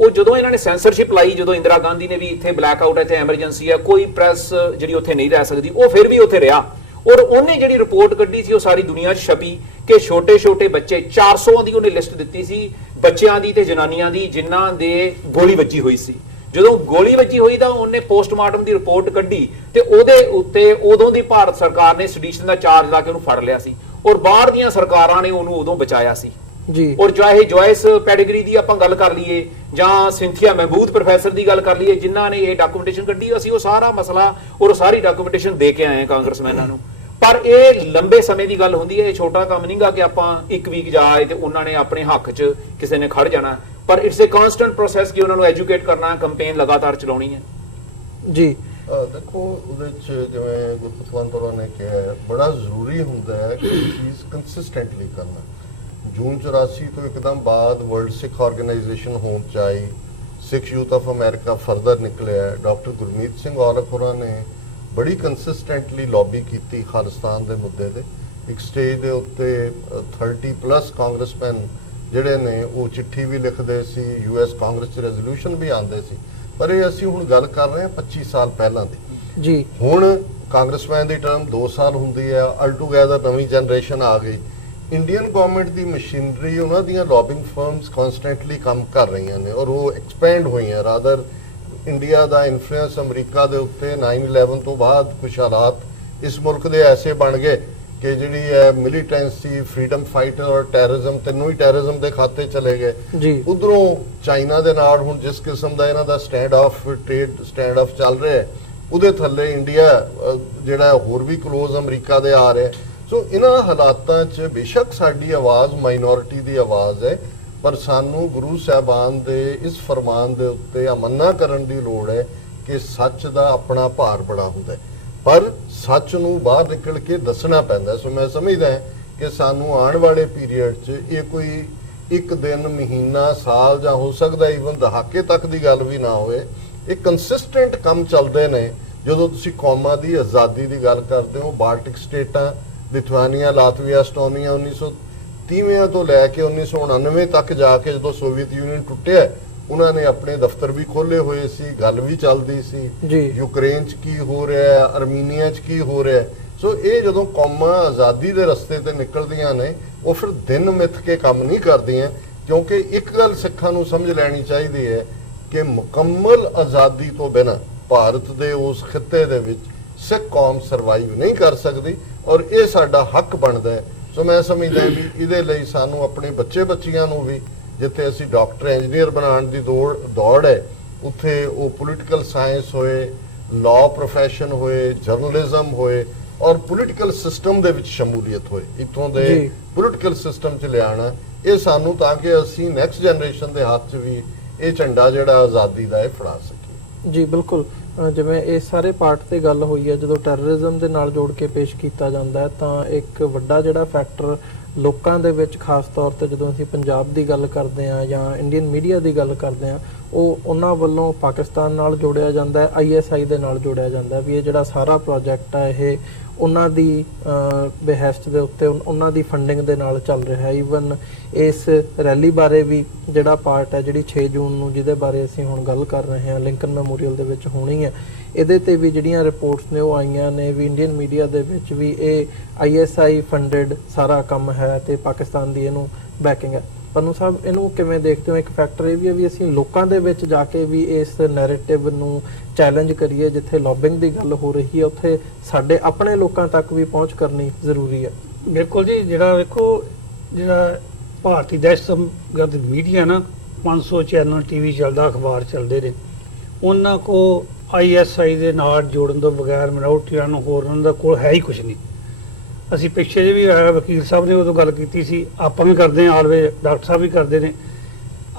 ਉਹ ਜਦੋਂ ਇਹਨਾਂ ਨੇ ਸੈਂਸਰਸ਼ਿਪ ਲਾਈ, ਜਦੋਂ ਇੰਦਰਾ ਗਾਂਧੀ ਨੇ ਵੀ ਇੱਥੇ ਬਲੈਕ ਆਊਟ ਹੈ, ਇੱਥੇ ਐਮਰਜੈਂਸੀ ਹੈ, ਕੋਈ ਪ੍ਰੈਸ ਜਿਹੜੀ ਉੱਥੇ ਨਹੀਂ ਰਹਿ ਸਕਦੀ, ਉਹ ਫਿਰ ਵੀ ਉੱਥੇ ਰਿਹਾ। ਔਰ ਉਹਨੇ ਜਿਹੜੀ ਰਿਪੋਰਟ ਕੱਢੀ ਸੀ ਉਹ ਸਾਰੀ ਦੁਨੀਆ 'ਚ ਛਪੀ ਕਿ ਛੋਟੇ-ਛੋਟੇ ਬੱਚੇ, 400 ਦੀ ਉਹਨੇ ਲਿਸਟ ਦਿੱਤੀ ਸੀ ਬੱਚਿਆਂ ਦੀ ਤੇ ਜਨਾਨੀਆਂ ਦੀ ਜਿਨ੍ਹਾਂ ਦੇ ਗੋਲੀ ਵੱਜੀ ਹੋਈ ਸੀ। ਜਦੋਂ ਗੋਲੀ ਵੱਜੀ ਹੋਈ ਤਾਂ ਉਹਨੇ ਪੋਸਟਮਾਰਟਮ ਦੀ ਰਿਪੋਰਟ ਕੱਢੀ ਤੇ ਉਹਦੇ ਉੱਤੇ ਉਦੋਂ ਦੀ ਭਾਰਤ ਸਰਕਾਰ ਨੇ ਸੈਡੀਸ਼ਨ ਦਾ ਚਾਰਜ ਲਾ ਕੇ ਉਹਨੂੰ ਫੜ ਲਿਆ ਸੀ ਔਰ ਬਾਹਰ ਦੀਆਂ ਸਰਕਾਰਾਂ ਨੇ ਉਹਨੂੰ ਉਦੋਂ ਬਚਾਇਆ ਸੀ ਜੀ। ਔਰ ਚਾਹੇ ਜੋਇਸ ਪੈਡਗਰੀ ਦੀ ਆਪਾਂ ਗੱਲ ਕਰ ਲਈਏ ਜਾਂ ਸਿੰਥੀਆ ਮਹਿਮੂਦ ਪ੍ਰੋਫੈਸਰ ਦੀ ਗੱਲ ਕਰ ਲਈਏ, ਜਿਨ੍ਹਾਂ ਨੇ ਇਹ ਡਾਕੂਮੈਂਟੇਸ਼ਨ ਕੱਢੀ, ਅਸੀਂ ਉਹ ਸਾਰਾ ਮਸਲਾ ਔਰ ਸਾਰੀ ਡਾਕੂਮੈਂਟੇਸ਼ਨ ਦੇ ਕੇ ਆਏ ਹਾਂ ਕਾਂਗਰਸਮੈਨਾਂ ਨੂੰ। ਪਰ ਇਹ ਲੰਬੇ ਸਮੇਂ ਦੀ ਗੱਲ ਹੁੰਦੀ ਹੈ, ਇਹ ਛੋਟਾ ਕੰਮ ਨਹੀਂਗਾ ਕਿ ਆਪਾਂ ਇੱਕ ਵੀਕ ਜਾਏ ਤੇ ਉਹਨਾਂ ਨੇ ਆਪਣੇ ਹੱਕ 'ਚ ਕਿਸੇ ਨੇ ਖੜ ਜਾਣਾ। ਪਰ ਇਟਸ ਅ ਕਨਸਟੈਂਟ ਪ੍ਰੋਸੈਸ ਕਿ ਉਹਨਾਂ ਨੂੰ ਐਜੂਕੇਟ ਕਰਨਾ, ਕੰਪੇਨ ਲਗਾਤਾਰ ਚਲਾਉਣੀ ਹੈ ਜੀ। ਦੇਖੋ, ਉਹਦੇ 'ਚ ਜਿਵੇਂ ਗੁਰਪਤਵੰਤ ਹੋਰਾਂ ਨੇ ਕਿਹਾ, ਬੜਾ ਜ਼ਰੂਰੀ ਹੁੰਦਾ ਹੈ ਕਿ ਚੀਜ਼ ਕੰਸਿਸਟੈਂਟਲੀ ਕਰਨਾ। ਜੂਨ 84 ਤੋਂ ਇੱਕਦਮ ਬਾਅਦ ਵਰਲਡ ਸਿੱਖ ਆਰਗੇਨਾਈਜੇਸ਼ਨ ਹੋਂਦ 'ਚ ਆਈ, ਸਿੱਖ ਯੂਥ ਆਫ ਅਮਰੀਕਾ ਫਰਦਰ ਨਿਕਲਿਆ। ਡਾਕਟਰ ਗੁਰਮੀਤ ਸਿੰਘ ਔਲਖ ਹੋਰਾਂ ਨੇ ਬੜੀ ਕੰਸਿਸਟੈਂਟਲੀ ਲੌਬੀ ਕੀਤੀ ਖਾਲਿਸਤਾਨ ਦੇ ਮੁੱਦੇ ਤੇ। ਇੱਕ ਸਟੇਜ ਦੇ ਉੱਤੇ 30+ ਕਾਂਗਰਸਮੈਨ ਜਿਹੜੇ ਨੇ ਉਹ ਚਿੱਠੀ ਵੀ ਲਿਖਦੇ ਸੀ, US ਕਾਂਗਰਸ 'ਚ ਰੈਜ਼ੋਲੂਸ਼ਨ ਵੀ ਆਉਂਦੇ ਸੀ। ਪਰ ਇਹ ਅਸੀਂ ਹੁਣ ਗੱਲ ਕਰ ਰਹੇ ਹਾਂ 25 ਸਾਲ ਪਹਿਲਾਂ ਦੀ ਜੀ। ਹੁਣ ਕਾਂਗਰਸਮੈਨ ਦੀ ਟਰਮ 2 ਸਾਲ ਹੁੰਦੀ ਹੈ, ਆਲ ਟੂਗੇਦਰ ਨਵੀਂ ਜਨਰੇਸ਼ਨ ਆ ਗਈ। ਇੰਡੀਅਨ ਗਵਰਨਮੈਂਟ ਦੀ ਮਸ਼ੀਨਰੀ, ਉਹਨਾਂ ਦੀਆਂ ਲੌਬਿੰਗ ਫਰਮਸ ਕਨਸਟੈਂਟਲੀ ਕੰਮ ਕਰ ਰਹੀਆਂ ਨੇ ਔਰ ਉਹ ਐਕਸਪੈਂਡ ਹੋਈਆਂ। ਰਾਦਰ ਇੰਡੀਆ ਦਾ ਇਨਫਲੂਐਂਸ ਅਮਰੀਕਾ ਦੇ ਉੱਤੇ 9/11 ਤੋਂ ਬਾਅਦ ਕੁਝ ਹਾਲਾਤ ਇਸ ਮੁਲਕ ਦੇ ਐਸੇ ਬਣ ਗਏ ਕਿ ਜਿਹੜੀ ਹੈ ਮਿਲੀਟੈਂਸੀ, ਫਰੀडम ਫਾਈਟਰ ਔਰ ਟੈਰਰਿਜ਼ਮ, ਤਿੰਨੋਂ ਹੀ ਟੈਰਰਿਜ਼ਮ ਦੇ ਖਾਤੇ ਚਲੇ ਗਏ। ਉਧਰੋਂ ਚਾਈਨਾ ਦੇ ਨਾਲ ਹੁਣ ਜਿਸ ਕਿਸਮ ਦਾ ਇਹਨਾਂ ਦਾ standoff trade standoff ਚੱਲ ਰਿਹਾ, ਉਹਦੇ ਥੱਲੇ ਇੰਡੀਆ ਜਿਹੜਾ ਹੋਰ ਵੀ ਕਲੋਜ਼ ਅਮਰੀਕਾ ਦੇ ਆ ਰਿਹਾ। ਸੋ ਇਹਨਾਂ ਹਾਲਾਤਾਂ 'ਚ ਬੇਸ਼ੱਕ ਸਾਡੀ ਆਵਾਜ਼ ਮਾਈਨੋਰਿਟੀ ਦੀ ਆਵਾਜ਼ ਹੈ, ਪਰ ਸਾਨੂੰ ਗੁਰੂ ਸਾਹਿਬਾਨ ਦੇ ਇਸ ਫਰਮਾਨ ਦੇ ਉੱਤੇ ਅਮੰਨਾ ਕਰਨ ਦੀ ਲੋੜ ਹੈ ਕਿ ਸੱਚ ਦਾ ਆਪਣਾ ਭਾਰ ਬੜਾ ਹੁੰਦਾ ਹੈ, ਪਰ ਸੱਚ ਨੂੰ ਬਾਹਰ ਨਿਕਲ ਕੇ ਦੱਸਣਾ ਪੈਂਦਾ। ਸੋ ਮੈਂ ਸਮਝਦਾ ਕਿ ਸਾਨੂੰ ਆਉਣ ਵਾਲੇ ਪੀਰੀਅਡ 'ਚ ਇਹ ਕੋਈ ਇੱਕ ਦਿਨ, ਮਹੀਨਾ, ਸਾਲ ਜਾਂ ਹੋ ਸਕਦਾ ਈਵਨ ਦਹਾਕੇ ਤੱਕ ਦੀ ਗੱਲ ਵੀ ਨਾ ਹੋਏ। ਇਹ ਕੰਸਿਸਟੈਂਟ ਕੰਮ ਚੱਲਦੇ ਨੇ। ਜਦੋਂ ਤੁਸੀਂ ਕੌਮਾਂ ਦੀ ਆਜ਼ਾਦੀ ਦੀ ਗੱਲ ਕਰਦੇ ਹੋ, ਬਾਲਟਿਕ ਸਟੇਟਾਂ ਲਿਥੁਆਨੀਆ, ਲਾਤਵੀਆ, ਐਸਟੋਨੀਆ 1930 ਤੋਂ ਲੈ ਕੇ 1999 ਤੱਕ ਜਾ ਕੇ ਜਦੋਂ ਸੋਵੀਅਤ ਯੂਨੀਅਨ ਟੁੱਟਿਆ, ਉਹਨਾਂ ਨੇ ਆਪਣੇ ਦਫ਼ਤਰ ਵੀ ਖੋਲੇ ਹੋਏ ਸੀ, ਗੱਲ ਵੀ ਚੱਲਦੀ ਸੀ ਯੂਕਰੇਨ 'ਚ ਕੀ ਹੋ ਰਿਹਾ, ਅਰਮੀਨੀਆ 'ਚ ਕੀ ਹੋ ਰਿਹਾ। ਸੋ ਇਹ ਜਦੋਂ ਕੌਮਾਂ ਆਜ਼ਾਦੀ ਦੇ ਰਸਤੇ ਤੇ ਨਿਕਲਦੀਆਂ ਨੇ, ਉਹ ਫਿਰ ਦਿਨ ਮਿੱਥ ਕੇ ਕੰਮ ਨਹੀਂ ਕਰਦੀਆਂ। ਕਿਉਂਕਿ ਇੱਕ ਗੱਲ ਸਿੱਖਾਂ ਨੂੰ ਸਮਝ ਲੈਣੀ ਚਾਹੀਦੀ ਹੈ ਕਿ ਮੁਕੰਮਲ ਆਜ਼ਾਦੀ ਤੋਂ ਬਿਨਾਂ ਭਾਰਤ ਦੇ ਉਸ ਖਿੱਤੇ ਦੇ ਵਿੱਚ ਸਿੱਖ ਕੌਮ ਸਰਵਾਈਵ ਨਹੀਂ ਕਰ ਸਕਦੀ ਔਰ ਇਹ ਸਾਡਾ ਹੱਕ ਬਣਦਾ ਹੈ। ਸੋ ਮੈਂ ਸਮਝਦਾ ਵੀ ਇਹਦੇ ਲਈ ਸਾਨੂੰ ਆਪਣੇ ਬੱਚੇ ਬੱਚੀਆਂ ਨੂੰ ਵੀ ਜਿੱਥੇ ਅਸੀਂ ਡਾਕਟਰ ਇੰਜੀਨੀਅਰ ਬਣਾਉਣ ਦੀ ਦੌੜ ਹੈ, ਉੱਥੇ ਉਹ ਪੋਲੀਟੀਕਲ ਸਾਇੰਸ ਹੋਏ, ਲਾਅ ਪ੍ਰੋਫੈਸ਼ਨ ਹੋਏ, ਜਰਨਲਿਜ਼ਮ ਹੋਏ ਔਰ ਪੋਲੀਟੀਕਲ ਸਿਸਟਮ ਦੇ ਵਿੱਚ ਸ਼ਮੂਲੀਅਤ ਹੋਏ। ਇੱਥੋਂ ਦੇ ਜੀ। ਪੋਲੀਟੀਕਲ ਸਿਸਟਮ 'ਚ ਲਿਆਉਣਾ ਇਹ ਸਾਨੂੰ, ਤਾਂ ਕਿ ਅਸੀਂ ਨੈਕਸਟ ਜਨਰੇਸ਼ਨ ਦੇ ਹੱਥ 'ਚ ਵੀ ਇਹ ਝੰਡਾ ਜਿਹੜਾ ਆਜ਼ਾਦੀ ਦਾ ਇਹ ਫੜਾ ਸਕੀਏ। ਜੀ ਬਿਲਕੁਲ। ਜਿਵੇਂ ਇਹ ਸਾਰੇ ਪਾਰਟ ਤੇ ਗੱਲ ਹੋਈ ਹੈ, ਜਦੋਂ ਟੈਰਰਿਜ਼ਮ ਦੇ ਨਾਲ ਜੋੜ ਕੇ ਪੇਸ਼ ਕੀਤਾ ਜਾਂਦਾ ਹੈ ਤਾਂ ਇੱਕ ਵੱਡਾ ਜਿਹੜਾ ਫੈਕਟਰ ਲੋਕਾਂ ਦੇ ਵਿੱਚ, ਖਾਸ ਤੌਰ ਤੇ ਜਦੋਂ ਅਸੀਂ ਪੰਜਾਬ ਦੀ ਗੱਲ ਕਰਦੇ ਹਾਂ ਜਾਂ ਇੰਡੀਅਨ ਮੀਡੀਆ ਦੀ ਗੱਲ ਕਰਦੇ ਹਾਂ, ਉਹ ਉਹਨਾਂ ਵੱਲੋਂ ਪਾਕਿਸਤਾਨ ਨਾਲ ਜੋੜਿਆ ਜਾਂਦਾ ਹੈ, ISI ਦੇ ਨਾਲ ਜੋੜਿਆ ਜਾਂਦਾ ਹੈ ਵੀ ਇਹ ਜਿਹੜਾ ਸਾਰਾ ਪ੍ਰੋਜੈਕਟ ਹੈ ਇਹ ਉਹਨਾਂ ਦੀ ਬਿਹੈਸਟ ਦੇ ਉੱਤੇ, ਉਹਨਾਂ ਦੀ ਫੰਡਿੰਗ ਦੇ ਨਾਲ ਚੱਲ ਰਿਹਾ ਹੈ। ਈਵਨ ਇਸ ਰੈਲੀ ਬਾਰੇ ਵੀ ਜਿਹੜਾ ਪਾਰਟ ਹੈ, ਜਿਹੜੀ 6 ਜੂਨ ਨੂੰ ਜਿਹਦੇ ਬਾਰੇ ਅਸੀਂ ਹੁਣ ਗੱਲ ਕਰ ਰਹੇ ਹਾਂ, ਲਿੰਕਨ ਮੈਮੋਰੀਅਲ ਦੇ ਵਿੱਚ ਹੋਣੀ ਹੈ, ਇਹਦੇ ਤੇ ਵੀ ਜਿਹੜੀਆਂ ਰਿਪੋਰਟਸ ਨੇ ਉਹ ਆਈਆਂ ਨੇ ਵੀ ਇੰਡੀਅਨ ਮੀਡੀਆ ਦੇ ਵਿੱਚ ਵੀ ਇਹ ISI ਫੰਡਡ ਸਾਰਾ ਕੰਮ ਹੈ ਤੇ ਪਾਕਿਸਤਾਨ ਦੀ ਇਹਨੂੰ ਬੈਕਿੰਗ ਹੈ। ਪੰਨੂ ਸਾਹਿਬ, ਇਹਨੂੰ ਕਿਵੇਂ ਦੇਖਦੇ ਹੋ? ਇੱਕ ਫੈਕਟਰ ਇਹ ਵੀ ਹੈ ਵੀ ਅਸੀਂ ਲੋਕਾਂ ਦੇ ਵਿੱਚ ਜਾ ਕੇ ਵੀ ਇਸ ਨੈਰੇਟਿਵ ਨੂੰ ਚੈਲੰਜ ਕਰੀਏ, ਜਿੱਥੇ ਲੌਬਿੰਗ ਦੀ ਗੱਲ ਹੋ ਰਹੀ ਹੈ ਉੱਥੇ ਸਾਡੇ ਆਪਣੇ ਲੋਕਾਂ ਤੱਕ ਵੀ ਪਹੁੰਚ ਕਰਨੀ ਜ਼ਰੂਰੀ ਹੈ। ਬਿਲਕੁਲ ਜੀ। ਜਿਹੜਾ ਵੇਖੋ, ਜਿਹੜਾ ਭਾਰਤੀ ਦਹਿਸ਼ਤਗਰਦ ਮੀਡੀਆ ਨਾ, 500 ਚੈਨਲ TV ਚੱਲਦਾ, ਅਖਬਾਰ ਚੱਲਦੇ ਨੇ, ਉਹਨਾਂ ਕੋ ISI ਦੇ ਨਾਲ ਜੋੜਨ ਤੋਂ ਬਗੈਰ ਮਿਨੋਰਟੀਆਂ ਨੂੰ ਹੋਰ ਉਹਨਾਂ ਦਾ ਕੋਲ ਹੈ ਹੀ ਕੁਝ ਨਹੀਂ। ਅਸੀਂ ਪਿੱਛੇ ਜੇ ਵੀ ਵਕੀਲ ਸਾਹਿਬ ਨੇ ਉਦੋਂ ਗੱਲ ਕੀਤੀ ਸੀ, ਆਪਾਂ ਵੀ ਕਰਦੇ ਹਾਂ, ਆਲਵੇ ਡਾਕਟਰ ਸਾਹਿਬ ਵੀ ਕਰਦੇ ਨੇ।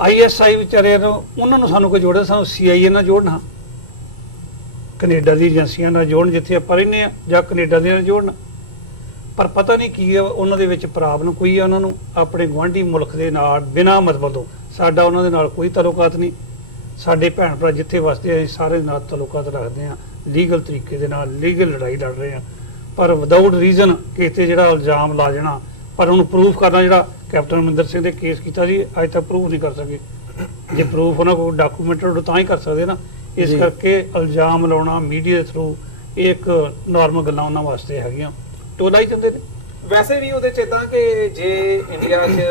ISI ਵਿਚਾਰਿਆਂ ਨੂੰ, ਉਹਨਾਂ ਨੂੰ ਸਾਨੂੰ ਕੋਈ ਜੋੜਨ, ਸਾਨੂੰ CIA ਨਾਲ ਜੋੜਨਾ, ਕੈਨੇਡਾ ਦੀ ਏਜੰਸੀਆਂ ਨਾਲ ਜੋੜਨ ਜਿੱਥੇ ਆਪਾਂ ਰਹਿੰਦੇ ਆ, ਜਾਂ ਕੈਨੇਡਾ ਦੇ ਨਾਲ ਜੋੜਨ। ਪਰ ਪਤਾ ਨਹੀਂ ਕੀ ਹੈ ਉਹਨਾਂ ਦੇ ਵਿੱਚ ਪ੍ਰੋਬਲਮ ਕੋਈ ਆ। ਉਹਨਾਂ ਨੂੰ ਆਪਣੇ ਗੁਆਂਢੀ ਮੁਲਕ ਦੇ ਨਾਲ ਬਿਨਾਂ ਮਤਲਬ ਤੋਂ, ਸਾਡਾ ਉਹਨਾਂ ਦੇ ਨਾਲ ਕੋਈ ਤਾਲੁਕਾਤ ਨਹੀਂ। ਸਾਡੇ ਭੈਣ ਭਰਾ ਜਿੱਥੇ ਵਸਦੇ ਆ, ਸਾਰੇ ਨਾਲ ਤਾਲੁਕਾਤ ਰੱਖਦੇ ਆ, ਲੀਗਲ ਤਰੀਕੇ ਦੇ ਨਾਲ ਲੀਗਲ ਲੜਾਈ ਲੜ ਰਹੇ ਆ। ਪਰ ਵਿਦਆਊਟ ਰੀਜ਼ਨ ਕਿਸੇ ਤੇ ਜਿਹੜਾ ਇਲਜ਼ਾਮ ਲਾ ਜਾਣਾ, ਪਰ ਉਹਨੂੰ ਪ੍ਰੂਫ ਕਰਨਾ, ਜਿਹੜਾ ਕੈਪਟਨ ਅਮਰਿੰਦਰ ਸਿੰਘ ਦੇ ਕੇਸ ਕੀਤਾ ਜੀ, ਅੱਜ ਤੱਕ ਪ੍ਰੂਫ ਨਹੀਂ ਕਰ ਸਕੇ। ਜੇ ਪ੍ਰੂਫ ਉਹਨਾਂ ਕੋਲ ਡਾਕੂਮੈਂਟਡ ਤਾਂ ਹੀ ਕਰ ਸਕਦੇ ਨਾ। ਇਸ ਕਰਕੇ ਇਲਜ਼ਾਮ ਲਾਉਣਾ ਮੀਡੀਆ ਦੇ ਥਰੂ ਇਹ ਇੱਕ ਨਾਰਮਲ ਗੱਲਾਂ ਉਹਨਾਂ ਵਾਸਤੇ ਹੈਗੀਆਂ, ਟੋਲਾ ਹੀ ਜਾਂਦੇ ਨੇ। ਵੈਸੇ ਵੀ ਉਹਦੇ ਚ ਇਦਾਂ ਕਿ ਜੇ ਇੰਡੀਆ 'ਚ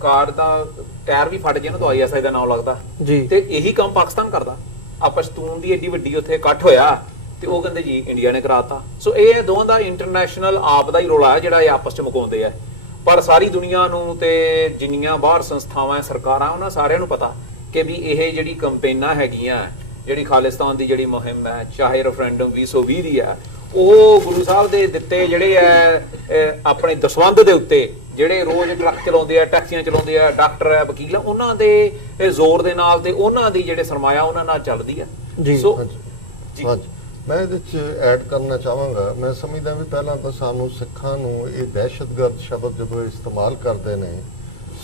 ਕਾਰ ਦਾ ਟਾਇਰ ਵੀ ਫਟ ਜੇ ਨਾ ਤਾਂ ISI ਦਾ ਨਾਮ ਲੱਗਦਾ ਜੀ, ਤੇ ਇਹੀ ਕੰਮ ਪਾਕਿਸਤਾਨ ਕਰਦਾ। ਆ ਪਸ਼ਤੂਨ ਦੀ ਏਡੀ ਵੱਡੀ ਉੱਥੇ ਇਕੱਠ ਹੋਇਆ ਤੇ ਉਹ ਕਹਿੰਦੇ ਜੀ ਇੰਡੀਆ ਨੇ ਕਰਾਤਾ। ਸੋ ਇਹ ਦੋਵਾਂ ਦਾ ਇੰਟਰਨੈਸ਼ਨਲ ਆਪ ਦਾ ਹੀ ਰੌਲਾ ਹੈ ਜਿਹੜਾ ਇਹ ਆਪਸ ਚ ਮੁਕਾਉਂਦੇ ਆ। ਪਰ ਸਾਰੀ ਦੁਨੀਆ ਨੂੰ ਤੇ ਜਿੰਨੀਆਂ ਬਾਹਰ ਸੰਸਥਾਵਾਂ, ਸਰਕਾਰਾਂ, ਉਹਨਾਂ ਸਾਰਿਆਂ ਨੂੰ ਪਤਾ ਕਿ ਵੀ ਇਹ ਜਿਹੜੀ ਕੰਪੇਨਾਂ ਹੈਗੀਆਂ, ਜਿਹੜੀ ਖਾਲਿਸਤਾਨ ਦੀ ਜਿਹੜੀ ਮੁਹਿੰਮ ਹੈ, ਚਾਹੇ ਰੈਫਰੈਂਡਮ 2020 ਦੀ ਹੈ, ਉਹ ਗੁਰੂ ਸਾਹਿਬ ਦੇ ਦਿੱਤੇ ਜਿਹੜੇ ਹੈ ਆਪਣੇ ਦਸਵੰਧ ਦੇ ਉੱਤੇ, ਜਿਹੜੇ ਰੋਜ਼ ਟਰੱਕ ਚਲਾਉਂਦੇ ਆ, ਟੈਕਸੀਆਂ ਚਲਾਉਂਦੇ ਆ, ਡਾਕਟਰ ਹੈ, ਵਕੀਲ ਹੈ, ਉਹਨਾਂ ਦੇ ਜ਼ੋਰ ਦੇ ਨਾਲ ਤੇ ਉਹਨਾਂ ਦੀ ਜਿਹੜੇ ਸਰਮਾਇਆ ਉਹਨਾਂ ਨਾਲ ਚੱਲਦੀ ਆ। ਜੀ। ਸੋ ਹਾਂਜੀ, ਮੈਂ ਇਹਦੇ 'ਚ ਐਡ ਕਰਨਾ ਚਾਹਾਂਗਾ। ਮੈਂ ਸਮਝਦਾ ਵੀ ਪਹਿਲਾਂ ਤਾਂ ਸਾਨੂੰ ਸਿੱਖਾਂ ਨੂੰ ਇਹ ਦਹਿਸ਼ਤਗਰਦ ਸ਼ਬਦ ਜਦੋਂ ਇਸਤੇਮਾਲ ਕਰਦੇ ਨੇ,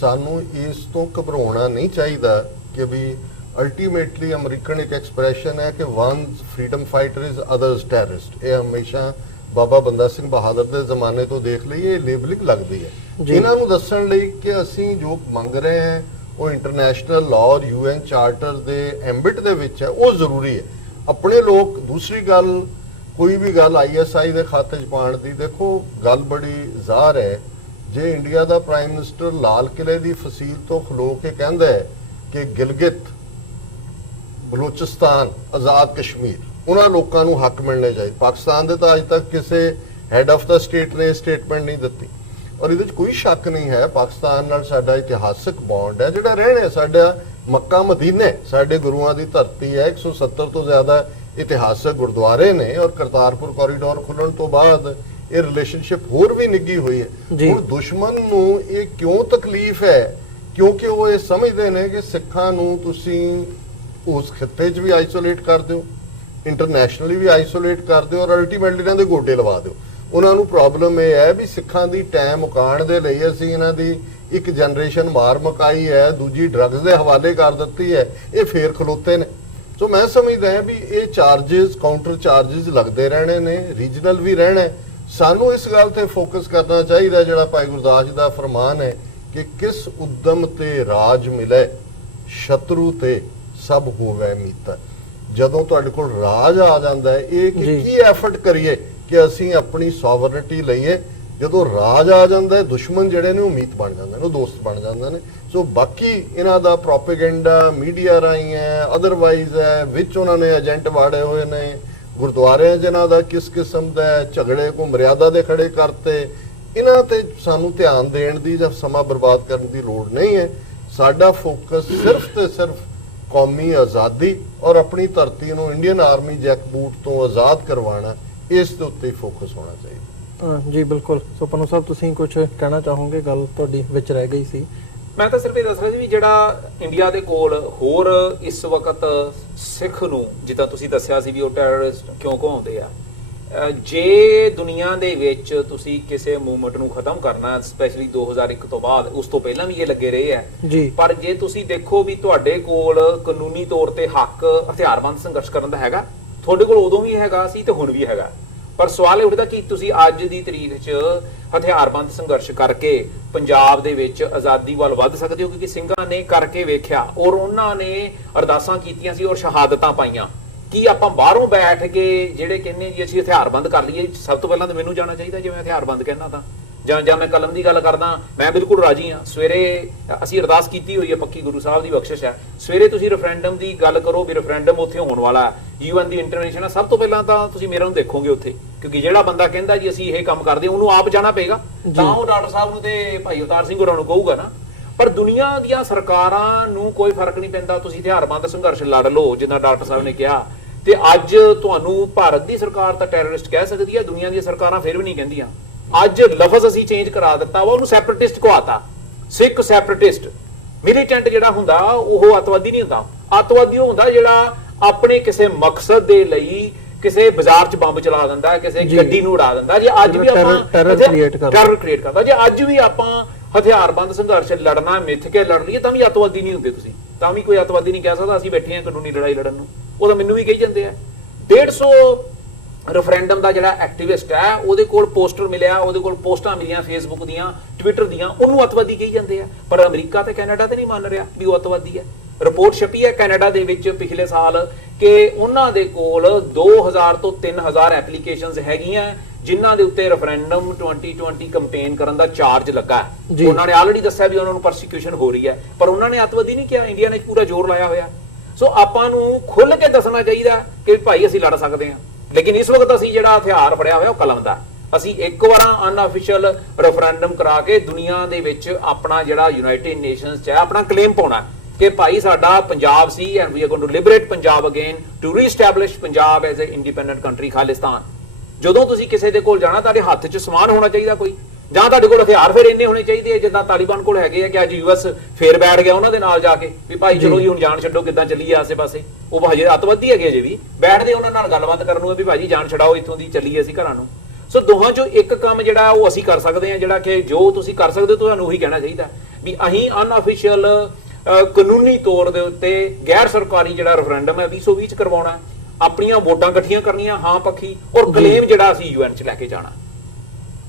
ਸਾਨੂੰ ਇਸ ਤੋਂ ਘਬਰਾਉਣਾ ਨਹੀਂ ਚਾਹੀਦਾ ਕਿ ਵੀ ਅਲਟੀਮੇਟਲੀ ਅਮਰੀਕਨ ਇੱਕ ਐਕਸਪ੍ਰੈਸ਼ਨ ਹੈ ਕਿ one freedom fighter is others terrorist. ਇਹ ਹਮੇਸ਼ਾ ਬਾਬਾ ਬੰਦਾ ਸਿੰਘ ਬਹਾਦਰ ਦੇ ਜ਼ਮਾਨੇ ਤੋਂ ਦੇਖ ਲਈਏ, ਇਹ ਲੇਬਲਿੰਗ ਲੱਗਦੀ ਹੈ ਇਹਨਾਂ ਨੂੰ ਦੱਸਣ ਲਈ ਕਿ ਅਸੀਂ ਜੋ ਮੰਗ ਰਹੇ ਹਾਂ ਉਹ ਇੰਟਰਨੈਸ਼ਨਲ ਲਾਅ ਔਰ UN ਚਾਰਟਰ ਦੇ ਐਂਬਿਟ ਦੇ ਵਿੱਚ ਹੈ, ਉਹ ਜ਼ਰੂਰੀ ਹੈ। ਆਪਣੇ ਲੋਕ, ਦੂਸਰੀ ਗੱਲ, ਕੋਈ ਵੀ ਗੱਲ ISI ਦੇ ਖਾਤੇ 'ਚ ਪਾਉਣ ਦੀ, ਦੇਖੋ ਗੱਲ ਬੜੀ ਜ਼ਾਹਰ ਹੈ। ਜੇ ਇੰਡੀਆ ਦਾ ਪ੍ਰਾਈਮ ਮਿਨਿਸਟਰ ਲਾਲ ਕਿਲੇ ਦੀ ਫਸੀਲ ਤੋਂ ਖਲੋ ਕੇ ਕਹਿੰਦਾ ਹੈ ਕਿ ਗਿਲਗਿਤ ਬਲੋਚਿਸਤਾਨ ਆਜ਼ਾਦ ਕਸ਼ਮੀਰ, ਉਹਨਾਂ ਲੋਕਾਂ ਨੂੰ ਹੱਕ ਮਿਲਣੇ ਚਾਹੀਦੇ। ਪਾਕਿਸਤਾਨ ਦੇ ਤਾਂ ਅੱਜ ਤੱਕ ਕਿਸੇ ਹੈਡ ਆਫ ਦਾ ਸਟੇਟ ਨੇ ਸਟੇਟਮੈਂਟ ਨਹੀਂ ਦਿੱਤੀ। ਔਰ ਇਹਦੇ 'ਚ ਕੋਈ ਸ਼ੱਕ ਨਹੀਂ ਹੈ, ਪਾਕਿਸਤਾਨ ਨਾਲ ਸਾਡਾ ਇਤਿਹਾਸਕ ਬੌਂਡ ਹੈ ਜਿਹੜਾ ਰਹਿਣਾ। ਸਾਡਾ ਮੱਕਾ ਮਦੀਨੇ ਸਾਡੇ ਗੁਰੂਆਂ ਦੀ ਧਰਤੀ ਹੈ। 170 ਤੋਂ ਜ਼ਿਆਦਾ ਇਤਿਹਾਸਕ ਗੁਰਦੁਆਰੇ ਨੇ ਔਰ ਕਰਤਾਰਪੁਰ ਕੋਰੀਡੋਰ ਖੁੱਲਣ ਤੋਂ ਬਾਅਦ ਇਹ ਰਿਲੇਸ਼ਨਸ਼ਿਪ ਹੋਰ ਵੀ ਨਿੱਘੀ ਹੋਈ ਹੈ। ਹੁਣ ਦੁਸ਼ਮਣ ਨੂੰ ਇਹ ਕਿਉਂ ਤਕਲੀਫ ਹੈ? ਕਿਉਂਕਿ ਉਹ ਇਹ ਸਮਝਦੇ ਨੇ ਕਿ ਸਿੱਖਾਂ ਨੂੰ ਤੁਸੀਂ ਉਸ ਖਿੱਤੇ 'ਚ ਵੀ ਆਈਸੋਲੇਟ ਕਰ ਦਿਓ, ਇੰਟਰਨੈਸ਼ਨਲੀ ਵੀ ਆਈਸੋਲੇਟ ਕਰ ਦਿਓ ਔਰ ਅਲਟੀਮੇਟਲੀ ਇਹਨਾਂ ਦੇ ਗੋਡੇ ਲਵਾ ਦਿਓ। ਉਹਨਾਂ ਨੂੰ ਪ੍ਰੋਬਲਮ ਇਹ ਹੈ ਵੀ ਸਿੱਖਾਂ ਦੀ ਟਾਈਮ ਮੁਕਾਉਣ ਦੇ ਲਈ ਅਸੀਂ ਇਹਨਾਂ ਦੀ ਇੱਕ ਜਨਰੇਸ਼ਨ ਮਾਰ ਮੁਕਾਈ ਹੈ, ਦੂਜੀ ਡਰੱਗਸ ਦੇ ਹਵਾਲੇ ਕਰ ਦਿੱਤੀ ਹੈ, ਇਹ ਫੇਰ ਖਲੋਤੇ ਨੇ। ਸੋ ਮੈਂ ਸਮਝਦਾ ਹਾਂ ਵੀ ਇਹ ਚਾਰजेस, ਕਾਊਂਟਰ ਚਾਰजेस ਲੱਗਦੇ ਰਹਿਣੇ ਨੇ, ਰੀਜਨਲ ਵੀ ਰਹਿਣਾ। ਸਾਨੂੰ ਇਸ ਗੱਲ ਤੇ ਫੋਕਸ ਕਰਨਾ ਚਾਹੀਦਾ ਜਿਹੜਾ ਭਾਈ ਗੁਰਦਾਸ ਜੀ ਦਾ ਫਰਮਾਨ ਹੈ ਕਿ ਕਿਸ ਉਦਮ ਤੇ ਰਾਜ ਮਿਲੇ, ਸ਼ਤਰੂ ਤੇ ਸਭ ਹੋਵੇ ਮੀਤਾ। ਜਦੋਂ ਤੁਹਾਡੇ ਕੋਲ ਰਾਜ ਆ ਜਾਂਦਾ ਹੈ, ਇਹ ਕਿ ਕੀ ਐਫਰਟ ਕਰੀਏ ਕਿ ਅਸੀਂ ਆਪਣੀ ਸੋਵਰਨਿਟੀ ਲਈਏ। ਜਦੋਂ ਰਾਜ ਆ ਜਾਂਦਾ ਹੈ, ਦੁਸ਼ਮਣ ਜਿਹੜੇ ਨੇ ਉਹ ਮੀਤ ਬਣ ਜਾਂਦੇ ਨੇ, ਉਹ ਦੋਸਤ ਬਣ ਜਾਂਦੇ ਨੇ। ਸੋ ਬਾਕੀ ਇਹਨਾਂ ਦਾ ਪ੍ਰੋਪੇਗੈਂਡਾ ਮੀਡੀਆ ਰਾਹੀਂ ਹੈ, ਅਦਰਵਾਈਜ਼ ਹੈ, ਵਿੱਚ ਉਹਨਾਂ ਨੇ ਏਜੰਟ ਵਾੜੇ ਹੋਏ ਨੇ। ਗੁਰਦੁਆਰਿਆਂ ਜਿਹਨਾਂ ਦਾ ਕਿਸ ਕਿਸਮ ਦਾ ਝਗੜੇ ਕੋ ਮਰਿਆਦਾ ਦੇ ਖੜੇ ਕਰਤੇ, ਇਹਨਾਂ ਤੇ ਸਾਨੂੰ ਧਿਆਨ ਦੇਣ ਦੀ ਜਾਂ ਸਮਾਂ ਬਰਬਾਦ ਕਰਨ ਦੀ ਲੋੜ ਨਹੀਂ ਹੈ। ਸਾਡਾ ਫੋਕਸ ਸਿਰਫ ਤੇ ਸਿਰਫ ਕੌਮੀ ਆਜ਼ਾਦੀ ਔਰ ਆਪਣੀ ਧਰਤੀ ਨੂੰ ਇੰਡੀਅਨ ਆਰਮੀ ਜੈਕ ਬੂਟ ਤੋਂ ਆਜ਼ਾਦ ਕਰਵਾਉਣਾ, ਇਸ ਦੇ ਉੱਤੇ ਫੋਕਸ ਹੋਣਾ ਚਾਹੀਦਾ। ਜੀ ਬਿਲਕੁਲ। ਸੋ ਪੰਨੂ ਸਾਹਿਬ ਤੁਸੀਂ ਕੁਝ ਕਹਿਣਾ ਚਾਹੋਗੇ? ਗੱਲ ਤੁਹਾਡੀ ਵਿੱਚ ਰਹਿ ਗਈ ਸੀ। ਮੈਂ ਤਾਂ ਸਿਰਫ ਇਹ ਦੱਸ ਰਿਹਾ ਸੀ ਵੀ ਜਿਹੜਾ ਇੰਡੀਆ ਦੇ ਕੋਲ ਹੋਰ ਇਸ ਵਕਤ ਸਿੱਖ ਨੂੰ, ਜਿੱਦਾਂ ਤੁਸੀਂ ਦੱਸਿਆ ਸੀ ਵੀ ਉਹ ਟੈਰਰਿਸਟ ਕਿਉਂ ਘੁੰਮਦੇ ਆ, ਜੇ ਦੁਨੀਆ ਦੇ ਵਿੱਚ ਤੁਸੀਂ ਕਿਸੇ ਮੂਵਮੈਂਟ ਨੂੰ ਖਤਮ ਕਰਨਾ, ਸਪੈਸ਼ਲੀ 2001 ਤੋਂ ਬਾਅਦ, ਉਸ ਤੋਂ ਪਹਿਲਾਂ ਵੀ ਇਹ ਲੱਗੇ ਰਹੇ ਆ ਜੀ, ਪਰ ਜੇ ਤੁਸੀਂ ਦੇਖੋ ਵੀ ਤੁਹਾਡੇ ਕੋਲ ਕਾਨੂੰਨੀ ਤੌਰ ਤੇ ਹੱਕ ਹਥਿਆਰਬੰਦ ਸੰਘਰਸ਼ ਕਰਨ ਦਾ ਹੈਗਾ, ਤੁਹਾਡੇ ਕੋਲ ਉਦੋਂ ਵੀ ਹੈਗਾ ਸੀ ਤੇ ਹੁਣ ਵੀ ਹੈਗਾ। ਪਰ ਸਵਾਲ ਇਹ ਉੱਠਦਾ ਕਿ ਤੁਸੀਂ ਅੱਜ ਦੀ ਤਰੀਕ 'ਚ ਹਥਿਆਰਬੰਦ ਸੰਘਰਸ਼ ਕਰਕੇ ਪੰਜਾਬ ਦੇ ਵਿੱਚ ਆਜ਼ਾਦੀ ਵੱਲ ਵੱਧ ਸਕਦੇ ਹੋ? ਕਿਉਂਕਿ ਸਿੰਘਾਂ ਨੇ ਕਰਕੇ ਵੇਖਿਆ ਔਰ ਉਹਨਾਂ ਨੇ ਅਰਦਾਸਾਂ ਕੀਤੀਆਂ ਸੀ ਔਰ ਸ਼ਹਾਦਤਾਂ ਪਾਈਆਂ। ਕੀ ਆਪਾਂ ਬਾਹਰੋਂ ਬੈਠ ਕੇ ਜਿਹੜੇ ਕਹਿੰਦੇ ਜੀ ਅਸੀਂ ਹਥਿਆਰਬੰਦ ਕਰ ਲਈਏ, ਸਭ ਤੋਂ ਪਹਿਲਾਂ ਤਾਂ ਮੈਨੂੰ ਜਾਣਾ ਚਾਹੀਦਾ ਜੇ ਮੈਂ ਹਥਿਆਰਬੰਦ ਕਹਿਣਾ ਤਾਂ, ਜਾਂ ਮੈਂ ਕਲਮ ਦੀ ਗੱਲ ਕਰਦਾ, ਮੈਂ ਬਿਲਕੁਲ ਰਾਜੀ ਹਾਂ। ਸਵੇਰੇ ਅਸੀਂ ਅਰਦਾਸ ਕੀਤੀ ਹੋਈ ਹੈ, ਪੱਕੀ ਗੁਰੂ ਸਾਹਿਬ ਦੀ ਬਖਸ਼ਿਸ਼ ਹੈ। ਸਵੇਰੇ ਤੁਸੀਂ ਰੈਫਰੈਂਡਮ ਦੀ ਗੱਲ ਕਰੋ ਵੀ ਰੈਫਰੈਂਡਮ ਉੱਥੇ ਹੋਣ ਵਾਲਾ, UN ਦੀ ਇੰਟਰਵੈਂਸ਼ਨ ਹੈ, ਸਭ ਤੋਂ ਪਹਿਲਾਂ ਤਾਂ ਤੁਸੀਂ ਮੇਰਾ ਨੂੰ ਦੇਖੋਗੇ ਉੱਥੇ, ਕਿਉਂਕਿ ਜਿਹੜਾ ਬੰਦਾ ਕਹਿੰਦਾ ਜੀ ਅਸੀਂ ਇਹ ਕੰਮ ਕਰਦੇ ਉਹਨੂੰ ਆਪ ਜਾਣਾ ਪਏਗਾ, ਤਾਂ ਉਹ ਡਾਕਟਰ ਸਾਹਿਬ ਨੂੰ ਤੇ ਭਾਈ ਅਵਤਾਰ ਸਿੰਘ ਹੋਰਾਂ ਨੂੰ ਕਹੂਗਾ ਨਾ। ਪਰ ਦੁਨੀਆ ਦੀਆਂ ਸਰਕਾਰਾਂ ਨੂੰ ਕੋਈ ਫਰਕ ਨਹੀਂ ਪੈਂਦਾ, ਤੁਸੀਂ ਹਥਿਆਰਬੰਦ ਸੰਘਰਸ਼ ਲੜ ਲਓ ਜਿੱਦਾਂ ਡਾਕਟਰ ਸਾਹਿਬ ਨੇ ਕਿਹਾ, ਤੇ ਅੱਜ ਤੁਹਾਨੂੰ ਭਾਰਤ ਦੀ ਸਰਕਾਰ ਤਾਂ ਟੈਰਰਿਸਟ ਕਹਿ ਸਕਦੀ ਹੈ, ਦੁਨੀਆ ਦੀਆਂ ਸਰਕਾਰਾਂ ਫਿਰ ਵੀ ਨਹੀਂ ਕਹਿੰਦੀਆਂ। ਅੱਜ ਲਫ਼ਜ਼ ਅਸੀਂ ਚੇਂਜ ਕਰਾ ਦਿੱਤਾ ਵਾ, ਉਹਨੂੰ ਸੈਪਰੇਟਿਸਟ ਕਹਾਤਾ, ਸਿੱਖ ਸੈਪਰੇਟਿਸਟ। ਮਿਲੀਟੈਂਟ ਜਿਹੜਾ ਹੁੰਦਾ ਉਹ ਅੱਤਵਾਦੀ ਨਹੀਂ ਹੁੰਦਾ, ਅੱਤਵਾਦੀ ਉਹ ਹੁੰਦਾ ਜਿਹੜਾ ਆਪਣੇ ਕਿਸੇ ਮਕਸਦ ਦੇ ਲਈ ਕਿਸੇ ਬਾਜ਼ਾਰ 'ਚ ਬੰਬ ਚਲਾ ਦਿੰਦਾ, ਕਿਸੇ ਗੱਡੀ ਨੂੰ ਉਡਾ ਦਿੰਦਾ। ਜੇ ਅੱਜ ਵੀ ਆਪਾਂ ਟੈਰਰ ਕ੍ਰੀਏਟ ਕਰਦਾ, ਜੇ ਅੱਜ ਵੀ ਆਪਾਂ ਹਥਿਆਰਬੰਦ ਸੰਘਰਸ਼ ਲੜਨਾ ਮਿੱਥ ਕੇ ਲੜ ਲਈਏ ਤਾਂ ਵੀ ਅੱਤਵਾਦੀ ਨਹੀਂ ਹੁੰਦੇ ਤੁਸੀਂ, ਤਾਂ ਵੀ ਕੋਈ ਅੱਤਵਾਦੀ ਨਹੀਂ ਕਹਿ ਸਕਦਾ ਅਸੀਂ ਬੈਠੇ ਹਾਂ ਕਾਨੂੰਨੀ ਲੜਾਈ ਲੜਨ ਨੂੰ। ਉਹ ਤਾਂ ਮੈਨੂੰ ਵੀ ਕਹੀ ਜਾਂਦੇ ਆ। 150 ਰੈਫਰੈਂਡਮ ਦਾ ਜਿਹੜਾ ਐਕਟਿਵਿਸਟ ਹੈ ਉਹਦੇ ਕੋਲ ਪੋਸਟਰ ਮਿਲਿਆ, ਉਹਦੇ ਕੋਲ ਪੋਸਟਾਂ ਮਿਲੀਆਂ ਫੇਸਬੁੱਕ ਦੀਆਂ, ਟਵਿੱਟਰ ਦੀਆਂ, ਉਹਨੂੰ ਅੱਤਵਾਦੀ ਕਹੀ ਜਾਂਦੇ ਆ। ਪਰ ਅਮਰੀਕਾ ਤੇ ਕੈਨੇਡਾ ਤੇ ਨਹੀਂ ਮੰਨ ਰਿਹਾ ਵੀ ਉਹ ਅੱਤਵਾਦੀ ਹੈ। ਰਿਪੋਰਟ ਛਪੀ ਹੈ ਕੈਨੇਡਾ ਦੇ ਵਿੱਚ ਪਿਛਲੇ ਸਾਲ ਕਿ ਉਹਨਾਂ ਦੇ ਕੋਲ 2000 ਤੋਂ 3000 ਐਪਲੀਕੇਸ਼ਨਸ ਹੈਗੀਆਂ ਜਿਨ੍ਹਾਂ ਦੇ ਉੱਤੇ ਰੈਫਰੈਂਡਮ 2020 ਕੰਪੇਨ ਕਰਨ ਦਾ ਚਾਰਜ ਲੱਗਾ ਹੈ। ਉਹਨਾਂ ਨੇ ਆਲਰੇਡੀ ਦੱਸਿਆ ਵੀ ਉਹਨਾਂ ਨੂੰ ਪਰਸੀਕਿਊਸ਼ਨ ਹੋ ਰਹੀ ਹੈ, ਪਰ ਉਹਨਾਂ ਨੇ ਅੱਤਵਾਦੀ ਨਹੀਂ ਕਿਹਾ। ਇੰਡੀਆ ਨੇ ਪੂਰਾ ਜ਼ੋਰ ਲਾਇਆ ਹੋਇਆ। ਸੋ ਆਪਾਂ ਨੂੰ ਖੁੱਲ ਕੇ ਦੱਸਣਾ ਚਾਹੀਦਾ ਕਿ ਭਾਈ ਅਸੀਂ ਲੜ ਸਕਦੇ ਹਾਂ, ਲੇਕਿਨ ਇਸ ਵਕਤ ਅਸੀਂ ਜਿਹੜਾ ਹਥਿਆਰ ਫੜਿਆ ਹੋਇਆ ਉਹ ਕਲਮ ਦਾ। ਅਸੀਂ ਇੱਕ ਵਾਰ ਅਨਅਫੀਸ਼ੀਅਲ ਰੈਫਰੈਂਡਮ ਕਰਾ ਕੇ ਦੁਨੀਆ ਦੇ ਵਿੱਚ ਆਪਣਾ ਜਿਹੜਾ ਯੂਨਾਈਟਿਡ ਨੇਸ਼ਨਸ 'ਚ ਹੈ ਆਪਣਾ ਕਲੇਮ ਪਾਉਣਾ ਕਿ ਭਾਈ ਸਾਡਾ ਪੰਜਾਬ ਸੀ and we are going to liberate Punjab again, to reestablish Punjab as a independent country Khalistan. ਜਦੋਂ ਤੁਸੀਂ ਕਿਸੇ ਦੇ ਕੋਲ ਜਾਣਾ ਤੁਹਾਡੇ ਹੱਥ 'ਚ ਸਮਾਨ ਹੋਣਾ ਚਾਹੀਦਾ ਕੋਈ, ਜਾਂ ਤੁਹਾਡੇ ਕੋਲ ਹਥਿਆਰ ਫਿਰ ਇੰਨੇ ਹੋਣੇ ਚਾਹੀਦੇ ਆ ਜਿੱਦਾਂ ਤਾਲਿਬਾਨ ਕੋਲ ਹੈਗੇ ਆ ਕਿ ਅੱਜ US ਫੇਰ ਬੈਠ ਗਿਆ ਉਹਨਾਂ ਦੇ ਨਾਲ ਜਾ ਕੇ ਵੀ ਭਾਈ ਚਲੋ ਜੀ ਹੁਣ ਜਾਨ ਛੱਡੋ, ਕਿੱਦਾਂ ਚੱਲੀਏ ਆਸੇ ਪਾਸੇ। ਉਹ ਹਜੇ ਅੱਤਵਾਦੀ ਹੈਗੇ ਅਜੇ ਵੀ, ਬੈਠਦੇ ਉਹਨਾਂ ਨਾਲ ਗੱਲਬਾਤ ਕਰਨ ਨੂੰ ਵੀ ਭਾਜੀ ਜਾਨ ਛਡਾਓ ਇੱਥੋਂ ਦੀ, ਚੱਲੀਏ ਅਸੀਂ ਘਰਾਂ ਨੂੰ। ਸੋ ਦੋਹਾਂ ਚੋਂ ਇੱਕ ਕੰਮ ਜਿਹੜਾ ਉਹ ਅਸੀਂ ਕਰ ਸਕਦੇ ਹਾਂ, ਜਿਹੜਾ ਕਿ ਜੋ ਤੁਸੀਂ ਕਰ ਸਕਦੇ ਹੋ ਤੁਹਾਨੂੰ ਉਹੀ ਕਹਿਣਾ ਚਾਹੀਦਾ ਵੀ ਅਸੀਂ ਅਨਅਫੀਸ਼ੀਅਲ ਕਾਨੂੰਨੀ ਤੌਰ ਦੇ ਉੱਤੇ ਗੈਰ ਸਰਕਾਰੀ ਜਿਹੜਾ ਰੈਫਰੈਂਡਮ ਹੈ 2020 ਚ ਕਰਵਾਉਣਾ, ਆਪਣੀਆਂ ਵੋਟਾਂ ਇਕੱਠੀਆਂ ਕਰਨੀਆਂ ਹਾਂ ਪੱਖੀ, ਔਰ ਕਲੇਮ ਜਿਹੜਾ ਅਸੀਂ UN ਚ ਲੈ ਕੇ ਜਾਣਾ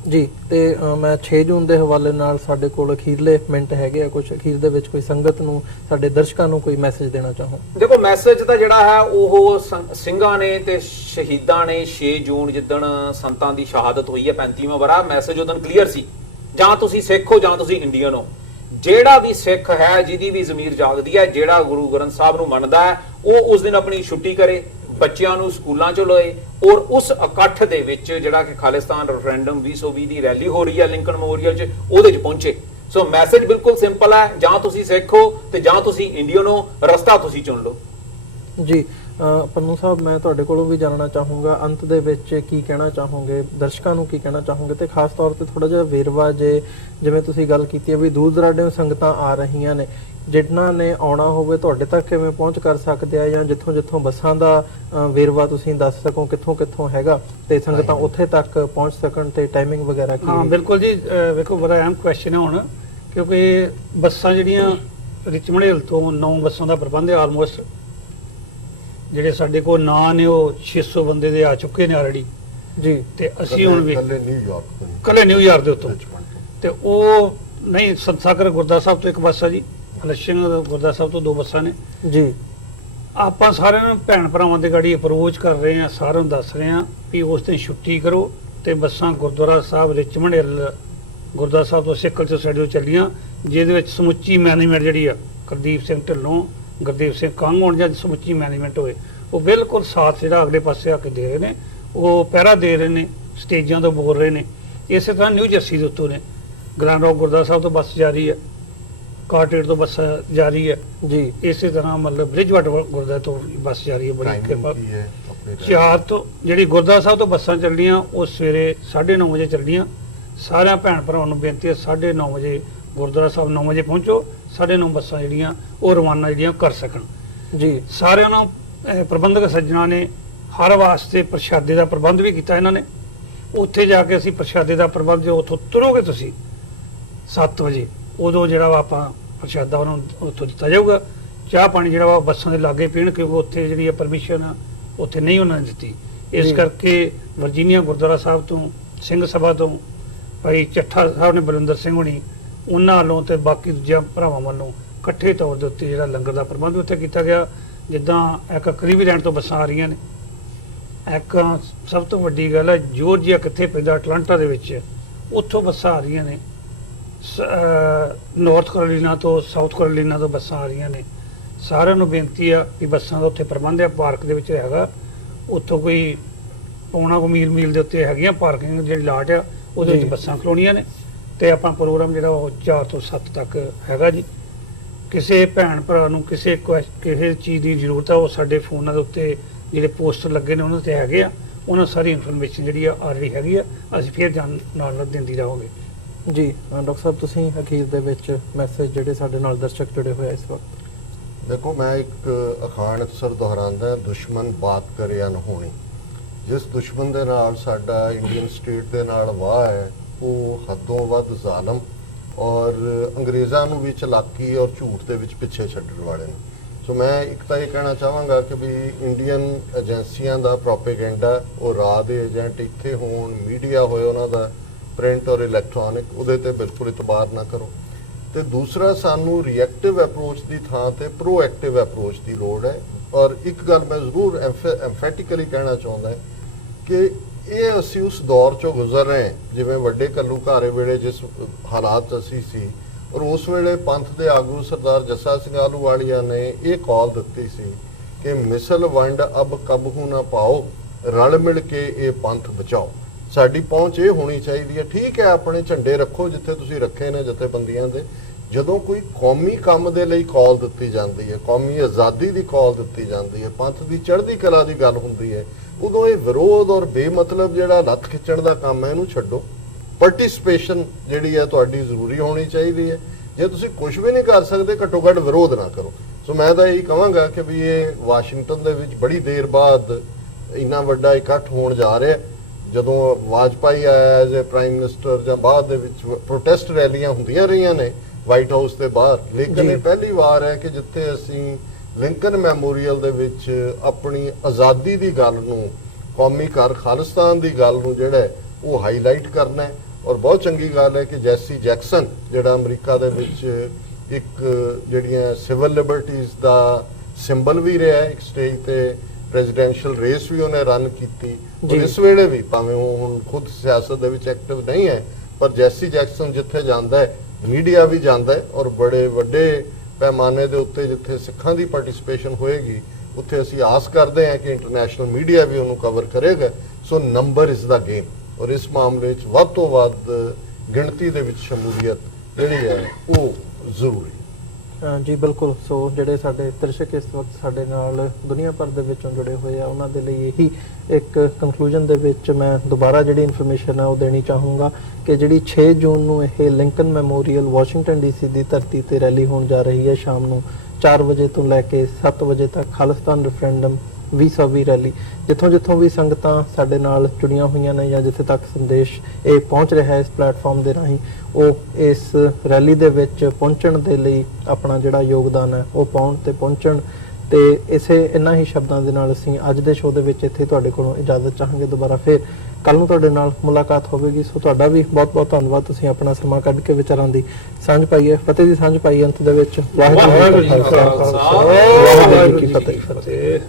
ਜੀ। ਤੇ ਮੈਂ 6 ਜੂਨ ਦੇ ਹਵਾਲੇ ਨਾਲ ਸਾਡੇ ਕੋਲ ਅਖੀਰਲੇ ਮਿੰਟ ਹੈਗੇ ਆ, ਕੁਝ ਅਖੀਰ ਦੇ ਵਿੱਚ ਕੋਈ ਸੰਗਤ ਨੂੰ, ਸਾਡੇ ਦਰਸ਼ਕਾਂ ਨੂੰ ਕੋਈ ਮੈਸੇਜ ਦੇਣਾ ਚਾਹੋ? ਦੇਖੋ ਮੈਸੇਜ ਤਾਂ ਜਿਹੜਾ ਹੈ ਉਹ ਸਿੰਘਾਂ ਨੇ ਤੇ ਸ਼ਹੀਦਾਂ ਨੇ 6 ਜੂਨ ਜਿੱਦਣ ਸੰਤਾਂ ਦੀ ਸ਼ਹਾਦਤ ਹੋਈ ਹੈ 35ਵਾਂ ਵਰਾ, ਮੈਸੇਜ ਉਦੋਂ ਕਲੀਅਰ ਸੀ, ਜਾਂ ਤੁਸੀਂ ਸਿੱਖ ਹੋ ਜਾਂ ਤੁਸੀਂ ਇੰਡੀਅਨ ਹੋ। ਜਿਹੜਾ ਵੀ ਸਿੱਖ ਹੈ ਜਿਹਦੀ ਵੀ ਜ਼ਮੀਰ ਜਾਗਦੀ ਹੈ, ਜਿਹੜਾ ਗੁਰੂ ਗ੍ਰੰਥ ਸਾਹਿਬ ਨੂੰ ਮੰਨਦਾ ਹੈ, ਉਹ ਉਸ ਦਿਨ ਆਪਣੀ ਛੁੱਟੀ ਕਰੇ, ਬੱਚਿਆਂ ਨੂੰ ਸਕੂਲਾਂ ਚ ਲਏ, ਔਰ ਉਸ ਇਕੱਠ ਦੇ ਵਿੱਚ ਜਿਹੜਾ ਕਿ ਖਾਲਿਸਤਾਨ ਰੈਫਰੈਂਡਮ 2020 ਦੀ ਰੈਲੀ ਹੋ ਰਹੀ ਹੈ ਲਿੰਕਨ ਮੈਮੋਰੀਅਲ ਚ, ਉਹਦੇ ਚ ਪਹੁੰਚੇ। ਸੋ ਮੈਸੇਜ ਬਿਲਕੁਲ ਸਿੰਪਲ ਹੈ, ਜਾਂ ਤੁਸੀਂ ਸਿੱਖ ਹੋ ਤੇ ਜਾਂ ਤੁਸੀਂ ਇੰਡੀਅਨ ਹੋ, ਰਸਤਾ ਤੁਸੀਂ ਚੁਣ ਲਓ ਜੀ। ਪੰਨੂ ਸਾਹਿਬ ਮੈਂ ਤੁਹਾਡੇ ਕੋਲੋਂ ਵੀ ਜਾਣਨਾ ਚਾਹੂੰਗਾ ਅੰਤ ਦੇ ਵਿੱਚ ਕੀ ਕਹਿਣਾ ਚਾਹੋਗੇ, ਦਰਸ਼ਕਾਂ ਨੂੰ ਕੀ ਕਹਿਣਾ ਚਾਹੋਗੇ, ਤੇ ਖਾਸ ਤੌਰ ਤੇ ਥੋੜਾ ਜਿਹਾ ਵੇਰਵਾ, ਜਿਵੇਂ ਤੁਸੀਂ ਗੱਲ ਕੀਤੀ ਹੈ ਵੀ ਦੂਰ ਦਰਾਡੇ ਸੰਗਤਾਂ ਆ ਰਹੀਆਂ ਨੇ, ਜਿਨ੍ਹਾਂ ਨੇ ਆਉਣਾ ਹੋਵੇ ਤੁਹਾਡੇ ਤੱਕ ਕਿਵੇਂ ਪਹੁੰਚ ਕਰ ਸਕਦੇ ਆ, ਜਾਂ ਜਿੱਥੋਂ ਬੱਸਾਂ ਦਾ ਵੇਰਵਾ ਤੁਸੀਂ ਦੱਸ ਸਕੋ ਕਿੱਥੋਂ ਹੈਗਾ ਤੇ ਸੰਗਤਾਂ ਉੱਥੇ ਤੱਕ ਪਹੁੰਚ ਸਕਣ, ਤੇ ਟਾਈਮਿੰਗ ਵਗੈਰਾ ਕੀ? ਹਾਂ ਬਿਲਕੁਲ ਜੀ, ਵੇਖੋ ਬੜਾ ਅਹਿਮ ਕੁਐਸਚਨ ਹੈ ਹੁਣ, ਕਿਉਂਕਿ ਬੱਸਾਂ ਜਿਹੜੀਆਂ ਰਿਚਮੰਡ ਹਿੱਲ ਤੋਂ 9 ਬੱਸਾਂ ਦਾ ਪ੍ਰਬੰਧ ਹੈ ਆਲਮੋਸਟ, ਜਿਹੜੇ ਸਾਡੇ ਕੋਲ ਨਾਂ ਨੇ ਉਹ 600 ਬੰਦੇ ਦੇ ਆ ਚੁੱਕੇ ਨੇ ਆਲਰੇਡੀ ਜੀ। ਤੇ ਅਸੀਂ ਹੁਣ ਵੀ ਕੱਲੇ ਨਿਊਯਾਰਕ ਦੇ ਉੱਤੋਂ, ਤੇ ਉਹ ਨਹੀਂ ਸੰਸਾਕਰ ਗੁਰਦਾਸ ਸਾਹਿਬ ਤੋਂ ਇੱਕ ਬੱਸ ਆ ਜੀ, ਲక్ష్ਮਣ ਗੁਰਦਾਸ ਸਾਹਿਬ ਤੋਂ 2 ਬੱਸਾਂ ਨੇ ਜੀ। ਆਪਾਂ ਸਾਰਿਆਂ ਨੂੰ ਭੈਣ ਭਰਾਵਾਂ ਦੇ ਗਾੜੀ ਅਪਰੋਚ ਕਰ ਰਹੇ ਹਾਂ, ਸਾਰਿਆਂ ਨੂੰ ਦੱਸ ਰਹੇ ਹਾਂ ਵੀ ਉਸ ਦਿਨ ਛੁੱਟੀ ਕਰੋ ਤੇ ਬੱਸਾਂ ਗੁਰਦੁਆਰਾ ਸਾਹਿਬ ਰਿਚਮੰਡ ਹਿੱਲ ਗੁਰਦੁਆਰਾ ਸਾਹਿਬ ਤੋਂ ਸਿੱਕਲ ਚ ਸਾਡੇ ਚੱਲੀਆਂ, ਜਿਹਦੇ ਵਿੱਚ ਸਮੁੱਚੀ ਮੈਨੇਜਮੈਂਟ ਜਿਹੜੀ ਆ ਕੁਲਦੀਪ ਸਿੰਘ ਢਿੱਲੋਂ, ਗੁਰਦੇਵ ਸਿੰਘ ਕੰਗ ਹੋਣ ਜਾਂ ਸਮੁੱਚੀ ਮੈਨੇਜਮੈਂਟ ਹੋਏ, ਉਹ ਬਿਲਕੁਲ ਸਾਥ ਜਿਹੜਾ ਅਗਲੇ ਪਾਸੇ ਆ ਕੇ ਦੇ ਰਹੇ ਨੇ, ਉਹ ਪਹਿਰਾ ਦੇ ਰਹੇ ਨੇ, ਸਟੇਜਾਂ ਤੋਂ ਬੋਲ ਰਹੇ ਨੇ ਇਸੇ ਤਰ੍ਹਾਂ ਨਿਊ ਜਰਸੀ ਦੇ ਉੱਤੋਂ ਨੇ ਗ੍ਰੈਂਡ ਰੌਕ ਗੁਰਦੁਆਰਾ ਸਾਹਿਬ ਤੋਂ ਬੱਸ ਜਾ ਰਹੀ ਹੈ, ਕਾਰਟਰੇਟ ਤੋਂ ਬੱਸ ਜਾ ਰਹੀ ਹੈ, ਜੀ ਇਸੇ ਤਰ੍ਹਾਂ ਮਤਲਬ ਬ੍ਰਿਜਵਾਟ ਗੁਰਦੁਆਰਾ ਤੋਂ ਬੱਸ ਜਾ ਰਹੀ ਹੈ। ਬੜੀ Timing ਕਿਰਪਾ ਕੀ ਹੈ ਆਪਣੇ ਦਾ? 4 ਤੋਂ ਜਿਹੜੀ ਗੁਰਦੁਆਰਾ ਸਾਹਿਬ ਤੋਂ ਬੱਸਾਂ ਚੱਲਣੀਆਂ ਉਹ ਸਵੇਰੇ 9:30 ਵਜੇ ਚੱਲਣੀਆਂ। ਸਾਰਿਆਂ ਭੈਣ ਭਰਾਵਾਂ ਨੂੰ ਬੇਨਤੀ ਹੈ 9:30 ਵਜੇ ਗੁਰਦੁਆਰਾ ਸਾਹਿਬ 9 ਵਜੇ ਪਹੁੰਚੋ, 9:30 ਬੱਸਾਂ ਜਿਹੜੀਆਂ ਉਹ ਰਵਾਨਾ ਜਿਹੜੀਆਂ ਕਰ ਸਕਣ। ਜੀ ਸਾਰਿਆਂ ਨੂੰ ਪ੍ਰਬੰਧਕ ਸੱਜਣਾ ਨੇ ਹਰ ਵਾਸਤੇ ਪ੍ਰਸ਼ਾਦੇ ਦਾ ਪ੍ਰਬੰਧ ਵੀ ਕੀਤਾ ਇਹਨਾਂ ਨੇ। ਉੱਥੇ ਜਾ ਕੇ ਅਸੀਂ ਪ੍ਰਸ਼ਾਦੇ ਦਾ ਪ੍ਰਬੰਧ, ਜੋ ਉੱਥੋਂ ਤੁਰੋਗੇ ਤੁਸੀਂ 7 ਵਜੇ, ਉਦੋਂ ਜਿਹੜਾ ਵਾ ਆਪਾਂ ਪ੍ਰਸ਼ਾਦਾ ਉਹਨਾਂ ਨੂੰ ਉੱਥੋਂ ਦਿੱਤਾ ਜਾਊਗਾ। ਚਾਹ ਪਾਣੀ ਜਿਹੜਾ ਵਾ ਬੱਸਾਂ ਦੇ ਲਾਗੇ ਪੀਣ, ਕਿਉਂਕਿ ਉੱਥੇ ਜਿਹੜੀ ਪਰਮਿਸ਼ਨ ਆ ਉੱਥੇ ਨਹੀਂ ਉਹਨਾਂ ਨੇ ਦਿੱਤੀ। ਇਸ ਜੀ। ਕਰਕੇ ਵਰਜੀਨੀਆ ਗੁਰਦੁਆਰਾ ਸਾਹਿਬ ਤੋਂ, ਸਿੰਘ ਸਭਾ ਤੋਂ ਭਾਈ ਚੱਠਾ ਸਾਹਿਬ ਨੇ, ਬਲਵਿੰਦਰ ਸਿੰਘ ਹੋਣੀ, ਉਹਨਾਂ ਵੱਲੋਂ ਤੇ ਬਾਕੀ ਦੂਜਿਆਂ ਭਰਾਵਾਂ ਵੱਲੋਂ ਇਕੱਠੇ ਤੌਰ ਦੇ ਉੱਤੇ ਜਿਹੜਾ ਲੰਗਰ ਦਾ ਪ੍ਰਬੰਧ ਉੱਥੇ ਕੀਤਾ ਗਿਆ। ਜਿੱਦਾਂ ਇੱਕ ਕਲੀਵਲੈਂਡ ਤੋਂ ਬੱਸਾਂ ਆ ਰਹੀਆਂ ਨੇ, ਇੱਕ ਸਭ ਤੋਂ ਵੱਡੀ ਗੱਲ ਹੈ ਜੋਰਜੀਆ ਕਿੱਥੇ ਪੈਂਦਾ, ਅਟਲਾਂਟਾ ਦੇ ਵਿੱਚ, ਉੱਥੋਂ ਬੱਸਾਂ ਆ ਰਹੀਆਂ ਨੇ। ਨਾਰਥ ਕੈਰੋਲੀਨਾ ਤੋਂ, ਸਾਊਥ ਕੈਰੋਲੀਨਾ ਤੋਂ ਬੱਸਾਂ ਆ ਰਹੀਆਂ ਨੇ। ਸਾਰਿਆਂ ਨੂੰ ਬੇਨਤੀ ਆ ਵੀ ਬੱਸਾਂ ਦਾ ਉੱਥੇ ਪ੍ਰਬੰਧ ਹੈ, ਪਾਰਕ ਦੇ ਵਿੱਚ ਹੈਗਾ, ਉੱਥੋਂ ਕੋਈ ਪੌਣਾ ਕੁ ਮੀਲ ਦੇ ਉੱਤੇ ਹੈਗੀਆਂ ਪਾਰਕਿੰਗ ਜਿਹੜੀ ਲਾਟ ਆ, ਉਹਦੇ ਵਿੱਚ ਜੀ। ਬੱਸਾਂ ਖਲੋਣੀਆਂ ਨੇ। ਤੇ ਆਪਣਾ ਪ੍ਰੋਗਰਾਮ ਜਿਹੜਾ ਉਹ 4 ਤੋਂ 7 ਤੱਕ ਹੈਗਾ ਜੀ। ਕਿਸੇ ਭੈਣ ਭਰਾ ਨੂੰ ਕਿਸੇ ਚੀਜ਼ ਦੀ ਜ਼ਰੂਰਤ ਆ, ਉਹ ਸਾਡੇ ਫੋਨਾਂ ਦੇ ਉੱਤੇ ਜਿਹੜੇ ਪੋਸਟਰ ਲੱਗੇ ਨੇ ਉਹਨਾਂ ਤੇ ਹੈਗੇ ਆ, ਉਹਨਾਂ ਸਾਰੀ ਇਨਫੋਰਮੇਸ਼ਨ ਜਿਹੜੀ ਆ ਰਹੀ ਹੈਗੀ ਆ। ਅਸੀਂ ਫਿਰ ਨਾਲ ਦਿੰਦੀ ਰਹਾਂਗੇ ਜੀ। ਡਾਕਟਰ ਸਾਹਿਬ ਤੁਸੀਂ ਅਖੀਰ ਦੇ ਵਿੱਚ ਮੈਸੇਜ ਜਿਹੜੇ ਸਾਡੇ ਨਾਲ ਦਰਸ਼ਕ ਜੁੜੇ ਹੋਏ ਆ ਇਸ ਵਕਤ। ਦੇਖੋ, ਮੈਂ ਇੱਕ ਅਖਾਣ ਅਕਸਰ ਦੁਹਰਾਉਂਦਾ, ਦੁਸ਼ਮਣ ਬਾਤ ਕਰੇ ਅਨਹੋਣੀ। ਜਿਸ ਦੁਸ਼ਮਣ ਦੇ ਨਾਲ ਸਾਡਾ ਇੰਡੀਅਨ ਸਟੇਟ ਦੇ ਨਾਲ ਵਾਹ ਹੈ, ਉਹ ਹੱਦੋਂ ਵੱਧ ਜ਼ਾਲਮ ਔਰ ਅੰਗਰੇਜ਼ਾਂ ਨੂੰ ਵੀ ਚਲਾਕੀ ਔਰ ਝੂਠ ਦੇ ਵਿੱਚ ਪਿੱਛੇ ਛੱਡਣ ਵਾਲੇ ਨੇ। ਸੋ ਮੈਂ ਇੱਕ ਤਾਂ ਇਹ ਕਹਿਣਾ ਚਾਹਾਂਗਾ ਕਿ ਵੀ ਇੰਡੀਅਨ ਏਜੰਸੀਆਂ ਦਾ ਪ੍ਰੋਪੇਗੈਂਡਾ, ਉਹ ਰਾਹ ਦੇ ਏਜੰਟ ਇੱਥੇ ਹੋਣ, ਮੀਡੀਆ ਹੋਏ ਉਹਨਾਂ ਦਾ ਪ੍ਰਿੰਟ ਔਰ ਇਲੈਕਟ੍ਰੋਨਿਕ, ਉਹਦੇ ਤੇ ਬਿਲਕੁਲ ਇਤਬਾਰ ਨਾ ਕਰੋ। ਤੇ ਦੂਸਰਾ, ਸਾਨੂੰ ਰਿਐਕਟਿਵ ਅਪਰੋਚ ਦੀ ਥਾਂ ਤੇ ਪ੍ਰੋਐਕਟਿਵ ਅਪਰੋਚ ਦੀ ਲੋੜ ਹੈ। ਔਰ ਇੱਕ ਗੱਲ ਮੈਂ ਜ਼ਰੂਰ ਐਮਫੈਟਿਕਲੀ ਕਹਿਣਾ ਚਾਹੁੰਦਾ ਕਿ ਇਹ ਅਸੀਂ ਉਸ ਦੌਰ ਚੋਂ ਗੁਜ਼ਰ ਰਹੇ ਹਾਂ ਜਿਵੇਂ ਵੱਡੇ ਘੱਲੂਘਾਰੇ ਵੇਲੇ ਜਿਸ ਹਾਲਾਤ ਅਸੀਂ ਸੀ, ਔਰ ਉਸ ਵੇਲੇ ਪੰਥ ਦੇ ਆਗੂ ਸਰਦਾਰ ਜੱਸਾ ਸਿੰਘ ਆਹਲੂਵਾਲੀਆ ਨੇ ਇਹ ਕਾਲ ਦਿੱਤੀ ਸੀ ਕਿ ਮਿਸਲ ਵੰਡ ਅਬ ਕਬਹੂ ਨਾ ਪਾਓ, ਰਲ ਮਿਲ ਕੇ ਇਹ ਪੰਥ ਬਚਾਓ। ਸਾਡੀ ਪਹੁੰਚ ਇਹ ਹੋਣੀ ਚਾਹੀਦੀ ਹੈ। ਠੀਕ ਹੈ, ਆਪਣੇ ਝੰਡੇ ਰੱਖੋ ਜਿੱਥੇ ਤੁਸੀਂ ਰੱਖੇ ਨੇ ਜਥੇਬੰਦੀਆਂ ਦੇ। ਜਦੋਂ ਕੋਈ ਕੌਮੀ ਕੰਮ ਦੇ ਲਈ ਕਾਲ ਦਿੱਤੀ ਜਾਂਦੀ ਹੈ, ਕੌਮੀ ਆਜ਼ਾਦੀ ਦੀ ਕਾਲ ਦਿੱਤੀ ਜਾਂਦੀ ਹੈ, ਪੰਥ ਦੀ ਚੜ੍ਹਦੀ ਕਲਾ ਦੀ ਗੱਲ ਹੁੰਦੀ ਹੈ, ਉਦੋਂ ਇਹ ਵਿਰੋਧ ਔਰ ਬੇਮਤਲਬ ਜਿਹੜਾ ਲੱਤ ਖਿੱਚਣ ਦਾ ਕੰਮ ਹੈ, ਇਹਨੂੰ ਛੱਡੋ। ਪਾਰਟਿਸਿਪੇਸ਼ਨ ਜਿਹੜੀ ਹੈ ਤੁਹਾਡੀ ਜ਼ਰੂਰੀ ਹੋਣੀ ਚਾਹੀਦੀ ਹੈ। ਜੇ ਤੁਸੀਂ ਕੁਝ ਵੀ ਨਹੀਂ ਕਰ ਸਕਦੇ, ਘੱਟੋ ਘੱਟ ਵਿਰੋਧ ਨਾ ਕਰੋ। ਸੋ ਮੈਂ ਤਾਂ ਇਹੀ ਕਹਾਂਗਾ ਕਿ ਵੀ ਇਹ ਵਾਸ਼ਿੰਗਟਨ ਦੇ ਵਿੱਚ ਬੜੀ ਦੇਰ ਬਾਅਦ ਇੰਨਾ ਵੱਡਾ ਇਕੱਠ ਹੋਣ ਜਾ ਰਿਹਾ। ਜਦੋਂ ਵਾਜਪਾਈ ਆਇਆ ਐਜ਼ ਅ ਪ੍ਰਾਈਮ ਮਿਨਿਸਟਰ ਜਾਂ ਬਾਅਦ ਦੇ ਵਿੱਚ ਪ੍ਰੋਟੈਸਟ ਰੈਲੀਆਂ ਹੁੰਦੀਆਂ ਰਹੀਆਂ ਨੇ ਵਾਈਟ ਹਾਊਸ ਦੇ ਬਾਹਰ, ਲੇਕਿਨ ਇਹ ਪਹਿਲੀ ਵਾਰ ਹੈ ਕਿ ਜਿੱਥੇ ਅਸੀਂ ਲਿੰਕਨ ਮੈਮੋਰੀਅਲ ਦੇ ਵਿੱਚ ਆਪਣੀ ਆਜ਼ਾਦੀ ਦੀ ਗੱਲ ਨੂੰ, ਕੌਮੀ ਘਰ ਖਾਲਿਸਤਾਨ ਦੀ ਗੱਲ ਨੂੰ ਜਿਹੜਾ ਉਹ ਹਾਈਲਾਈਟ ਕਰਨਾ ਹੈ। ਔਰ ਬਹੁਤ ਚੰਗੀ ਗੱਲ ਹੈ ਕਿ ਜੈਸੀ ਜੈਕਸਨ ਜਿਹੜਾ ਅਮਰੀਕਾ ਦੇ ਵਿੱਚ ਇੱਕ ਜਿਹੜੀਆਂ ਸਿਵਲ ਲਿਬਰਟੀਜ਼ ਦਾ ਸਿੰਬਲ ਵੀ ਰਿਹਾ ਹੈ, ਇੱਕ ਸਟੇਜ ਤੇ ਪ੍ਰੈਜ਼ੀਡੈਂਸ਼ੀਅਲ ਰੇਸ ਵੀ ਉਹਨੇ ਰਨ ਕੀਤੀ। ਔਰ ਇਸ ਵੇਲੇ ਵੀ ਭਾਵੇਂ ਉਹ ਹੁਣ ਖੁਦ ਸਿਆਸਤ ਦੇ ਵਿੱਚ ਐਕਟਿਵ ਨਹੀਂ ਹੈ, ਪਰ ਜੈਸੀ ਜੈਕਸਨ ਜਿੱਥੇ ਜਾਂਦਾ ਹੈ, ਮੀਡੀਆ ਵੀ ਜਾਂਦਾ ਹੈ। ਔਰ ਬੜੇ ਵੱਡੇ ਪੈਮਾਨੇ ਦੇ ਉੱਤੇ ਜਿੱਥੇ ਸਿੱਖਾਂ ਦੀ ਪਾਰਟਿਸਿਪੇਸ਼ਨ ਹੋਏਗੀ, ਉੱਥੇ ਅਸੀਂ ਆਸ ਕਰਦੇ ਹਾਂ ਕਿ ਇੰਟਰਨੈਸ਼ਨਲ ਮੀਡੀਆ ਵੀ ਉਹਨੂੰ ਕਵਰ ਕਰੇਗਾ। ਸੋ ਨੰਬਰ ਇਜ਼ ਦਾ ਗੇਮ, ਔਰ ਇਸ ਮਾਮਲੇ 'ਚ ਵੱਧ ਤੋਂ ਵੱਧ ਗਿਣਤੀ ਦੇ ਵਿੱਚ ਸ਼ਮੂਲੀਅਤ ਜਿਹੜੀ ਹੈ ਉਹ ਜ਼ਰੂਰੀ ਹੈ। ਜੀ ਬਿਲਕੁਲ। ਸੋ ਜਿਹੜੇ ਸਾਡੇ ਦਰਸ਼ਕ ਇਸ ਵਕਤ ਸਾਡੇ ਨਾਲ ਦੁਨੀਆ ਭਰ ਦੇ ਵਿੱਚੋਂ ਜੁੜੇ ਹੋਏ ਆ, ਉਹਨਾਂ ਦੇ ਲਈ ਇਹੀ ਇੱਕ ਕੰਕਲੂਜਨ ਦੇ ਵਿੱਚ ਮੈਂ ਦੁਬਾਰਾ ਜਿਹੜੀ ਇਨਫੋਰਮੇਸ਼ਨ ਹੈ ਉਹ ਦੇਣੀ ਚਾਹੂੰਗਾ ਕਿ ਜਿਹੜੀ 6 ਜੂਨ ਨੂੰ ਇਹ ਲਿੰਕਨ ਮੈਮੋਰੀਅਲ ਵਾਸ਼ਿੰਗਟਨ ਡੀਸੀ ਦੀ ਧਰਤੀ ਤੇ ਰੈਲੀ ਹੋਣ ਜਾ ਰਹੀ ਹੈ। ਸ਼ਾਮ ਨੂੰ 4 ਵਜੇ ਤੋਂ ਲੈ ਕੇ 7 ਵਜੇ ਤੱਕ ਖਾਲਿਸਤਾਨ ਰੈਫਰੈਂਡਮ ਵੀ ਰੈਲੀ, ਜਿੱਥੋਂ ਵੀ ਸੰਗਤਾਂ ਸਾਡੇ ਨਾਲ ਜੁੜੀਆਂ ਹੋਈਆਂ ਨੇ ਜਾਂ ਜਿੱਥੇ ਤੱਕ ਸੰਦੇਸ਼ ਇਹ ਪਹੁੰਚ ਰਿਹਾ ਹੈ ਇਸ ਪਲੇਟਫਾਰਮ ਦੇ ਰਾਹੀਂ, ਉਹ ਇਸ ਰੈਲੀ ਦੇ ਵਿੱਚ ਪਹੁੰਚਣ ਦੇ ਲਈ ਆਪਣਾ ਜਿਹੜਾ ਯੋਗਦਾਨ ਹੈ ਉਹ ਪਾਉਣ ਤੇ ਪਹੁੰਚਣ। ਤੇ ਇਸੇ ਇੰਨਾ ਹੀ ਸ਼ਬਦਾਂ ਦੇ ਨਾਲ ਅਸੀਂ ਅੱਜ ਦੇ ਸ਼ੋਅ ਦੇ ਵਿੱਚ ਇੱਥੇ ਤੁਹਾਡੇ ਕੋਲੋਂ ਇਜਾਜ਼ਤ ਚਾਹਾਂਗੇ। ਦੁਬਾਰਾ ਫਿਰ ਕੱਲ ਨੂੰ ਤੁਹਾਡੇ ਨਾਲ ਮੁਲਾਕਾਤ ਹੋਵੇਗੀ। ਸੋ ਤੁਹਾਡਾ ਵੀ ਬਹੁਤ ਧੰਨਵਾਦ, ਤੁਸੀਂ ਆਪਣਾ ਸਮਾਂ ਕੱਢ ਕੇ ਵਿਚਾਰਾਂ ਦੀ ਸਾਂਝ ਪਾਈ ਹੈ, ਫਤਿਹ ਦੀ ਸਾਂਝ ਪਾਈ ਅੰਤ ਦੇ ਵਿੱਚ। ਵਾਹਿਗੁਰੂ ਜੀ ਕਾ ਖਾਲਸਾ, ਵਾਹਿਗੁਰੂ ਜੀ ਕੀ ਫਤਿਹ।